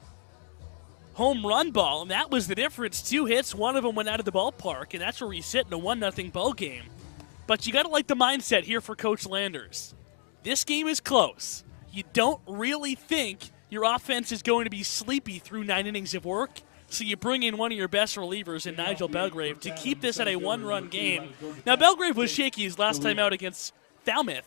home run ball, and that was the difference. 2 hits, 1 of them went out of the ballpark, and that's where we sit in a 1-0 ball game. But you got to like the mindset here for Coach Landers. This game is close. You don't really think your offense is going to be sleepy through 9 innings of work, so you bring in one of your best relievers in Nigel Belgrave to keep this at a 1-run game. Now, Belgrave was shaky his last time out against Falmouth,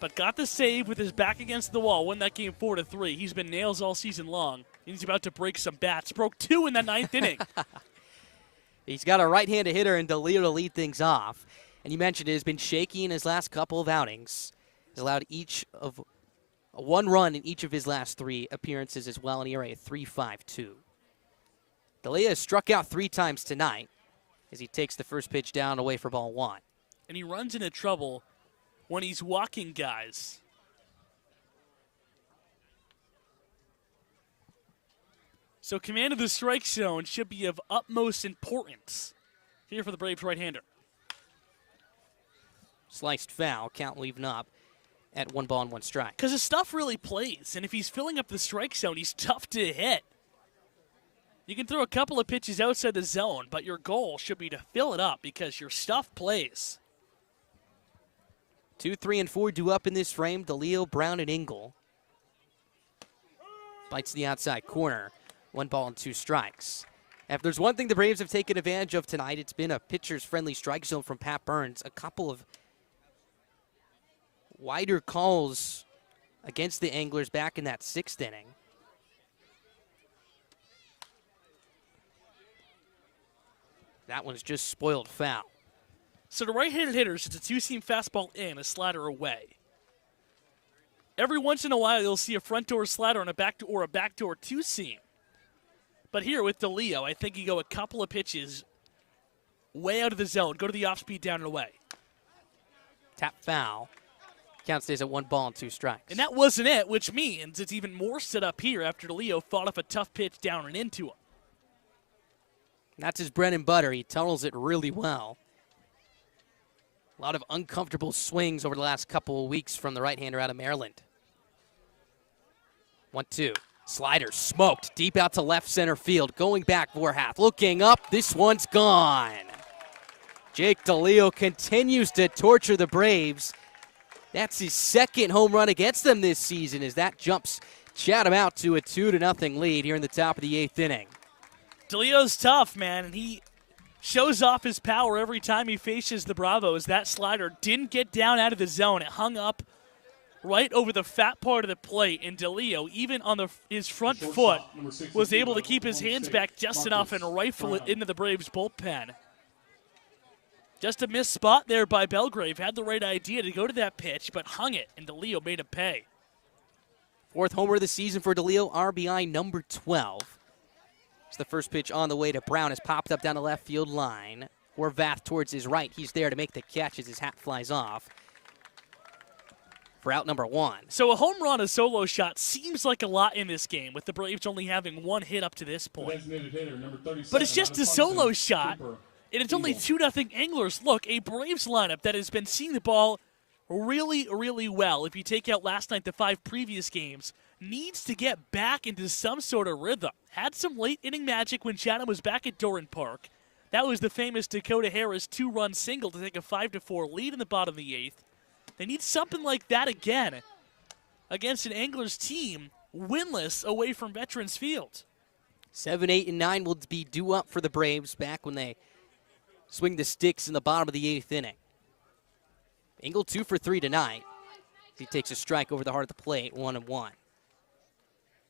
but got the save with his back against the wall, won that game 4-3. He's been nails all season long. He's about to break some bats. Broke 2 in that 9th inning. He's got a right-handed hitter in DeLeo to lead things off. And you mentioned it, has been shaky in his last couple of outings. He's allowed each of 1 run in each of his last 3 appearances as well, an ERA of 3.52. DeLeo has struck out 3 times tonight as he takes the first pitch down away for ball 1. And he runs into trouble when he's walking guys. So command of the strike zone should be of utmost importance here for the Braves right-hander. Sliced foul, count leaving up at 1 ball and 1 strike. Because his stuff really plays, and if he's filling up the strike zone, he's tough to hit. You can throw a couple of pitches outside the zone, but your goal should be to fill it up because your stuff plays. 2, 3, and 4 due up in this frame. DeLeo, Brown, and Engel. Bites the outside corner. 1 ball and 2 strikes. If there's one thing the Braves have taken advantage of tonight, it's been a pitcher's friendly strike zone from Pat Burns. A couple of wider calls against the Anglers back in that 6th inning. That one's just spoiled foul. So the right-handed hitters, it's a two-seam fastball in, a slider away. Every once in a while, you'll see a front door slider and a backdoor two-seam. But here with DeLeo, I think you go a couple of pitches way out of the zone, go to the off-speed down and away. Tap foul. Count stays at 1 ball and 2 strikes. And that wasn't it, which means it's even more set up here after DeLeo fought off a tough pitch down and into him. That's his bread and butter. He tunnels it really well. A lot of uncomfortable swings over the last couple of weeks from the right-hander out of Maryland. 1-2. Slider smoked deep out to left center field. Going back, Vorhath looking up. This one's gone. Jake DeLeo continues to torture the Braves. That's his 2nd home run against them this season as that jumps Chatham out to a 2-0 lead here in the top of the 8th inning. DeLeo's tough, man, and he shows off his power every time he faces the Bravos. That slider didn't get down out of the zone. It hung up right over the fat part of the plate, and DeLeo, even on his front foot, was able to keep his hands back just enough and rifle it into the Braves' bullpen. Just a missed spot there by Belgrave. Had the right idea to go to that pitch, but hung it, and DeLeo made him pay. 4th homer of the season for DeLeo, RBI number 12. It's the first pitch on the way to Brown. Has popped up down the left field line. Horvath towards his right. He's there to make the catch as his hat flies off for out number 1. So a home run, a solo shot, seems like a lot in this game, with the Braves only having 1 hit up to this point. But it's just a solo shot, and it's only 2-0 Anglers. Look, a Braves lineup that has been seeing the ball really, really well. If you take out last night, the 5 previous games, needs to get back into some sort of rhythm. Had some late inning magic when Chatham was back at Doran Park. That was the famous Dakota Harris 2-run single to take a 5-4 lead in the bottom of the 8th. They need something like that again against an Anglers team winless away from Veterans Field. 7, 8, and 9 will be due up for the Braves back when they swing the sticks in the bottom of the 8th inning. Engel 2 for 3 tonight. He takes a strike over the heart of the plate, 1-1.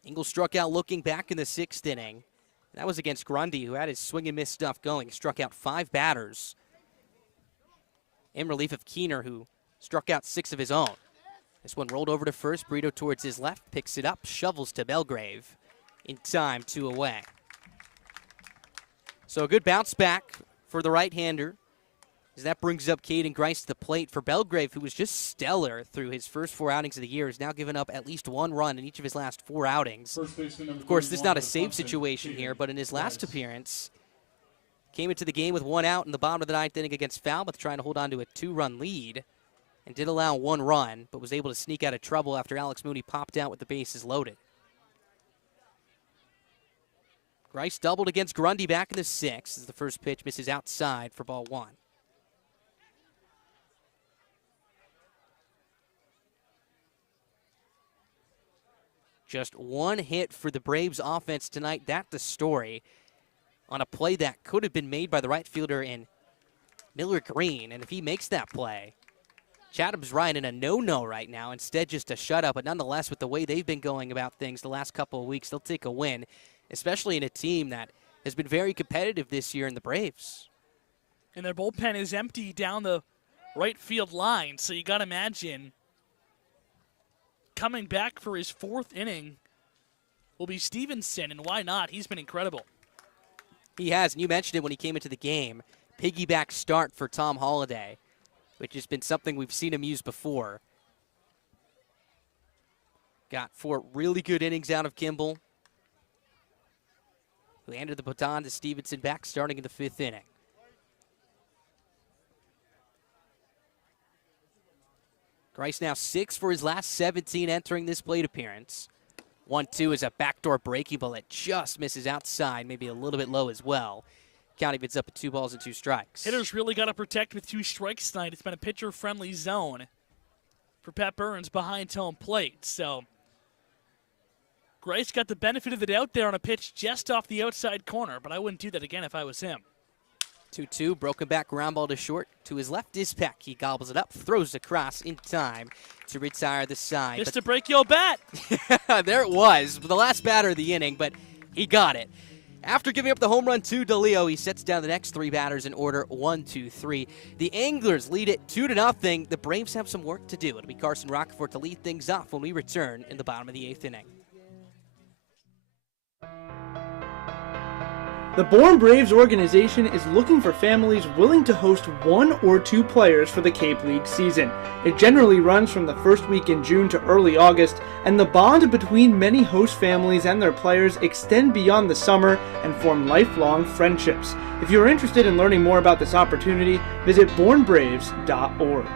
Engel struck out looking back in the 6th inning. That was against Grundy, who had his swing and miss stuff going. Struck out 5 batters in relief of Keener, who struck out 6 of his own. This one rolled over to first. Brito towards his left, picks it up, shovels to Belgrave. In time, 2 away. So a good bounce back for the right-hander, as that brings up Caden Grice to the plate for Belgrave, who was just stellar through his first 4 outings of the year. Has now given up at least 1 run in each of his last 4 outings. Of course, this is not a save situation here, but in his last appearance, came into the game with 1 out in the bottom of the 9th inning against Falmouth, trying to hold on to a 2-run lead, and did allow 1 run, but was able to sneak out of trouble after Alex Mooney popped out with the bases loaded. Grice doubled against Grundy back in the 6th as the first pitch misses outside for ball 1. Just 1 hit for the Braves offense tonight. That's the story on a play that could have been made by the right fielder in Miller Green. And if he makes that play, Chatham's riding a no-no right now. Instead, just a shutout. But nonetheless, with the way they've been going about things the last couple of weeks, they'll take a win, especially in a team that has been very competitive this year in the Braves. And their bullpen is empty down the right field line, so you got to imagine coming back for his 4th inning will be Stevenson, and why not? He's been incredible. He has, and you mentioned it when he came into the game. Piggyback start for Tom Holliday, which has been something we've seen him use before. Got 4 really good innings out of Kimball, who handed the baton to Stevenson back starting in the 5th inning. Grice now 6 for his last 17 entering this plate appearance. 1-2 is a backdoor breaking ball that just misses outside, maybe a little bit low as well. Count evens up at 2 balls and 2 strikes. Hitters really got to protect with 2 strikes tonight. It's been a pitcher-friendly zone for Pat Burns behind home plate. So Grice got the benefit of the doubt there on a pitch just off the outside corner, but I wouldn't do that again if I was him. 2-2, broken back ground ball to short. To his left is Peck. He gobbles it up, throws across in time to retire the side. Just to break your bat. There it was, the last batter of the inning, but he got it. After giving up the home run to DeLeo, he sets down the next 3 batters in order, 1, 2, 3. The Anglers lead it 2-0. The Braves have some work to do. It'll be Carson Roccaforte to lead things off when we return in the bottom of the 8th inning. The Bourne Braves organization is looking for families willing to host 1 or 2 players for the Cape League season. It generally runs from the first week in June to early August, and the bond between many host families and their players extend beyond the summer and form lifelong friendships. If you are interested in learning more about this opportunity, visit bournebraves.org.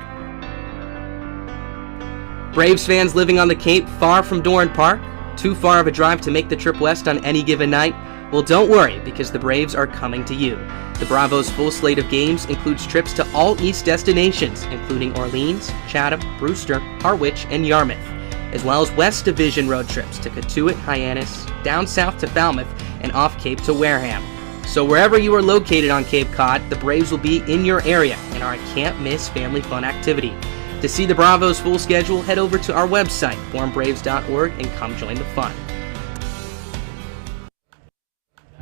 Braves fans living on the Cape far from Doran Park? Too far of a drive to make the trip west on any given night? Well, don't worry, because the Braves are coming to you. The Bravos' full slate of games includes trips to all East destinations, including Orleans, Chatham, Brewster, Harwich, and Yarmouth, as well as West Division road trips to Cotuit, Hyannis, down south to Falmouth, and off Cape to Wareham. So wherever you are located on Cape Cod, the Braves will be in your area and are a can't-miss family fun activity. To see the Bravos' full schedule, head over to our website, bournebraves.org, and come join the fun.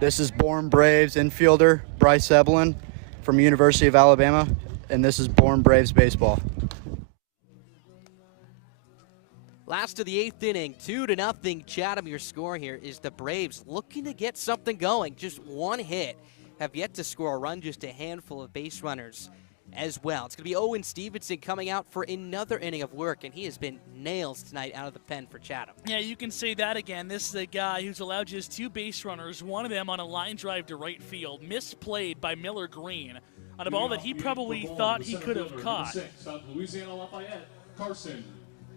This is Bourne Braves infielder Bryce Eblin from University of Alabama, and this is Bourne Braves baseball. Last of the 8th inning, 2-0 Chatham. Your score here is the Braves looking to get something going. Just one hit. Have yet to score a run, just a handful of base runners as well. It's going to be Owen Stevenson coming out for another inning of work, and he has been nails tonight out of the pen for Chatham. Yeah, you can say that again. This is a guy who's allowed just 2 base runners, one of them on a line drive to right field, misplayed by Miller Green on a ball that he probably thought he could have caught.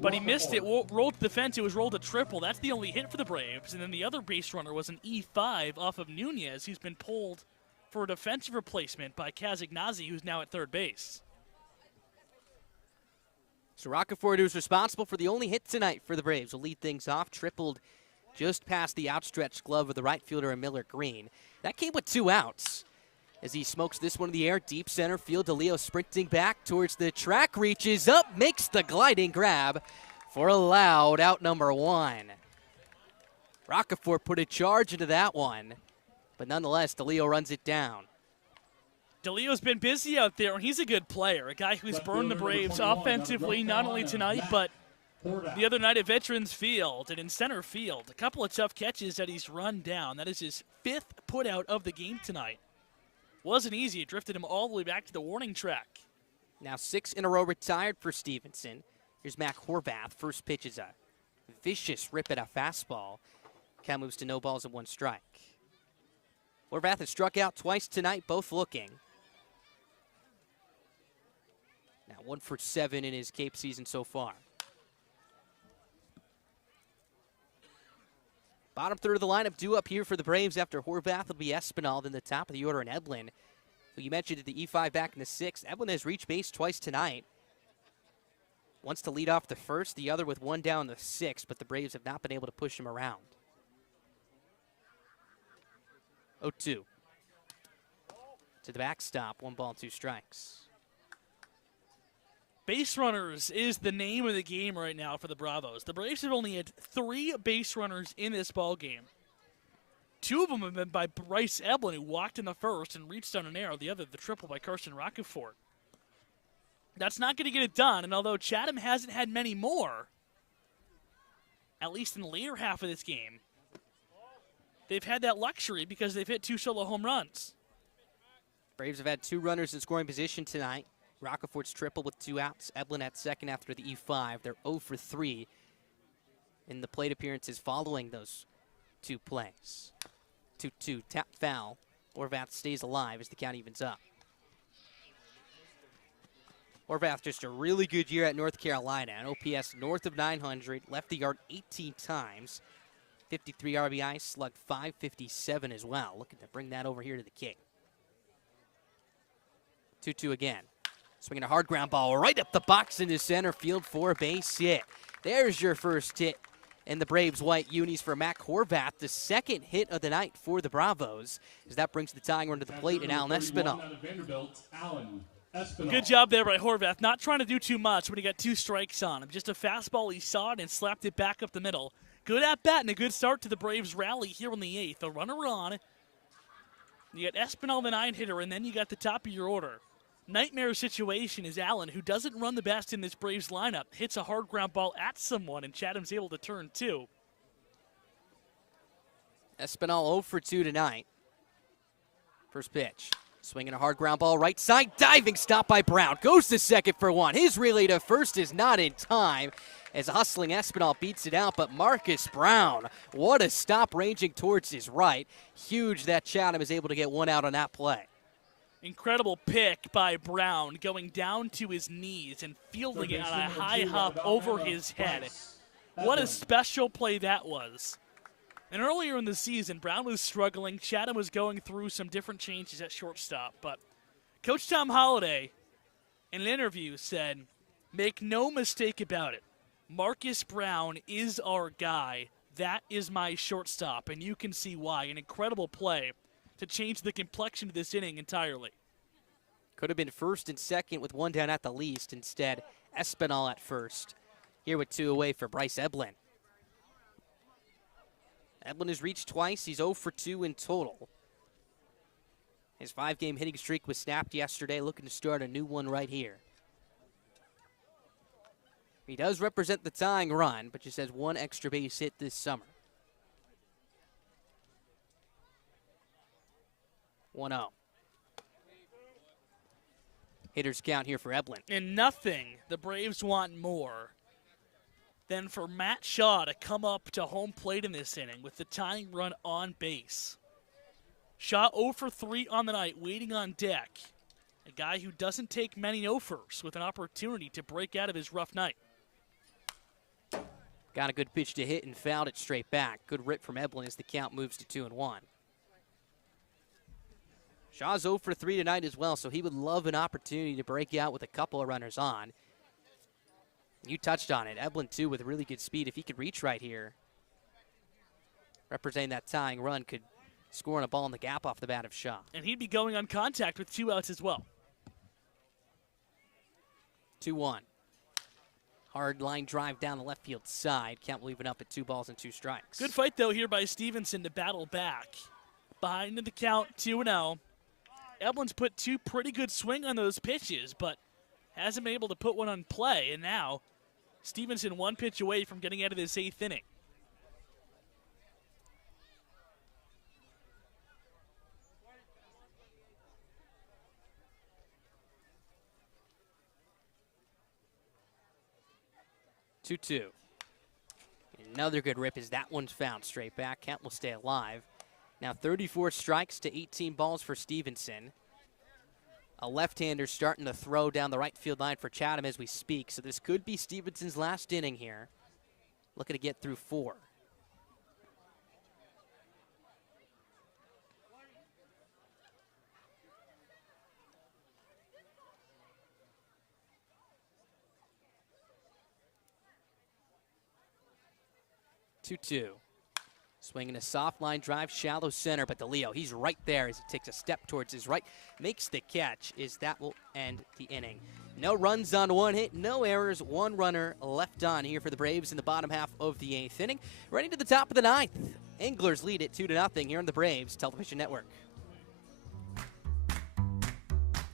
But he missed it, rolled to the fence. It was rolled a triple. That's the only hit for the Braves. And then the other base runner was an E5 off of Nunez, who's been pulled for a defensive replacement by Kazignazi, who's now at third base. So Roccaforte, who's responsible for the only hit tonight for the Braves, will lead things off. Tripled just past the outstretched glove of the right fielder, Miller Green. That came with 2 outs. As he smokes this one in the air, deep center field, DeLeo sprinting back towards the track, reaches up, makes the gliding grab for a loud out number 1. Roccaforte put a charge into that one. But nonetheless, DeLeo runs it down. DeLeo's been busy out there, and he's a good player, a guy who's burned the Braves offensively, not only tonight, but the other night at Veterans Field and in center field. A couple of tough catches that he's run down. That is his 5th putout of the game tonight. Wasn't easy. It drifted him all the way back to the warning track. Now 6 in a row retired for Stevenson. Here's Mac Horvath. First pitch is a vicious rip at a fastball. Count moves to no balls and 1 strike. Horvath has struck out twice tonight, both looking. Now 1 for 7 in his Cape season so far. Bottom third of the lineup due up here for the Braves after Horvath will be Espinal, then the top of the order in Eblin. Who you mentioned at the E5 back in the 6th. Eblin has reached base twice tonight. Once to lead off the first, the other with 1 down the 6th, but the Braves have not been able to push him around. 0-2. To the backstop, 1 ball, 2 strikes. Base runners is the name of the game right now for the Bravos. The Braves have only had 3 base runners in this ball game. 2 of them have been by Bryce Eblin, who walked in the first and reached on an arrow. The other, the triple by Carson Roccaforte. That's not going to get it done, and although Chatham hasn't had many more, at least in the later half of this game, they've had that luxury because they've hit 2 solo home runs. Braves have had 2 runners in scoring position tonight. Roccaforte's triple with 2 outs. Eblin at second after the E5. They're 0 for 3 in the plate appearances following those 2 plays. 2-2, tap foul. Horvath stays alive as the count evens up. Horvath just a really good year at North Carolina. An OPS north of 900, left the yard 18 times. 53 RBI, slugged 557 as well. Looking to bring that over here to the Cape. 2-2 again. Swinging a hard ground ball right up the box into center field for a base hit. There's your first hit in the Braves white unis for Mac Horvath, the second hit of the night for the Bravos, as that brings the tying run to the plate and Alan Espinal. Good job there by Horvath. Not trying to do too much when he got 2 strikes on him. Just a fastball, he saw it and slapped it back up the middle. Good at bat and a good start to the Braves rally here in the 8th. A runner on. You got Espinal, the 9-hitter, and then you got the top of your order. Nightmare situation is Allen, who doesn't run the best in this Braves lineup, hits a hard ground ball at someone, and Chatham's able to turn 2. Espinal 0 for 2 tonight. First pitch. Swinging a hard ground ball right side. Diving stop by Brown. Goes to second for 1. His relay to first is not in time as hustling Espinal beats it out. But Marcus Brown, what a stop ranging towards his right. Huge that Chatham is able to get 1 out on that play. Incredible pick by Brown, going down to his knees and fielding it on a high hop over his head. What a special play that was. And earlier in the season, Brown was struggling. Chatham was going through some different changes at shortstop. But Coach Tom Holliday, in an interview, said, "Make no mistake about it. Marcus Brown is our guy. That is my shortstop." And you can see why. An incredible play to change the complexion of this inning entirely. Could have been first and second with 1 down at the least. Instead, Espinal at first. Here with 2 away for Bryce Eblin. Eblin has reached twice. He's 0 for 2 in total. His 5-game hitting streak was snapped yesterday, looking to start a new one right here. He does represent the tying run, but just has 1 extra base hit this summer. 1-0. Hitters count here for Eblin. And nothing the Braves want more than for Matt Shaw to come up to home plate in this inning with the tying run on base. Shaw 0 for 3 on the night, waiting on deck. A guy who doesn't take many offers with an opportunity to break out of his rough night. Got a good pitch to hit and fouled it straight back. Good rip from Eblin as the count moves to 2-1. Shaw's 0 for 3 tonight as well, so he would love an opportunity to break out with a couple of runners on. You touched on it. Eblin, too, with really good speed. If he could reach right here, representing that tying run, could score on a ball in the gap off the bat of Shaw. And he'd be going on contact with 2 outs as well. 2-1. Hard line drive down the left field side. Count leaving up at 2 balls and 2 strikes. Good fight, though, here by Stevenson to battle back. Behind in the count, 2-0. Eblin's put 2 pretty good swing on those pitches, but hasn't been able to put one on play. And now Stevenson 1 pitch away from getting out of this 8th inning. Another good rip as that one's found straight back. Count will stay alive. Now 34 strikes to 18 balls for Stevenson. A left-hander starting to throw down the right field line for Chatham as we speak. So this could be Stevenson's last inning here. Looking to get through 4. Swinging a soft line drive, shallow center, but DeLeo, he's right there as he takes a step towards his right, makes the catch, as that will end the inning. No runs on 1 hit, no errors, 1 runner left on here for the Braves in the bottom half of the 8th inning. Ready to the top of the 9th. Anglers lead it 2-0 here on the Braves Television Network.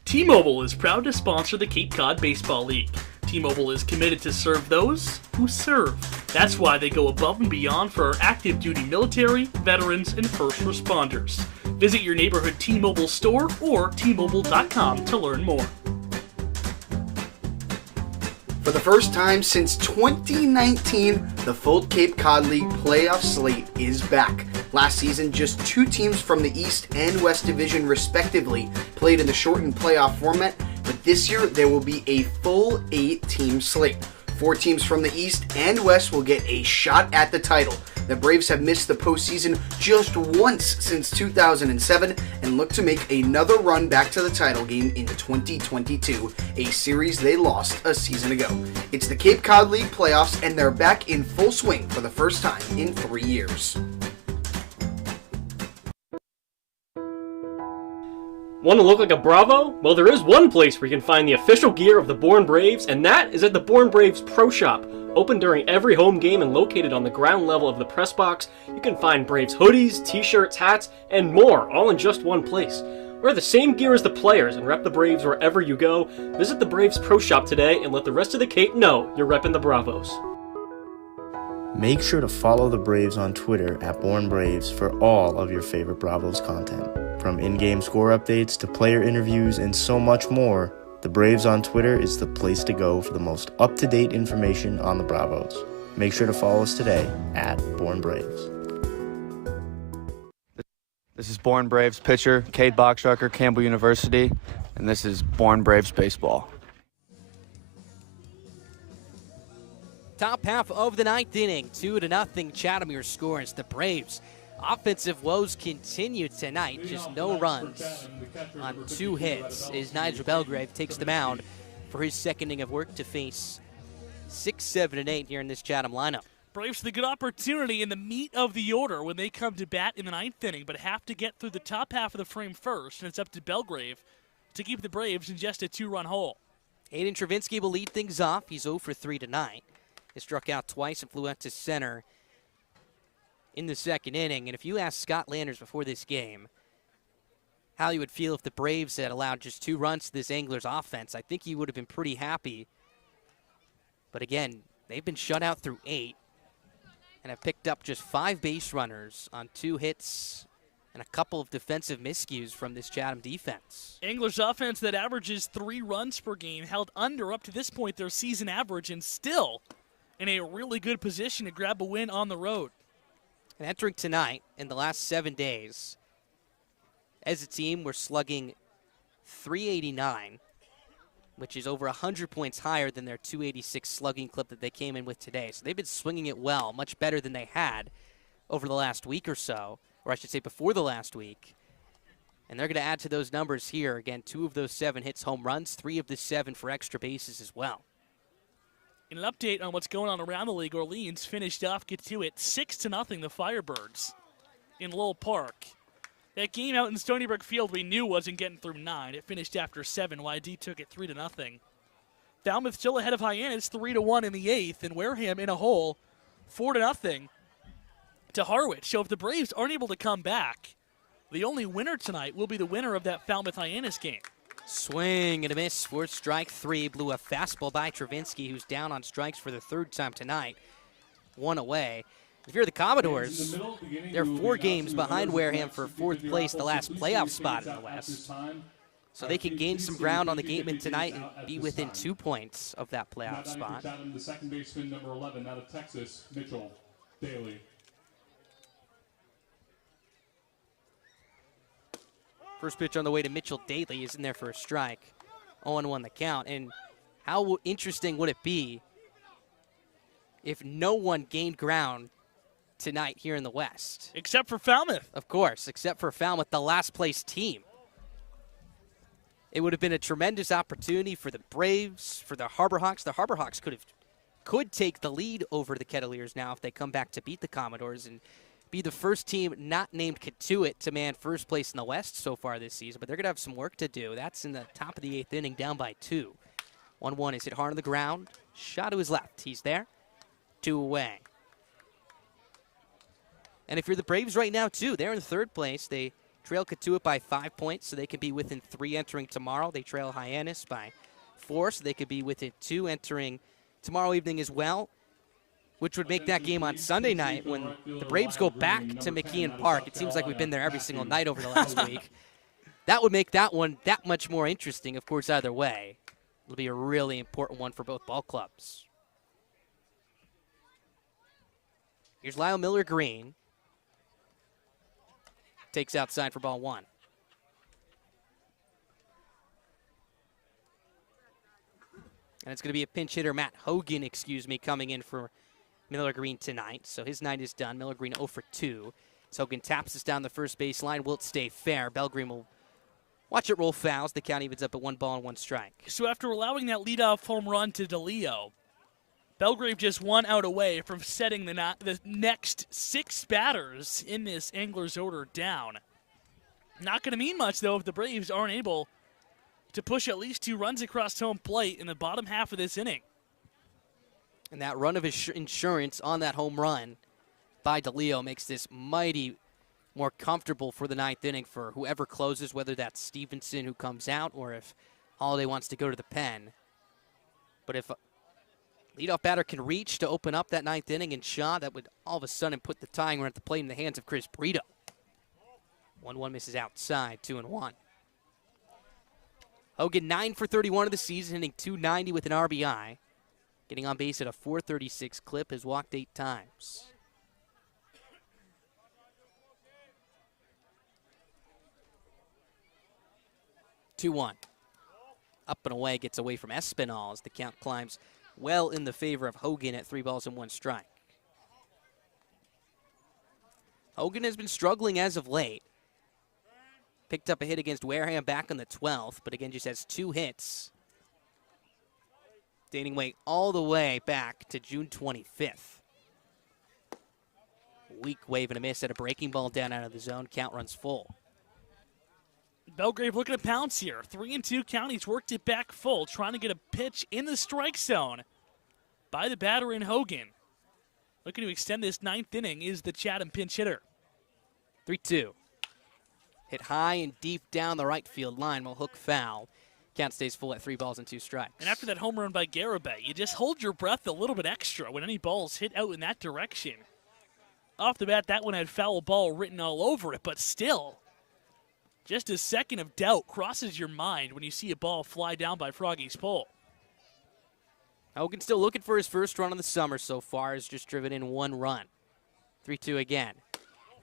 T-Mobile is proud to sponsor the Cape Cod Baseball League. T-Mobile is committed to serve those who serve. That's why they go above and beyond for our active duty military, veterans, and first responders. Visit your neighborhood T-Mobile store or T-Mobile.com to learn more. For the first time since 2019, the full Cape Cod League playoff slate is back. Last season, just 2 teams from the East and West Division respectively played in the shortened playoff format, but this year there will be a full 8-team slate. 4 teams from the East and West will get a shot at the title. The Braves have missed the postseason just once since 2007 and look to make another run back to the title game in 2022, a series they lost a season ago. It's the Cape Cod League playoffs, and they're back in full swing for the first time in 3 years. Want to look like a Bravo? Well, there is one place where you can find the official gear of the Bourne Braves, and that is at the Bourne Braves Pro Shop. Open during every home game and located on the ground level of the press box, you can find Braves hoodies, t-shirts, hats, and more, all in just one place. Wear the same gear as the players and rep the Braves wherever you go. Visit the Braves Pro Shop today and let the rest of the Cape know you're repping the Bravos. Make sure to follow the Braves on Twitter at Bourne Braves for all of your favorite Bravos content. From in-game score updates to player interviews and so much more, the Braves on Twitter is the place to go for the most up-to-date information on the Bravos. Make sure to follow us today at Bourne Braves. This is Bourne Braves pitcher Cade Boxrucker, Campbell University, and this is Bourne Braves baseball. Top half of the ninth inning, 2-0 Chatham your scores. The Braves offensive woes continue tonight. Just no runs on 2 hits as Nigel Belgrave takes the mound for his second inning of work to face 6, 7, and 8 here in this Chatham lineup. Braves with a good opportunity in the meat of the order when they come to bat in the 9th inning, but have to get through the top half of the frame first, and it's up to Belgrave to keep the Braves in just a 2-run hole. Hayden Travinski will lead things off. He's 0 for 3 tonight. He struck out twice and flew out to center in the second inning. And if you asked Scott Landers before this game how he would feel if the Braves had allowed just 2 runs to this Anglers offense, I think he would have been pretty happy. But again, they've been shut out through 8 and have picked up just 5 base runners on 2 hits and a couple of defensive miscues from this Chatham defense. Anglers offense that averages 3 runs per game held under up to this point their season average, and still in a really good position to grab a win on the road. And entering tonight, in the last 7 days, as a team, we're slugging .389, which is over 100 points higher than their .286 slugging clip that they came in with today. So they've been swinging it well, much better than they had over the last week or so, or I should say before the last week. And they're going to add to those numbers here. Again, 2 of those 7 hits home runs, 3 of the 7 for extra bases as well. In an update on what's going on around the league, Orleans finished off Katuitt 6-0 the Firebirds in Lowell Park. That game out in Stony Brook Field we knew wasn't getting through 9. It finished after 7. YD took it 3-0. Falmouth still ahead of Hyannis 3-1 in the 8th, and Wareham in a hole 4-0 to Harwich. So if the Braves aren't able to come back, the only winner tonight will be the winner of that Falmouth-Hyannis game. Swing and a miss for strike 3. Blew a fastball by Travinski, who's down on strikes for the 3rd time tonight. 1 away. If you're the Commodores, they're 4 games behind Wareham for 4th place, the last playoff spot in the West. So they can gain some ground on the Gateman tonight and be within 2 points of that playoff spot. The second baseman, number 11, out of Texas, Mitchell Daly. First pitch on the way to Mitchell Daly is in there for a strike. 0-1 the count. And how interesting would it be if no one gained ground tonight here in the West? Except for Falmouth. Of course, except for Falmouth, the last place team. It would have been a tremendous opportunity for the Braves, for the Harbor Hawks. The Harbor Hawks could take the lead over the Kettleers now if they come back to beat the Commodores and be the first team not named Katuitt to man first place in the West so far this season. But they're going to have some work to do. That's in the top of the 8th inning, down by 2. 1-1 is hit hard on the ground. Shot to his left. He's there. 2 away. And if you're the Braves right now, too, they're in 3rd place. They trail Katuitt by 5 points, so they could be within 3 entering tomorrow. They trail Hyannis by 4, so they could be within 2 entering tomorrow evening as well, which would make that game on Sunday night when the Braves go back to McKeon Park. It seems like we've been there every single night over the last week. That would make that one that much more interesting, of course, either way. It'll be a really important one for both ball clubs. Here's Lyle Miller Green. Takes outside for ball 1. And it's going to be a pinch hitter, Matt Hogan, coming in for Miller Green tonight, so his night is done. Miller Green 0 for 2. So Hogan taps us down the first baseline. Will it stay fair? Belgreen will watch it roll fouls. The count evens up at 1 ball and 1 strike. So after allowing that leadoff home run to DeLeo, Belgrave just 1 out away from setting the next 6 batters in this Anglers order down. Not going to mean much, though, if the Braves aren't able to push at least 2 runs across home plate in the bottom half of this inning. And that run of insurance on that home run by DeLeo makes this mighty more comfortable for the 9th inning for whoever closes, whether that's Stevenson who comes out or if Holiday wants to go to the pen. But if leadoff batter can reach to open up that 9th inning and Shaw, that would all of a sudden put the tying run at the plate in the hands of Chris Brito. 1-1 misses outside, 2-1. Hogan 9 for 31 of the season, hitting .290 with an RBI. Getting on base at a .436 clip, has walked 8 times. (2-1). Up and away, gets away from Espinal as the count climbs well in the favor of Hogan at 3 balls and 1 strike. Hogan has been struggling as of late. Picked up a hit against Wareham back on the 12th, but again just has 2 hits. Dating way all the way back to June 25th. Weak wave and a miss at a breaking ball down out of the zone. Count runs full. Belgrave looking to pounce here. 3-2 count. He's worked it back full, trying to get a pitch in the strike zone by the batter in Hogan. Looking to extend this 9th inning is the Chatham pinch hitter. 3-2. Hit high and deep down the right field line will hook foul. Count stays full at 3 balls and 2 strikes. And after that home run by Garibay, you just hold your breath a little bit extra when any balls hit out in that direction. Off the bat, that one had foul ball written all over it, but still, just a second of doubt crosses your mind when you see a ball fly down by Froggy's pole. Hogan still looking for his first run of the summer so far. Has just driven in 1 run. 3-2 again.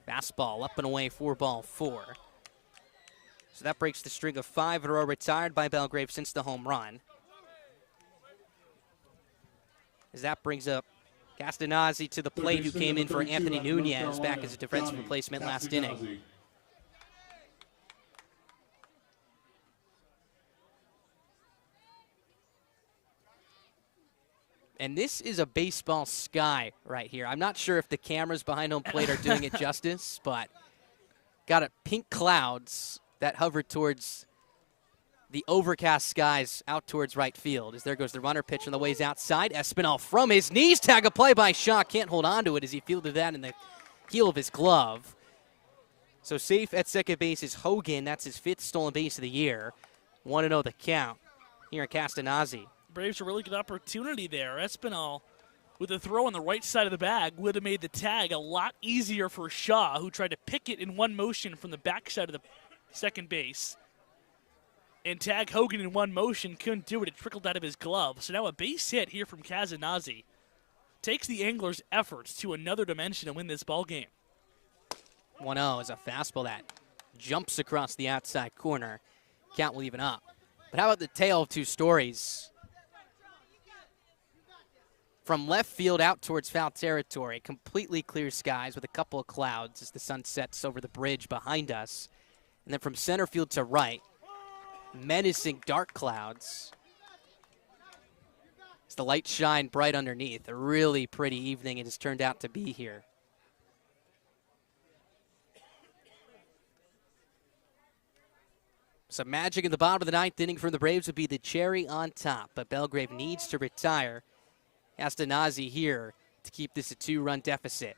Fastball up and away, 4 ball 4. So that breaks the string of 5 in a row retired by Belgrave since the home run. As that brings up Castanazzi to the plate, who came in for Anthony Nunez back as a defensive replacement last inning. And this is a baseball sky right here. I'm not sure if the cameras behind home plate are doing it justice, but got a pink clouds that hover towards the overcast skies out towards right field. As there goes the runner pitch on the ways outside. Espinal from his knees. Tag a play by Shaw. Can't hold on to it as he fielded that in the heel of his glove. So safe at second base is Hogan. That's his 5th stolen base of the year. 1-0 the count here in Castanazzi. Braves a really good opportunity there. Espinal, with a throw on the right side of the bag, would have made the tag a lot easier for Shaw, who tried to pick it in one motion from the backside of the second base. And tag Hogan in one motion, couldn't do it. It trickled out of his glove. So now a base hit here from Castanazzi takes the Anglers' efforts to another dimension and win this ball game. 1-0 is a fastball that jumps across the outside corner. Count will even up. But how about the tale of 2 stories? From left field out towards foul territory, completely clear skies with a couple of clouds as the sun sets over the bridge behind us. And then from center field to right, menacing dark clouds. As the lights shine bright underneath. A really pretty evening it has turned out to be here. Some magic in the bottom of the 9th inning from the Braves would be the cherry on top, but Belgrave needs to retire. Castanazzi here to keep this a 2-run deficit.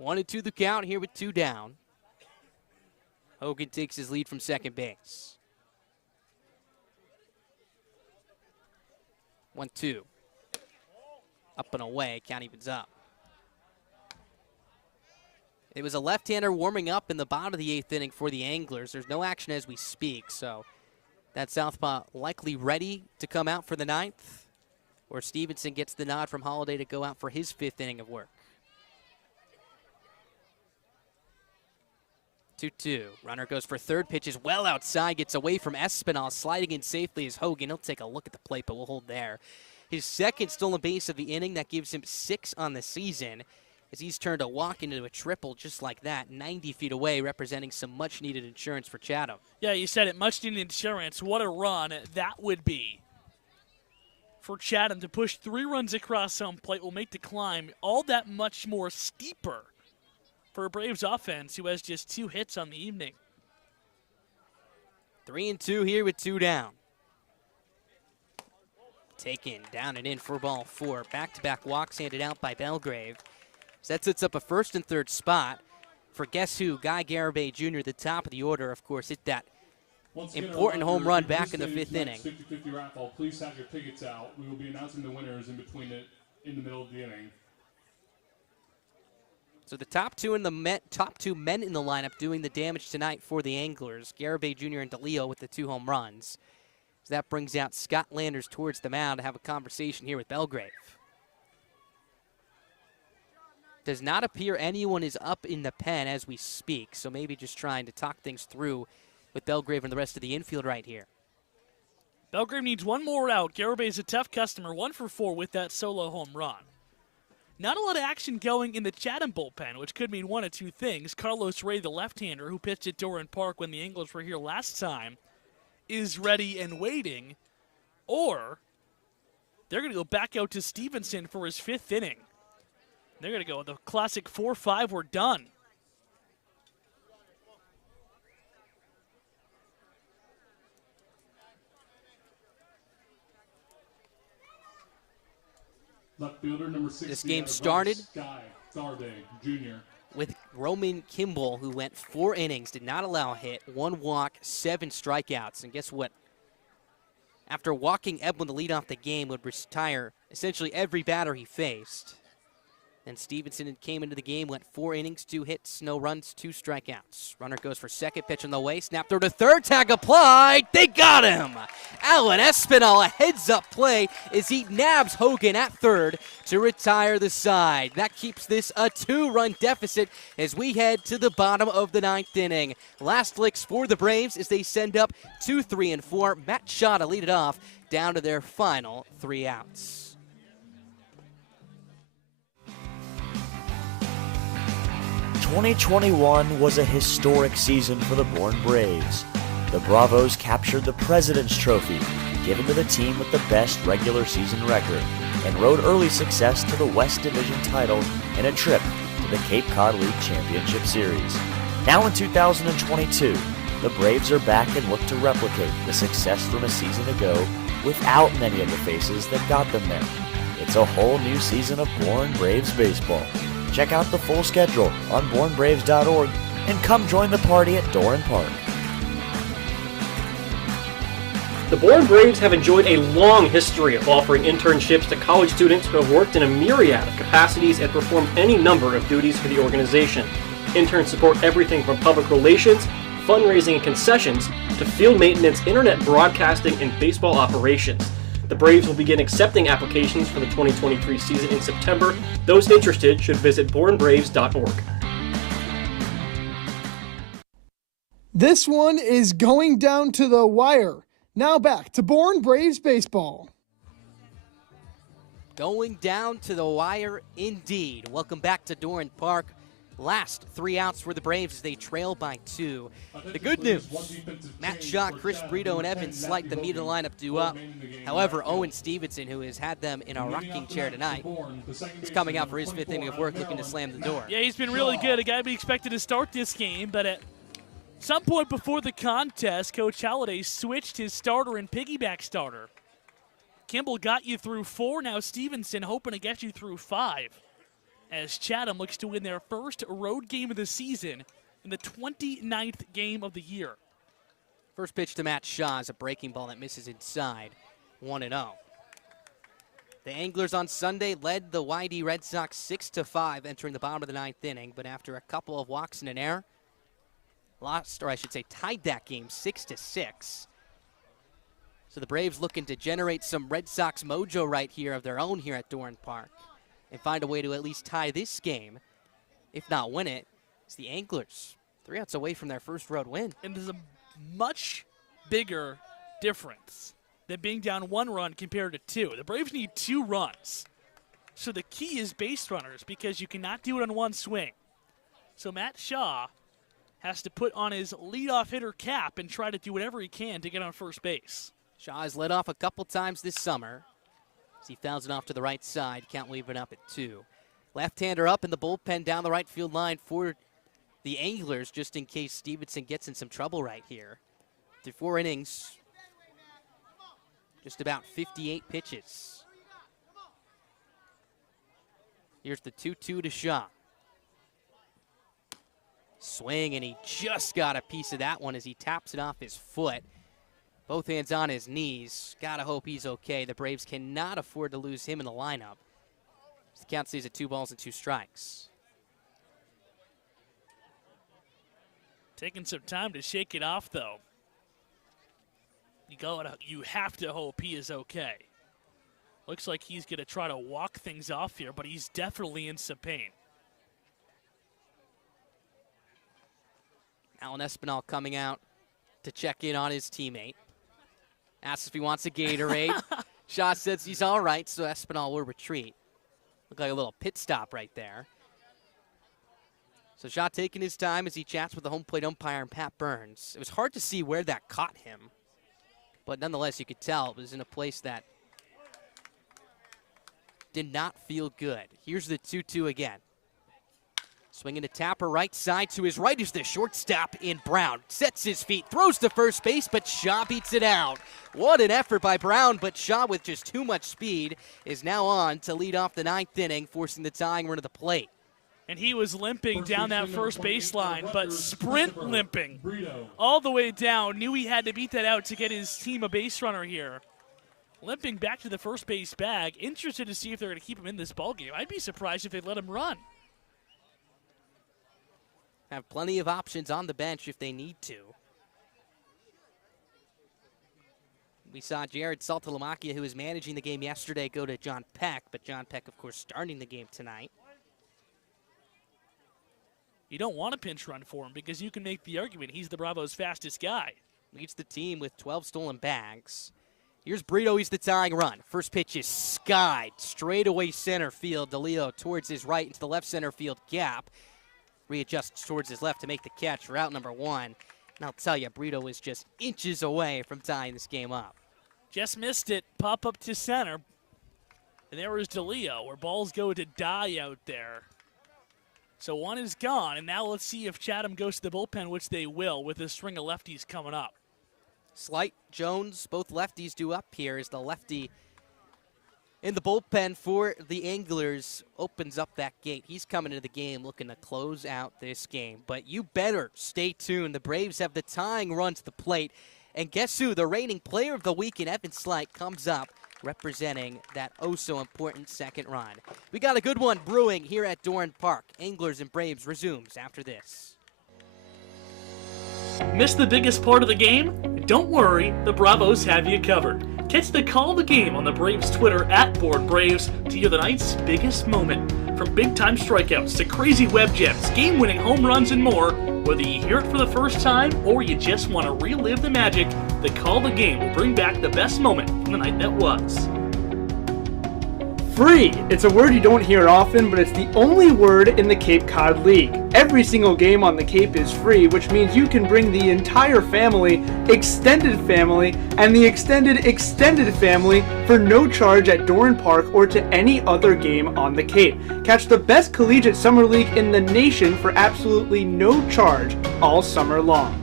1-2 the count here with 2 down. Hogan takes his lead from second base. 1-2. Up and away, count evens up. It was a left-hander warming up in the bottom of the 8th inning for the Anglers. There's no action as we speak, so that southpaw likely ready to come out for the 9th. Or Stevenson gets the nod from Holiday to go out for his 5th inning of work. 2-2. Runner goes for third. Pitches well outside. Gets away from Espinal. Sliding in safely is Hogan. He'll take a look at the plate, but we'll hold there. his second stolen base of the inning. That gives him 6 on the season, as he's turned a walk into a triple just like that, 90 feet away, representing some much-needed insurance for Chatham. Yeah, you said it, much-needed insurance. What a run that would be for Chatham to push 3 runs across home plate. Will make the climb all that much more steeper for a Braves offense who has just 2 hits on the evening. 3-2 here with 2 down. Taken down and in for ball 4. Back-to-back walks handed out by Belgrave. So that sets up a first and third spot for guess who? Guy Garibay Jr., the top of the order, of course, hit that important home run back in the 5th inning. 50-50 raffle. Please have your tickets out. We will be announcing the winners in the middle of the inning. So the top two men in the lineup doing the damage tonight for the Anglers. Garibay Jr. and DeLeo with the 2 home runs. So that brings out Scott Landers towards the mound to have a conversation here with Belgrave. Does not appear anyone is up in the pen as we speak, so maybe just trying to talk things through with Belgrave and the rest of the infield right here. Belgrave needs 1 more out. Garibay is a tough customer, 1 for 4 with that solo home run. Not a lot of action going in the Chatham bullpen, which could mean one of 2 things. Carlos Ray, the left-hander, who pitched at Doran Park when the Anglers were here last time, is ready and waiting, or they're going to go back out to Stevenson for his 5th inning. They're going to go with the classic 4-5, we're done. Left fielder number 60. This game started Jr. with Roman Kimball, who went 4 innings, did not allow a hit, 1 walk, 7 strikeouts. And guess what? After walking Edwin to lead off the game, would retire essentially every batter he faced. Then Stevenson came into the game, went 4 innings, 2 hits, no runs, 2 strikeouts. Runner goes for second, pitch on the way, snap throw to third, tag applied. They got him. Alan Espinal, a heads-up play as he nabs Hogan at third to retire the side. That keeps this a 2-run deficit as we head to the bottom of the 9th inning. Last licks for the Braves as they send up 2, 3, and 4. Matt Shaw to lead it off down to their final 3 outs. 2021 was a historic season for the Bourne Braves. The Bravos captured the President's Trophy, given to the team with the best regular season record, and rode early success to the West Division title in a trip to the Cape Cod League Championship Series. Now in 2022, the Braves are back and look to replicate the success from a season ago without many of the faces that got them there. It's a whole new season of Bourne Braves baseball. Check out the full schedule on bournebraves.org and come join the party at Doran Park. The Bourne Braves have enjoyed a long history of offering internships to college students who have worked in a myriad of capacities and performed any number of duties for the organization. Interns support everything from public relations, fundraising and concessions, to field maintenance, internet broadcasting, and baseball operations. The Braves will begin accepting applications for the 2023 season in September. Those interested should visit bournebraves.org. This one is going down to the wire. Now back to Bourne Braves baseball. Going down to the wire indeed. Welcome back to Doran Park. Last 3 outs for the Braves as they trail by 2. The good news, Matt Shaw, Chris Brito, and Evans Slight, the meat of the lineup, do up. However, Owen Stevenson, who has had them in a rocking chair tonight, is coming out for his 5th inning of work, looking to slam the door. Yeah, he's been really good. A guy to be expected to start this game, but at some point before the contest, Coach Halliday switched his starter and piggyback starter. Kimball got you through 4, now Stevenson hoping to get you through 5. As Chatham looks to win their first road game of the season in the 29th game of the year. First pitch to Matt Shaw is a breaking ball that misses inside, 1-0. The Anglers on Sunday led the YD Red Sox 6-5 entering the bottom of the 9th inning, but after a couple of walks and an error, tied that game 6-6. So the Braves looking to generate some Red Sox mojo right here of their own here at Doran Park and find a way to at least tie this game, if not win it. It's the Anglers 3 outs away from their first road win. And there's a much bigger difference than being down 1 run compared to 2. The Braves need 2 runs. So the key is base runners because you cannot do it on 1 swing. So Matt Shaw has to put on his leadoff hitter cap and try to do whatever he can to get on first base. Shaw has led off a couple times this summer. As he fouls it off to the right side, count leaving up at 2. Left-hander up in the bullpen down the right field line for the Anglers, just in case Stevenson gets in some trouble right here. Through 4 innings, just about 58 pitches. Here's the 2-2 to Shaw. Swing, and he just got a piece of that one as he taps it off his foot. Both hands on his knees. Gotta hope he's okay. The Braves cannot afford to lose him in the lineup. The count stays at 2 balls and 2 strikes. Taking some time to shake it off, though. You have to hope he is okay. Looks like he's going to try to walk things off here, but he's definitely in some pain. Alan Espinal coming out to check in on his teammate. Asks if he wants a Gatorade. Shaw says he's all right, so Espinal will retreat. Look like a little pit stop right there. So Shaw taking his time as he chats with the home plate umpire and Pat Burns. It was hard to see where that caught him, but nonetheless you could tell it was in a place that did not feel good. Here's the 2-2 again. Swinging a tapper right side to his right is the shortstop in Brown. Sets his feet, throws to first base, but Shaw beats it out. What an effort by Brown, but Shaw with just too much speed is now on to lead off the 9th inning, forcing the tying run to the plate. And he was limping down that first baseline, but sprint limping all the way down. Knew he had to beat that out to get his team a base runner here. Limping back to the first base bag. Interested to see if they're going to keep him in this ballgame. I'd be surprised if they let him run. Have plenty of options on the bench if they need to. We saw Jared Saltalamacchia, who was managing the game yesterday, go to John Peck, but John Peck, of course, starting the game tonight. You don't want a pinch run for him because you can make the argument he's the Bravos' fastest guy. Leads the team with 12 stolen bags. Here's Brito, he's the tying run. First pitch is skied, straightaway center field. DeLeo towards his right into the left center field gap. Readjusts towards his left to make the catch for out number 1. And I'll tell you, Brito is just inches away from tying this game up. Just missed it, pop up to center. And there was DeLeo, where balls go to die out there. So 1 is gone, and now let's see if Chatham goes to the bullpen, which they will, with a string of lefties coming up. Slight, Jones, both lefties due up here as the lefty in the bullpen for the Anglers opens up that gate. He's coming into the game looking to close out this game. But you better stay tuned. The Braves have the tying run to the plate. And guess who? The reigning player of the week in Evan Slight comes up representing that oh-so-important second run. We got a good one brewing here at Doran Park. Anglers and Braves resumes after this. Missed the biggest part of the game? Don't worry, the Bravos have you covered. Catch the call of the game on the Braves Twitter @BoardBraves to hear the night's biggest moment. From big-time strikeouts to crazy web gems, game-winning home runs, and more, whether you hear it for the first time or you just want to relive the magic, the call of the game will bring back the best moment from the night that was. Free! It's a word you don't hear often, but it's the only word in the Cape Cod League. Every single game on the Cape is free, which means you can bring the entire family, extended family, and the extended family for no charge at Doran Park or to any other game on the Cape. Catch the best collegiate summer league in the nation for absolutely no charge all summer long.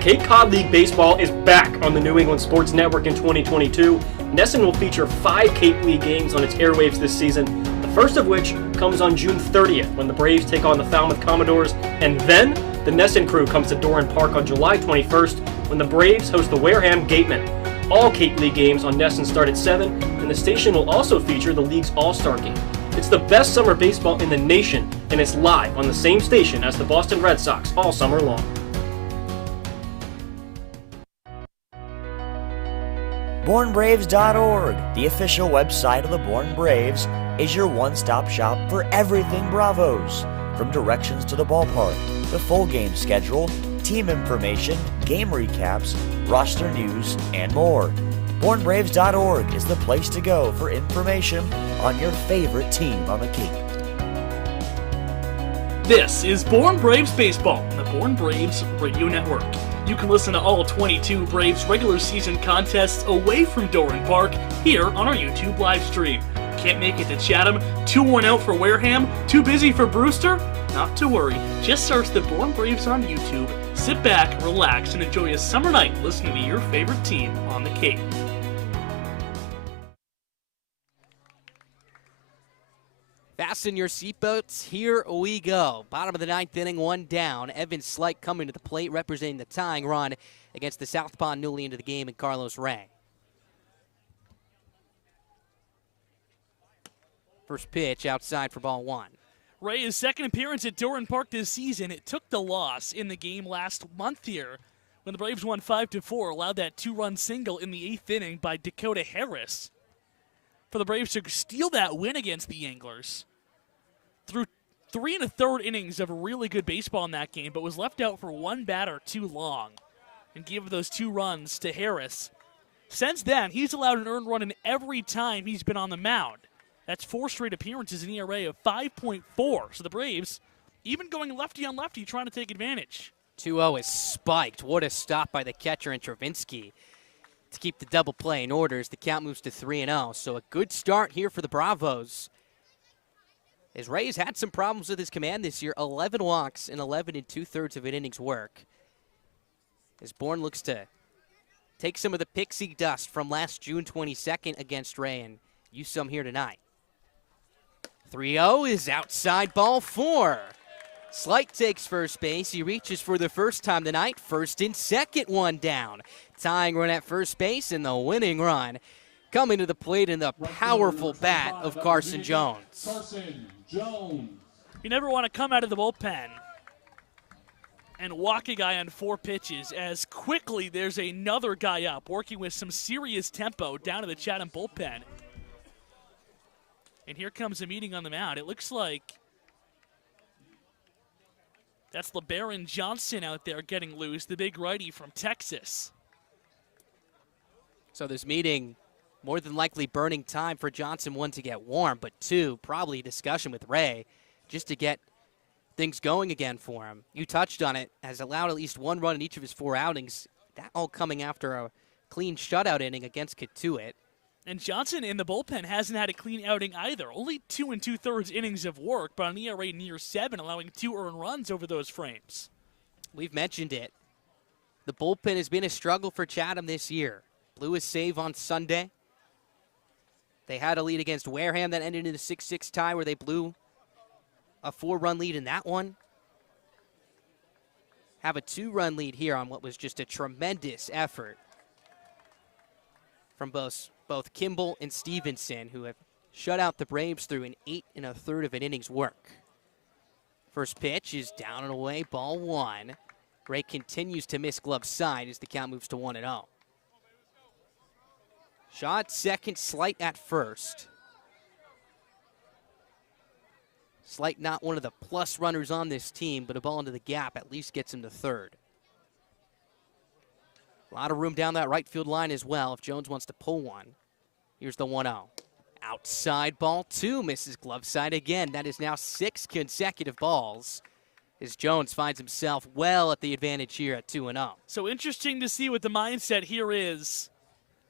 Cape Cod League Baseball is back on the New England Sports Network in 2022. NESN will feature 5 Cape League games on its airwaves this season, the first of which comes on June 30th when the Braves take on the Falmouth Commodores, and then the NESN crew comes to Doran Park on July 21st when the Braves host the Wareham Gatemen. All Cape League games on NESN start at 7, and the station will also feature the league's All-Star Game. It's the best summer baseball in the nation, and it's live on the same station as the Boston Red Sox all summer long. BourneBraves.org, the official website of the Bourne Braves, is your one-stop shop for everything Bravos. From directions to the ballpark, the full game schedule, team information, game recaps, roster news, and more. BourneBraves.org is the place to go for information on your favorite team on the Cape. This is Bourne Braves Baseball on the Bourne Braves Radio Network. You can listen to all 22 Braves regular season contests away from Doran Park here on our YouTube live stream. Can't make it to Chatham? Too worn out for Wareham? Too busy for Brewster? Not to worry. Just search the Bourne Braves on YouTube. Sit back, relax, and enjoy a summer night listening to your favorite team on the Cape. Fasten your seatbelts. Here we go. Bottom of the ninth inning, one down. Evan Slight coming to the plate, representing the tying run against the southpaw newly into the game and Carlos Ray. First pitch outside for ball one. Ray, his second appearance at Doran Park this season, it took the loss in the game last month here when the Braves won 5-4, allowed that two-run single in the eighth inning by Dakota Harris for the Braves to steal that win against the Anglers. Through 3 1/3 innings of really good baseball in that game, but was left out for one batter too long and gave those 2 runs to Harris. Since then, he's allowed an earned run in every time he's been on the mound. That's 4 straight appearances, an ERA of 5.4. So the Braves, even going lefty on lefty, trying to take advantage. 2-0 is spiked. What a stop by the catcher in Travinsky to keep the double play in order as the count moves to 3-0. So a good start here for the Bravos. As Ray has had some problems with his command this year, 11 walks in 11 2/3 of an inning's work. As Bourne looks to take some of the pixie dust from last June 22nd against Ray and use some here tonight. 3-0 is outside ball 4. Slight takes first base. He reaches for the first time tonight. First and second, one down. Tying run at first base and the winning run coming to the plate in the powerful bat of Carson Jones. You never want to come out of the bullpen and walk a guy on 4 pitches as quickly there's another guy up working with some serious tempo down to the Chatham bullpen. And here comes a meeting on the mound. It looks like that's LeBaron Johnson out there getting loose, the big righty from Texas. So this meeting more than likely burning time for Johnson, 1, to get warm, but 2, probably discussion with Ray just to get things going again for him. You touched on it, has allowed at least 1 run in each of his 4 outings. That all coming after a clean shutout inning against Katuitt. And Johnson in the bullpen hasn't had a clean outing either. Only 2 2/3 innings of work, but an ERA near 7, allowing 2 earned runs over those frames. We've mentioned it. The bullpen has been a struggle for Chatham this year. Blew a save on Sunday. They had a lead against Wareham that ended in a 6-6 tie where they blew a 4-run lead in that one. Have a 2-run lead here on what was just a tremendous effort from both Kimball and Stevenson, who have shut out the Braves through an 8 1/3 of an inning's work. First pitch is down and away, ball 1. Ray continues to miss glove side as the count moves to 1-0. Shaw at second, Slight at first. Slight not one of the plus runners on this team, but a ball into the gap at least gets him to third. A lot of room down that right field line as well if Jones wants to pull one. Here's the 1-0. Outside ball 2, misses glove side again. That is now 6 consecutive balls as Jones finds himself well at the advantage here at 2-0. So interesting to see what the mindset here is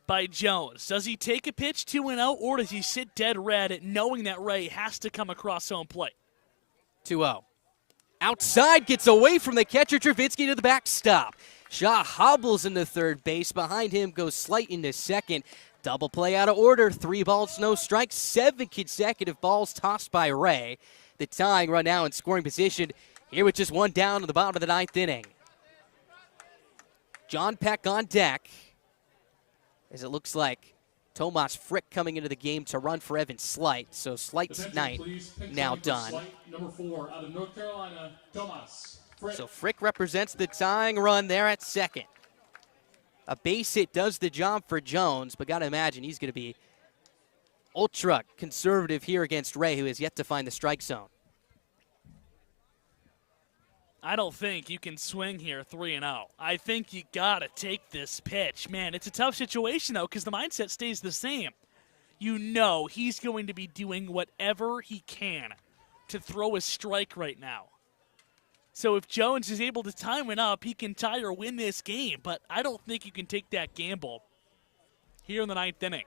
by Jones. Does he take a pitch 2-0, or does he sit dead red knowing that Ray has to come across home plate? 2-0. Outside, gets away from the catcher, Travinsky to the backstop. Shaw hobbles into third base. Behind him goes Slight into second. Double play out of order. 3 balls, no strikes. 7 consecutive balls tossed by Ray. The tying run now in scoring position. Here with just 1 down to the bottom of the 9th inning. John Peck on deck, as it looks like Tomas Frick coming into the game to run for Evan Slight. So Slight's night now done. Slight, number 4, out of North Carolina, Tomas Frick. So Frick represents the tying run there at second. A base hit does the job for Jones, but got to imagine he's going to be ultra conservative here against Ray, who has yet to find the strike zone. I don't think you can swing here 3-0. I think you got to take this pitch. Man, it's a tough situation, though, because the mindset stays the same. You know he's going to be doing whatever he can to throw a strike right now. So if Jones is able to time it up, he can tie or win this game. But I don't think you can take that gamble here in the 9th inning.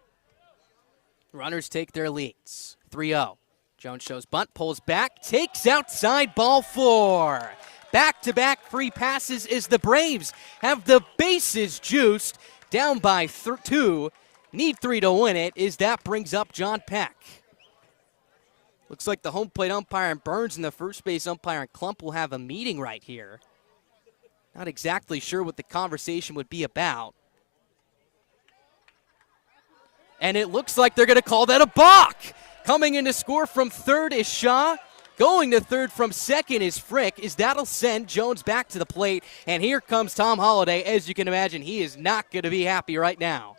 Runners take their leads. 3-0. Jones shows bunt, pulls back, takes outside, ball 4. Back-to-back free passes as the Braves have the bases juiced. Down by 2. Need 3 to win it, as that brings up John Peck. Looks like the home plate umpire and Burns and the first base umpire and Klump will have a meeting right here. Not exactly sure what the conversation would be about. And it looks like they're going to call that a balk. Coming in to score from third is Shaw. Going to third from second is Frick, as that'll send Jones back to the plate. And here comes Tom Holliday. As you can imagine, he is not going to be happy right now.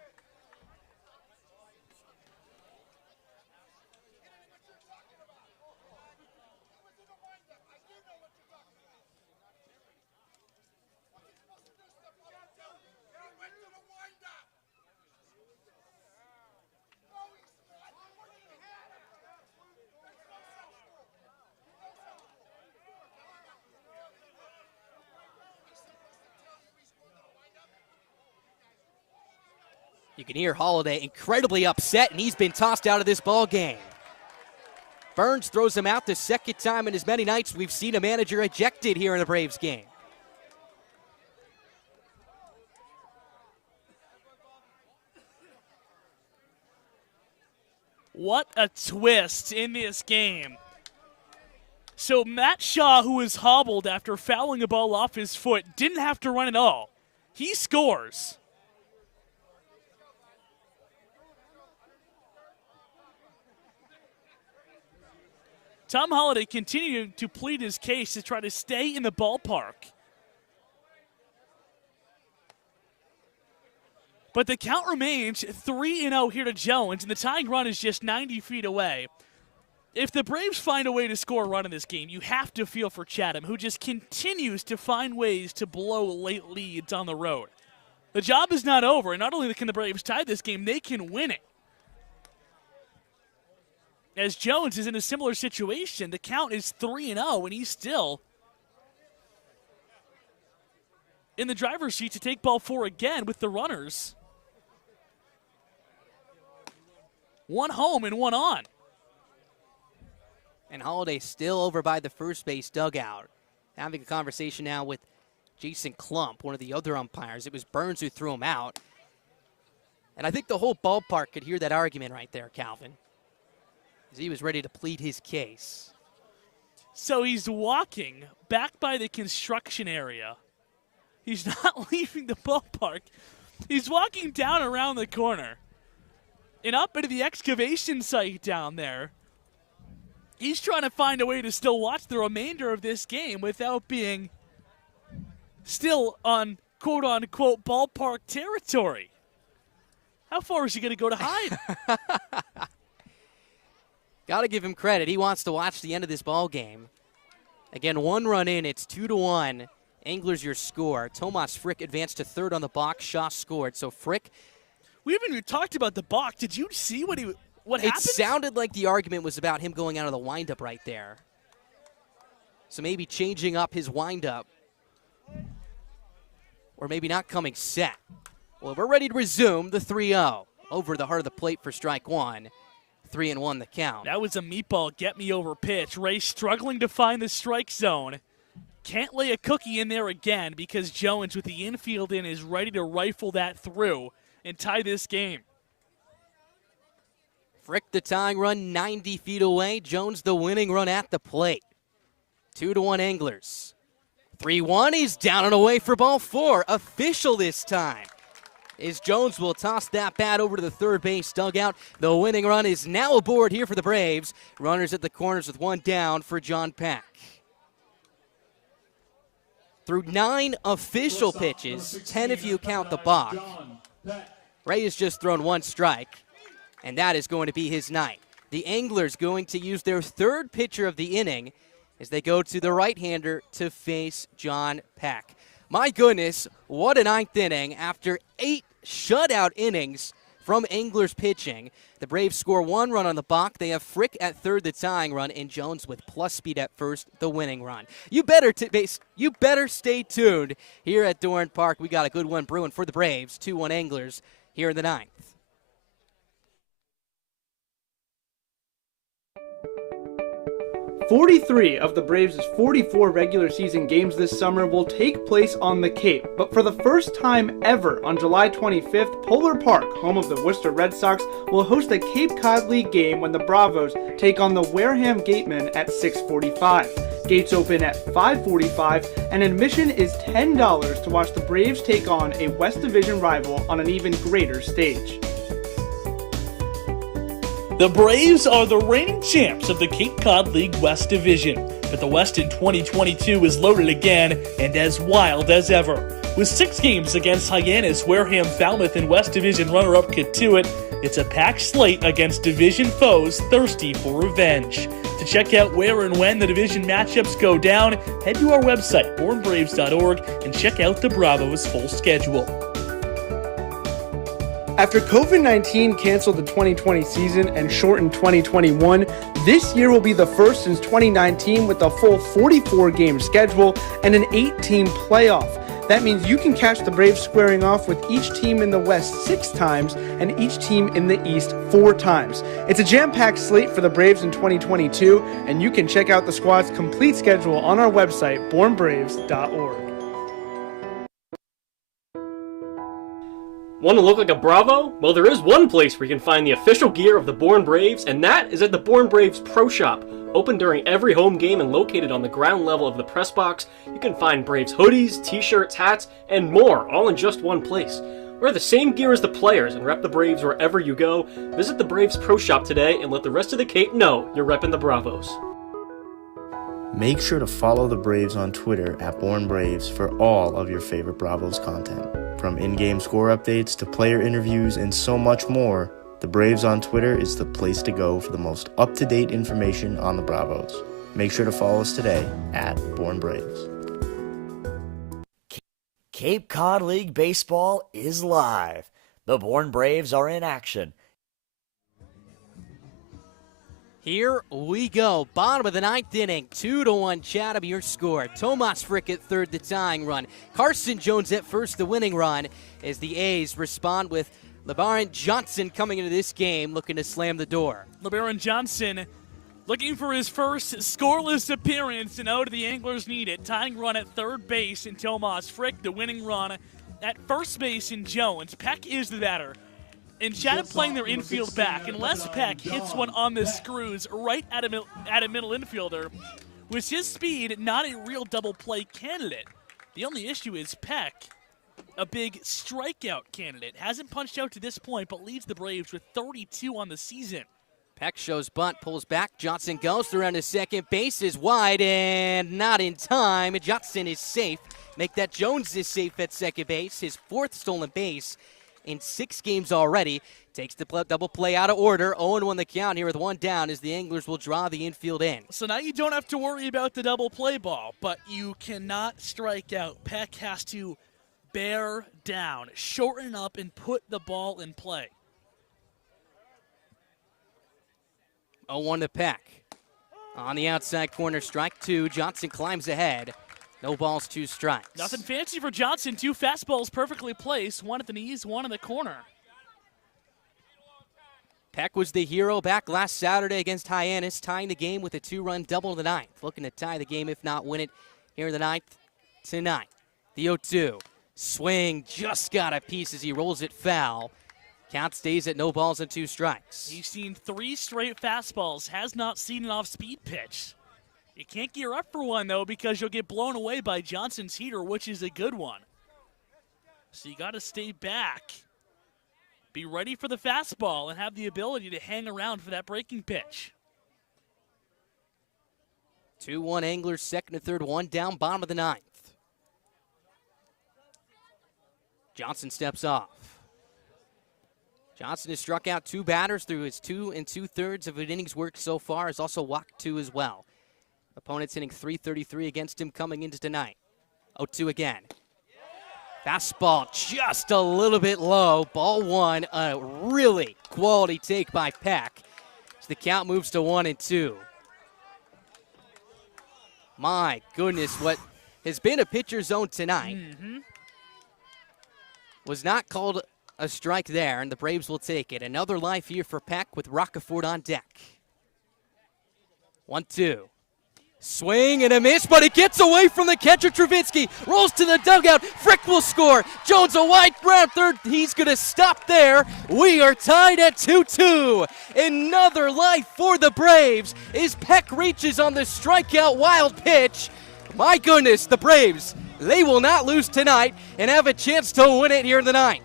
You can hear Holliday incredibly upset, and he's been tossed out of this ball game. Burns throws him out the second time in as many nights we've seen a manager ejected here in a Braves game. What a twist in this game. So Matt Shaw, who was hobbled after fouling a ball off his foot, didn't have to run at all. He scores. Tom Holliday continued to plead his case to try to stay in the ballpark. But the count remains 3-0 here to Jones, and the tying run is just 90 feet away. If the Braves find a way to score a run in this game, you have to feel for Chatham, who just continues to find ways to blow late leads on the road. The job is not over, and not only can the Braves tie this game, they can win it. As Jones is in a similar situation, the count is 3-0, and he's still in the driver's seat to take ball 4 again with the runners. 1 home and 1 on. And Holliday still over by the first base dugout. Having a conversation now with Jason Klump, one of the other umpires. It was Burns who threw him out. And I think the whole ballpark could hear that argument right there, Calvin, as he was ready to plead his case. So he's walking back by the construction area. He's not leaving the ballpark. He's walking down around the corner and up into the excavation site down there. He's trying to find a way to still watch the remainder of this game without being still on quote-unquote ballpark territory. How far is he going to go to hide? Got to give him credit. He wants to watch the end of this ball game. Again, 1 run in. It's 2-1. Anglers your score. Tomas Frick advanced to third on the box. Shaw scored. So Frick. We haven't even talked about the balk. Did you see what happened? It sounded like the argument was about him going out of the windup right there. So maybe changing up his windup. Or maybe not coming set. Well, we're ready to resume the 3-0. Over the heart of the plate for strike 1. 3-1 the count. That was a meatball get-me-over pitch. Ray struggling to find the strike zone. Can't lay a cookie in there again because Jones, with the infield in, is ready to rifle that through and tie this game. Frick the tying run 90 feet away. Jones the winning run at the plate. 2-1 Anglers. 3-1, he's down and away for ball 4. Official this time. As Jones will toss that bat over to the third base dugout. The winning run is now aboard here for the Braves. Runners at the corners with 1 down for John Peck. Through 9 official pitches, 10 if you count the balk, Ray has just thrown 1 strike, and that is going to be his night. The Anglers going to use their 3rd pitcher of the inning as they go to the right-hander to face John Peck. My goodness, what a ninth inning after 8 shutout innings from Anglers pitching. The Braves score 1 run on the balk. They have Frick at third, the tying run, and Jones with plus speed at first, the winning run. You better stay tuned here at Doran Park. We got a good one brewing for the Braves. 2-1 Anglers here in the ninth. "43 of the Braves' 44 regular season games this summer will take place on the Cape, but for the first time ever on July 25th, Polar Park, home of the Worcester Red Sox, will host a Cape Cod League game when the Bravos take on the Wareham Gatemen at 6:45. Gates open at 5:45, and admission is $10 to watch the Braves take on a West Division rival on an even greater stage. The Braves are the reigning champs of the Cape Cod League West Division, but the West in 2022 is loaded again and as wild as ever. With 6 games against Hyannis, Wareham, Falmouth, and West Division runner-up Katuitt, it's a packed slate against division foes thirsty for revenge. To check out where and when the division matchups go down, head to our website, bornbraves.org, and check out the Bravos' full schedule. After COVID-19 canceled the 2020 season and shortened 2021, this year will be the first since 2019 with a full 44-game schedule and an 8-team playoff. That means you can catch the Braves squaring off with each team in the West 6 times and each team in the East 4 times. It's a jam-packed slate for the Braves in 2022, and you can check out the squad's complete schedule on our website, bornbraves.org. Want to look like a Bravo? Well, there is one place where you can find the official gear of the Bourne Braves, and that is at the Bourne Braves Pro Shop. Open during every home game and located on the ground level of the press box, you can find Braves hoodies, t-shirts, hats, and more, all in just one place. Wear the same gear as the players and rep the Braves wherever you go. Visit the Braves Pro Shop today and let the rest of the Cape know you're repping the Bravos. Make sure to follow the Braves on Twitter at Bourne Braves for all of your favorite Bravos content. From in-game score updates to player interviews and so much more, the Braves on Twitter is the place to go for the most up-to-date information on the Bravos. Make sure to follow us today at Bourne Braves. Cape Cod League Baseball is live. The Bourne Braves are in action. Here we go. Bottom of the ninth inning. 2-1 Chatham, your score. Tomas Frick at third, the tying run. Carson Jones at first, the winning run, as the A's respond with LeBaron Johnson coming into this game looking to slam the door. LeBaron Johnson looking for his first scoreless appearance, and the Anglers need it. Tying run at third base in Tomas Frick, the winning run at first base in Jones. Peck is the batter. And Chatham playing their infield back, unless Peck hits one on the screws right at a middle infielder, with his speed, not a real double play candidate. The only issue is Peck, a big strikeout candidate, hasn't punched out to this point, but leads the Braves with 32 on the season. Peck shows bunt, pulls back. Johnson goes around to second base, is wide, and not in time. Johnson is safe. Make that Jones is safe at second base, his 4th stolen base in 6 games already. Takes the double play out of order. 0-1 the count here with 1 down as the Anglers will draw the infield in. So now you don't have to worry about the double play ball, but you cannot strike out. Peck has to bear down, shorten up, and put the ball in play. 0-1 to Peck. On the outside corner, strike 2. Johnson climbs ahead. No balls, 2 strikes. Nothing fancy for Johnson. 2 fastballs perfectly placed. 1 at the knees, 1 in the corner. Peck was the hero back last Saturday against Hyannis, tying the game with a 2-run double in the ninth. Looking to tie the game, if not win it, here in the ninth tonight. The 0-2. Swing just got a piece as he rolls it foul. Count stays at no balls and 2 strikes. He's seen 3 straight fastballs. Has not seen an off-speed pitch. You can't gear up for one, though, because you'll get blown away by Johnson's heater, which is a good one. So you got to stay back, be ready for the fastball, and have the ability to hang around for that breaking pitch. 2-1 Anglers, second and third, 1 down, bottom of the ninth. Johnson steps off. Johnson has struck out 2 batters through his 2 2/3 of an innings work so far. Has also walked 2 as well. Opponents hitting .333 against him coming into tonight. 0-2 again. Fastball just a little bit low. Ball one, a really quality take by Peck. So the count moves to 1-2. My goodness, what has been a pitcher's zone tonight was not called a strike there, and the Braves will take it. Another life here for Peck with Roccaforte on deck. 1-2. Swing and a miss, but it gets away from the catcher. Travinsky rolls to the dugout. Frick will score. Jones a wide ground third. He's going to stop there. We are tied at 2-2. Another life for the Braves as Peck reaches on the strikeout wild pitch. My goodness, the Braves, they will not lose tonight and have a chance to win it here in the ninth.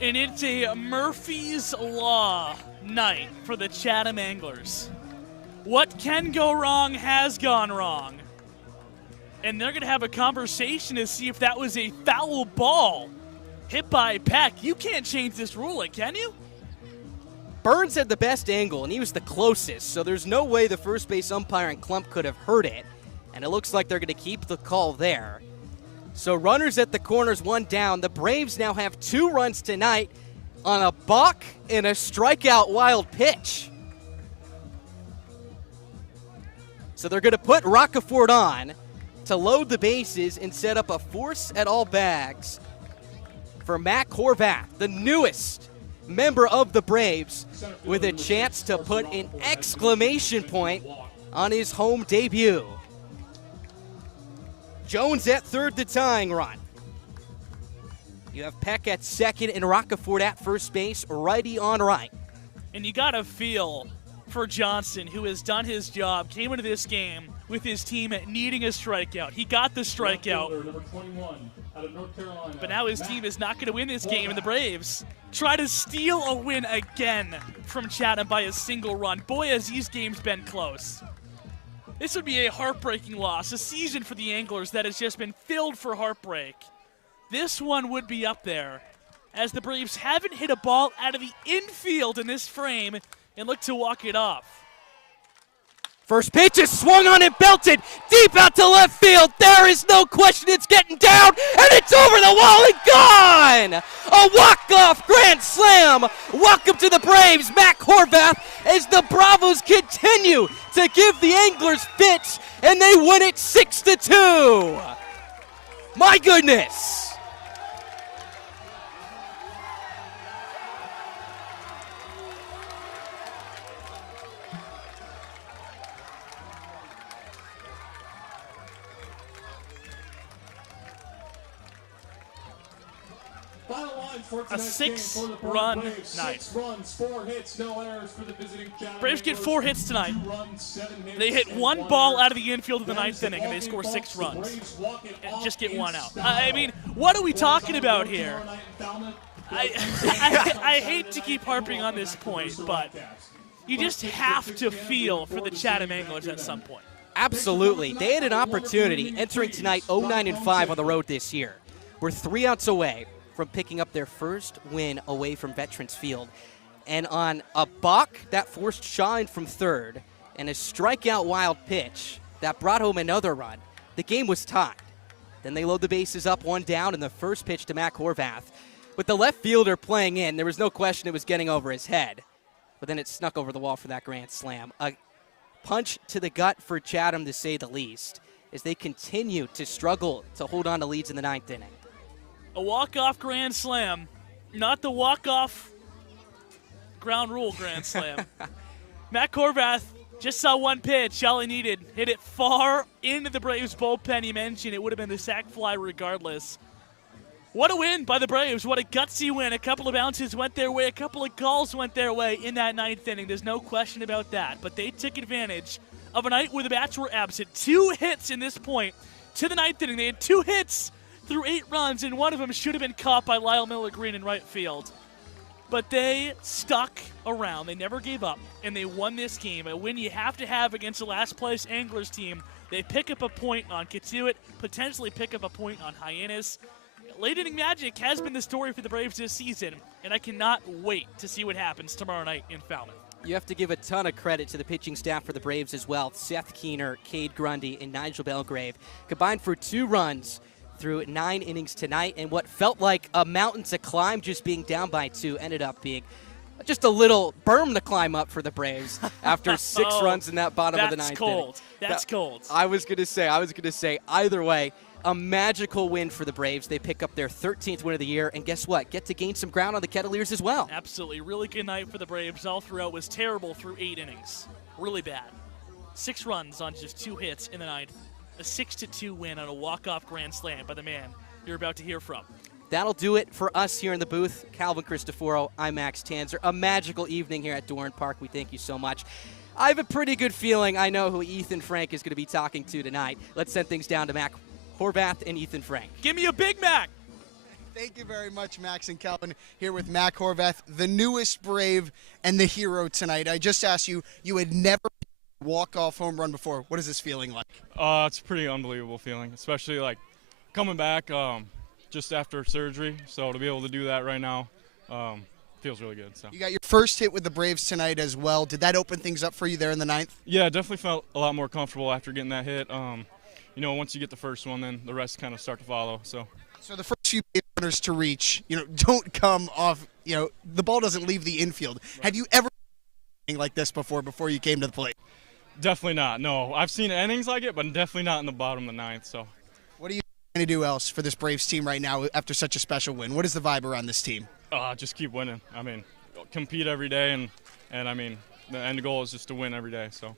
And it's a Murphy's Law night for the Chatham Anglers. What can go wrong has gone wrong. And they're going to have a conversation to see if that was a foul ball hit by Peck. You can't change this ruling, can you? Burns had the best angle, and he was the closest, so there's no way the first base umpire and Klump could have heard it. And it looks like they're going to keep the call there. So runners at the corners, one down. The Braves now have 2 runs tonight on a balk and a strikeout wild pitch. So they're going to put Roccaforte on to load the bases and set up a force at all bags for Matt Horvath, the newest member of the Braves, with a chance to put an exclamation point on his home debut. Jones at third, the tying run. You have Peck at second and Roccaforte at first base, righty on right. And you got to feel for Johnson, who has done his job, came into this game with his team needing a strikeout. He got the strikeout. Number 21 out of North Carolina. But now his team is not going to win this game, and the Braves try to steal a win again from Chatham by a single run. Boy, has these games been close. This would be a heartbreaking loss, a season for the Anglers that has just been filled for heartbreak. This one would be up there, as the Braves haven't hit a ball out of the infield in this frame and look to walk it off. First pitch is swung on and belted deep out to left field. There is no question it's getting down, and it's over the wall and gone! A walk-off grand slam. Welcome to the Braves, Matt Horvath, as the Bravos continue to give the Anglers fits, and they win it 6-2. My goodness. A 6-run night. 6 runs, 4 hits, no errors for the visiting Chatham Braves get Anglers. 4 hits tonight. 2 runs, 7 hits, They hit and 1 1 ball error. out of the infield in the ninth inning, and they score 6 runs. And just get 1 out. I mean, what are we talking about here? I hate to keep harping on this point, but you just have to feel for the Chatham Anglers at some point. Absolutely. They had an opportunity entering tonight 0-9-5 on the road this year. We're 3 outs away from picking up their first win away from Veterans Field. And on a balk that forced Shaw from third and a strikeout wild pitch that brought home another run, the game was tied. Then they load the bases up, 1 down, and the first pitch to Matt Horvath. With the left fielder playing in, there was no question it was getting over his head. But then it snuck over the wall for that grand slam. A punch to the gut for Chatham, to say the least, as they continue to struggle to hold on to leads in the ninth inning. A walk-off grand slam, not the walk-off ground rule grand slam. Matt Horvath just saw 1 pitch, all he needed. Hit it far into the Braves bullpen. You mentioned it would have been the sac fly regardless. What a win by the Braves. What a gutsy win. A couple of bounces went their way. A couple of calls went their way in that ninth inning. There's no question about that. But they took advantage of a night where the bats were absent. 2 hits in this point to the ninth inning. They had 2 hits through 8 runs, and one of them should have been caught by Lyle Miller Green in right field. But they stuck around. They never gave up, and they won this game. A win you have to have against the last-place Anglers team. They pick up a point on Katuitt, potentially pick up a point on Hyannis. late inning magic has been the story for the Braves this season, and I cannot wait to see what happens tomorrow night in Falmouth. You have to give a ton of credit to the pitching staff for the Braves as well. Seth Keener, Cade Grundy, and Nigel Belgrave combined for 2 runs through 9 innings tonight, and what felt like a mountain to climb, just being down by 2, ended up being just a little berm to climb up for the Braves after 6 runs in that bottom of the 9th That's cold. inning. That's cold. I was gonna say, either way, a magical win for the Braves. They pick up their 13th win of the year, and guess what? Get to gain some ground on the Kettleers as well. Absolutely. Really good night for the Braves. All throughout was terrible through 8 innings. Really bad. 6 runs on just 2 hits in the 9th. A 6-2 win on a walk-off grand slam by the man you're about to hear from. That'll do it for us here in the booth. Calvin Cristoforo, I'm Max Tanzer. A magical evening here at Doran Park. We thank you so much. I have a pretty good feeling I know who Ethan Frank is going to be talking to tonight. Let's send things down to Mac Horvath and Ethan Frank. Give me a Big Mac. Thank you very much, Max and Calvin, here with Mac Horvath, the newest Brave and the hero tonight. I just asked you, you had never walk-off home run before. What is this feeling like? It's a pretty unbelievable feeling, especially like coming back just after surgery. So to be able to do that right now feels really good. So you got your first hit with the Braves tonight as well. Did that open things up for you there in the 9th? Yeah, definitely felt a lot more comfortable after getting that hit. You know, once you get the first one, then the rest kind of start to follow. So the first few base runners to reach, don't come off. The ball doesn't leave the infield. Right. Have you ever seen anything like this before you came to the plate? Definitely not. No, I've seen innings like it, but definitely not in the bottom of the 9th. So, what are you trying to do else for this Braves team right now after such a special win? What is the vibe around this team? Just keep winning. I mean, compete every day, and I mean, the end goal is just to win every day. So.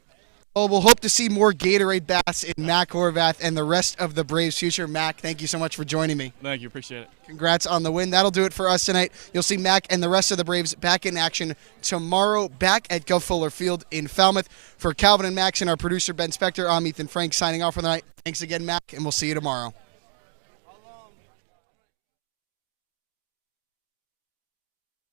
Well, we'll hope to see more Gatorade bats in Mac Horvath and the rest of the Braves' future. Mac, thank you so much for joining me. Thank you. Appreciate it. Congrats on the win. That'll do it for us tonight. You'll see Mac and the rest of the Braves back in action tomorrow back at Gov Fuller Field in Falmouth. For Calvin and Max and our producer, Ben Spector, I'm Ethan Frank signing off for the night. Thanks again, Mac, and we'll see you tomorrow.